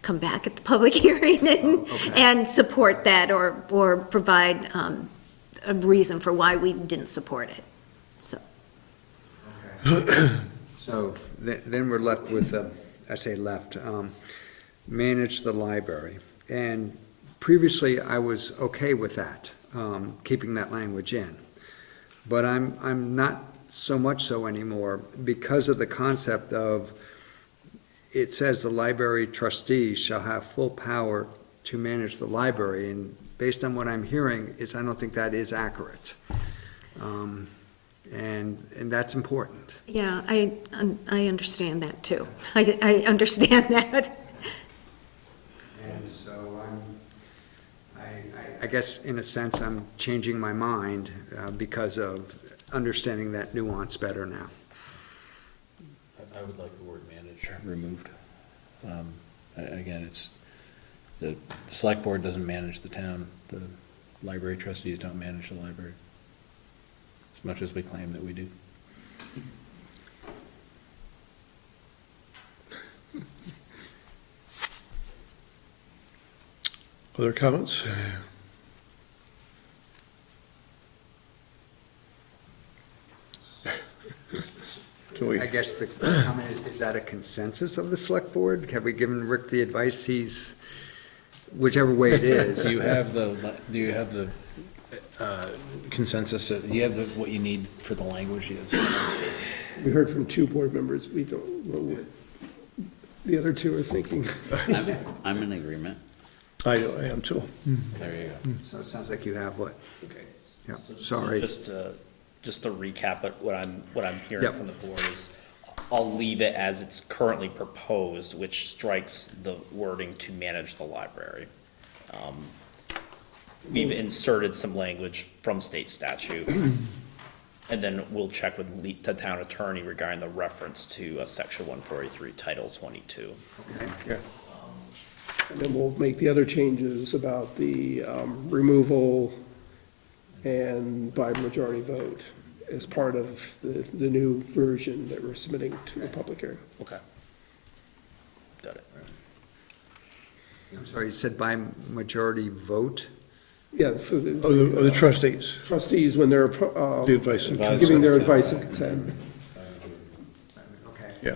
come back at the public hearing and support that or provide a reason for why we didn't support it, so. So then we're left with, I say left, manage the library. And previously I was okay with that, keeping that language in. But I'm not so much so anymore because of the concept of, it says the library trustees shall have full power to manage the library. And based on what I'm hearing, I don't think that is accurate. And that's important. Yeah, I understand that too. I understand that. And so I guess in a sense, I'm changing my mind because of understanding that nuance better now. I would like the word manage removed. Again, the select board doesn't manage the town, the library trustees don't manage the library, as much as we claim that we do. Other comments? Do we? I guess the comment is that a consensus of the select board? Have we given Rick the advice whichever way it is? Do you have the consensus, do you have what you need for the language? Yes. we heard from two board members. We don't know what the other two are thinking. I'm in agreement. I am too. There you go. So it sounds like you have what? Okay. Yeah, So sorry. Just to recap, but what I'm hearing Yep. from the board is, I'll leave it as it's currently proposed, which strikes the wording to manage the library. We've inserted some language from state statute. And then we'll check with the town attorney regarding the reference to section 143, title 22. Yeah. And then we'll make the other changes about the removal and by majority vote as part of the new version that we're submitting to the public hearing. Okay. Got it. I'm sorry, you said by majority vote? Yeah, for Of the trustees, trustees, when they're the advice, giving their advice and consent. Okay. yeah.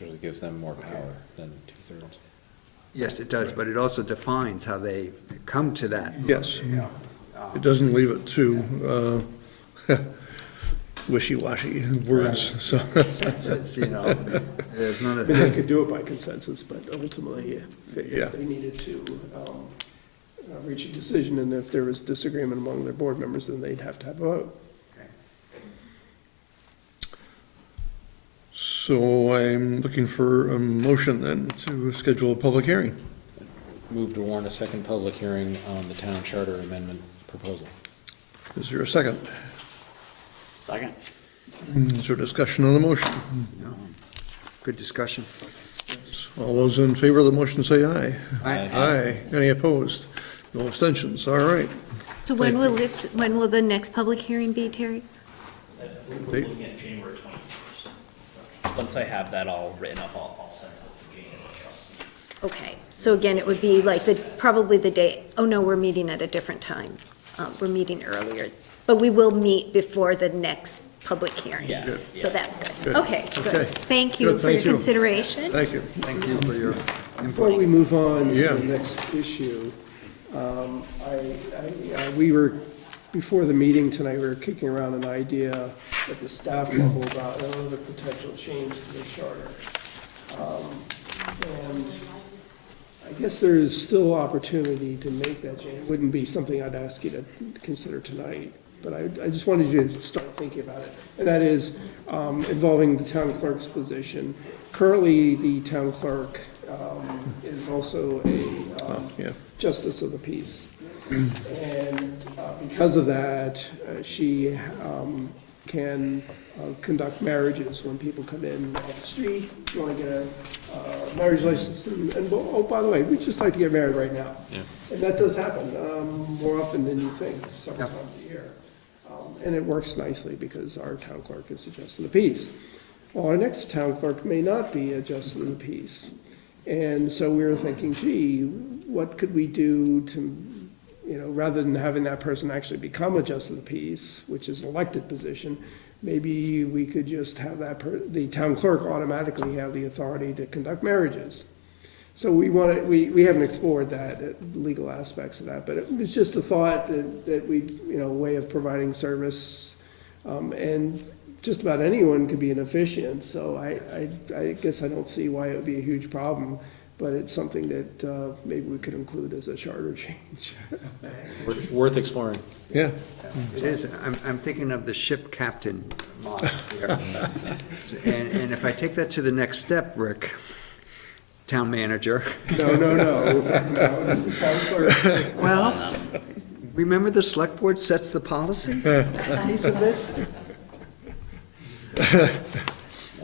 Usually gives them more power than two-thirds. Yes, it does, but it also defines how they come to that. Yes. It doesn't leave it to wishy-washy words, so. Consensus, you know, there's not I mean, they a, could do it by consensus, but ultimately, Yeah. if they needed to reach a decision, and if there was disagreement among their board members, then they'd have to have a vote. So I'm looking for a motion then to schedule a public hearing. Move to warn a second public hearing on the town charter amendment proposal. Is there a second? Second. Is there discussion on the motion? good discussion. All those in favor of the motion say aye. Aye. Aye. Any opposed? No abstentions, all right. So when will the next public hearing be, Terry? We're looking at January 21st. Once I have that all written up, I'll send it to Jane and the trustees. Okay, so again, it would be like probably the day, oh no, we're meeting at a different time. We're meeting earlier, but we will meet before the next public hearing. Yeah. Good. So that's good. Good. Okay, Okay. good. Thank you Good, for your thank you. consideration. Thank you. Thank you for your Before we input. move on to Yeah. the next issue, we were, before the meeting tonight, we were kicking around an idea at the staff level about the potential change to the charter. And I guess there is still opportunity to make that change. It wouldn't be something I'd ask you to consider tonight, but I just wanted you to start thinking about it. And that is involving the town clerk's position. Currently, the town clerk is also a Yeah. justice of the peace. And because of that, she can conduct marriages when people come in off the street, want to get a marriage license, and, oh, by the way, we'd just like to get married right now. Yeah. And that does happen more often than you think, several times a year. And it works nicely because our town clerk is a justice of the peace. Well, our next town clerk may not be a justice of the peace. And so we were thinking, gee, what could we do to, rather than having that person actually become a justice of the peace, which is an elected position, maybe we could just have the town clerk automatically have the authority to conduct marriages. So we haven't explored that, legal aspects of that, but it was just a thought that we, a way of providing service, and just about anyone could be an officiant, so I guess I don't see why it would be a huge problem, but it's something that maybe we could include as a charter change. Worth exploring. Yeah. It is, I'm thinking of the ship captain model here. And if I take that to the next step, Rick, town manager. No, this is town clerk. Well, remember the select board sets the policy piece of this?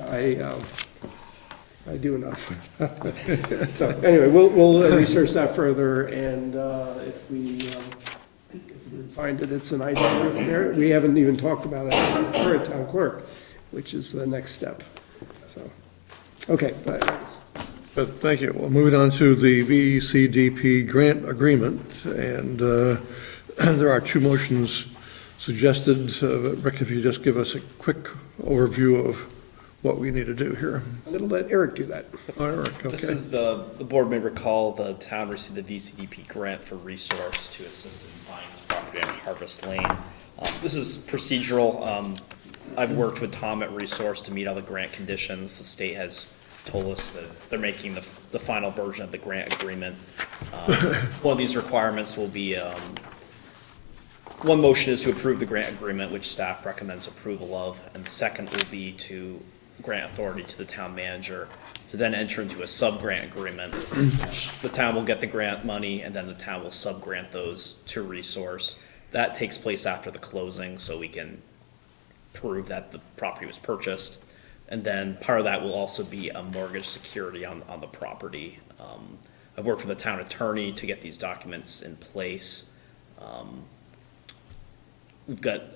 I do enough. So anyway, we'll research that further, and if we find that it's an idea worth hearing, we haven't even talked about it for a town clerk, which is the next step. So, okay. But thank you. Well, moving on to the VCDP grant agreement, and there are two motions suggested. Rick, if you just give us a quick overview of what we need to do here. I'm going to let Eric do that. All right, okay. This is the board may recall the town received the VCDP grant for resource to assist in buying this property on Harvest Lane. This is procedural. I've worked with Tom at Resource to meet all the grant conditions. The state has told us that they're making the final version of the grant agreement. One of these requirements will be, one motion is to approve the grant agreement, which staff recommends approval of, and the second will be to grant authority to the town manager to then enter into a sub-grant agreement, which the town will get the grant money, and then the town will sub-grant those to Resource. That takes place after the closing, so we can prove that the property was purchased. And then part of that will also be a mortgage security on the property. I've worked with the town attorney to get these documents in place. We've got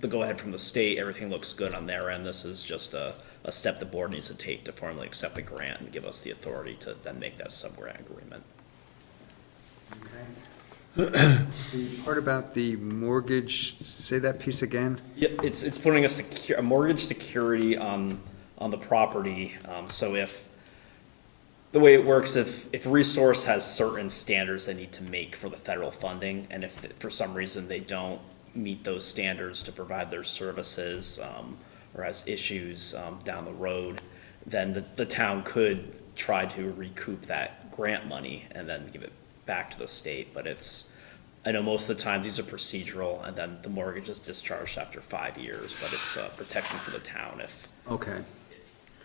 the go-ahead from the state, everything looks good on their end. This is just a step the board needs to take to formally accept the grant and give us the authority to then make that sub-grant agreement. The part about the mortgage, say that piece again? Yep, it's putting a mortgage security on the property, so if, the way it works, if Resource has certain standards they need to make for the federal funding, and if for some reason they don't meet those standards to provide their services, or has issues, down the road, then the town could try to recoup that grant money and then give it back to the state, but I know most of the time these are procedural, and then the mortgage is discharged after 5 years, but it's protection for the town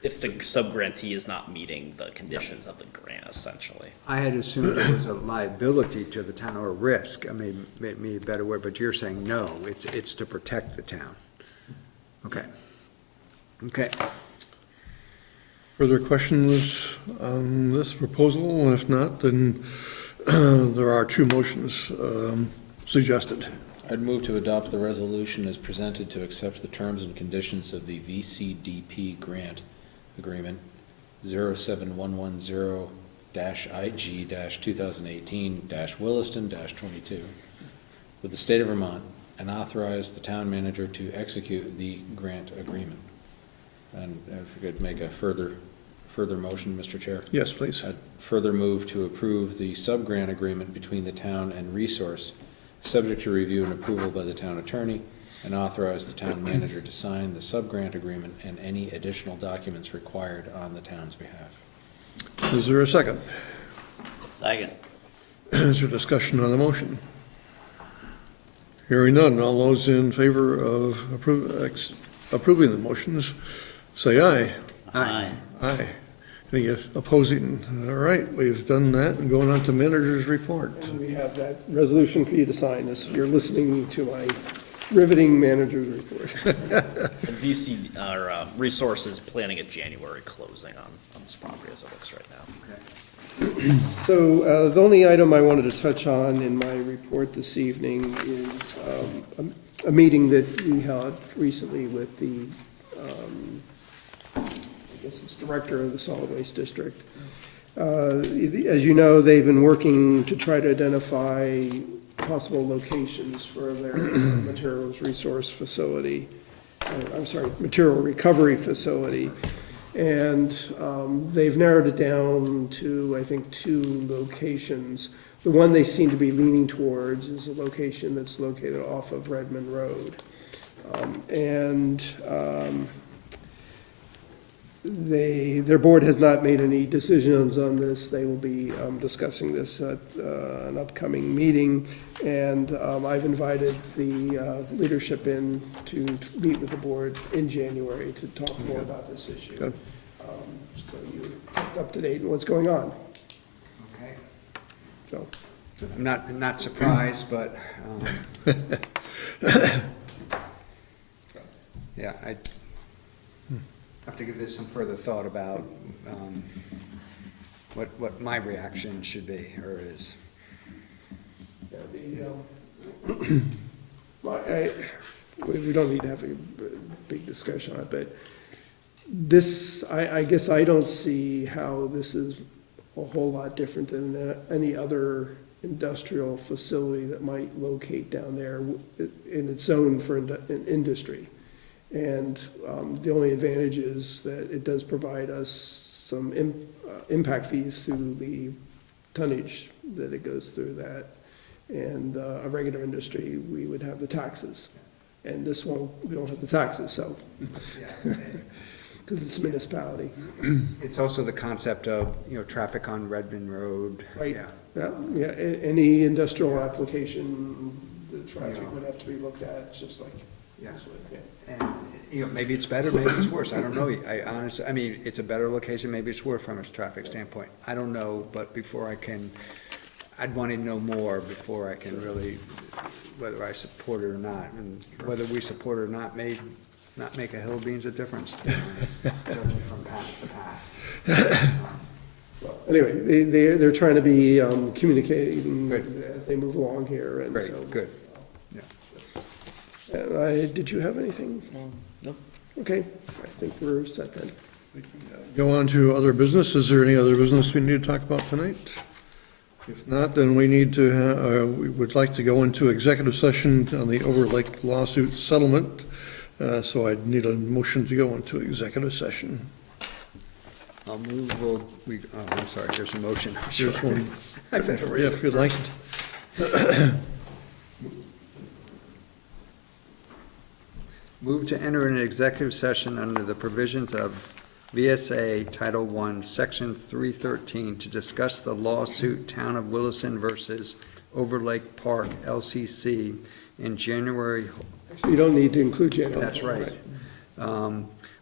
if the sub-grantee is not meeting the conditions of the grant, essentially. I had assumed it was a liability to the town or a risk. I mean, maybe a better word, but you're saying no, it's to protect the town. Okay. Okay. Further questions on this proposal? If not, then there are two motions suggested. I'd move to adopt the resolution as presented to accept the terms and conditions of the VCDP grant agreement 07110-IG-2018-Williston-22 with the state of Vermont, and authorize the town manager to execute the grant agreement. And if we could make a further motion, Mr. Chair. Yes, please. I'd further move to approve the sub-grant agreement between the town and Resource, subject to review and approval by the town attorney, and authorize the town manager to sign the sub-grant agreement and any additional documents required on the town's behalf. Is there a second? Second. Is there discussion on the motion? Hearing none, all those in favor of approving the motions, say aye. Aye. Aye. Any opposing? All right, we've done that, and going on to manager's report. And we have that resolution for you to sign as you're listening to my riveting manager's report. Resource is planning a January closing on this property as it looks right now. So the only item I wanted to touch on in my report this evening is a meeting that we held recently with the, I guess it's director of the solid waste district. As you know, they've been working to try to identify possible locations for their materials resource facility, material recovery facility. And they've narrowed it down to, I think, 2 locations. The one they seem to be leaning towards is a location that's located off of Redmond Road. Their board has not made any decisions on this. They will be discussing this at an upcoming meeting. And I've invited the leadership in to meet with the board in January to talk more about this issue. Good. So you're kept up to date on what's going on. Okay. So, I'm not surprised, but, yeah, I have to give this some further thought about what my reaction should be, or is. yeah, we don't need to have a big discussion on it, but this, I guess I don't see how this is a whole lot different than any other industrial facility that might locate down there in its zone for industry. And the only advantage is that it does provide us some impact fees through the tonnage that it goes through that. And a regular industry, we would have the taxes. And this one, we don't have the taxes, so. Because it's a municipality. It's also the concept of, traffic on Redmond Road. Right. Yeah. Any industrial application, the traffic would have to be looked at, just like this would, yeah. And, maybe it's better, maybe it's worse. I don't know. I mean, it's a better location, maybe it's worse from a traffic standpoint. I don't know, but I'd want to know more before I can really, whether I support it or not. And whether we support it or not may not make a hill of beans a difference, to be honest, judging from the past. Anyway, they're trying to be communicating Good. as they move along here, and so. Great, good. Yeah. And did you have anything? Nope. Okay, I think we're set then. Go on to other business. Is there any other business we need to talk about tonight? If not, then we need to, we would like to go into executive session on the Overlake lawsuit settlement. So I'd need a motion to go into executive session. I'll move, I'm sorry, there's a motion. I'm Here's sure. one. I better read Yeah, it. if you'd like. Move to enter an executive session under the provisions of VSA Title I, Section 313, to discuss the lawsuit Town of Williston versus Overlake Park LCC in January. So you don't need to include January. That's right.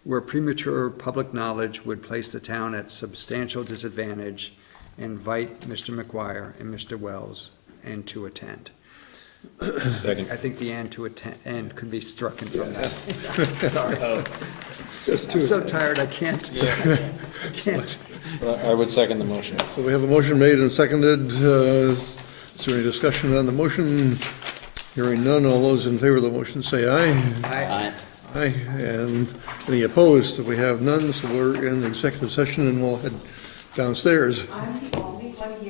Where premature public knowledge would place the town at substantial disadvantage, invite Mr. McGuire and Mr. Wells and to attend. Second. I think the and to attend could be struck in from that. Sorry. Just I'm to so tired, I can't. I can't. I would second the motion. So we have a motion made and seconded. Is there any discussion on the motion? Hearing none, all those in favor of the motion say aye. Aye. Aye, and any opposed? We have none, so we're in executive session and we'll head downstairs. I'm the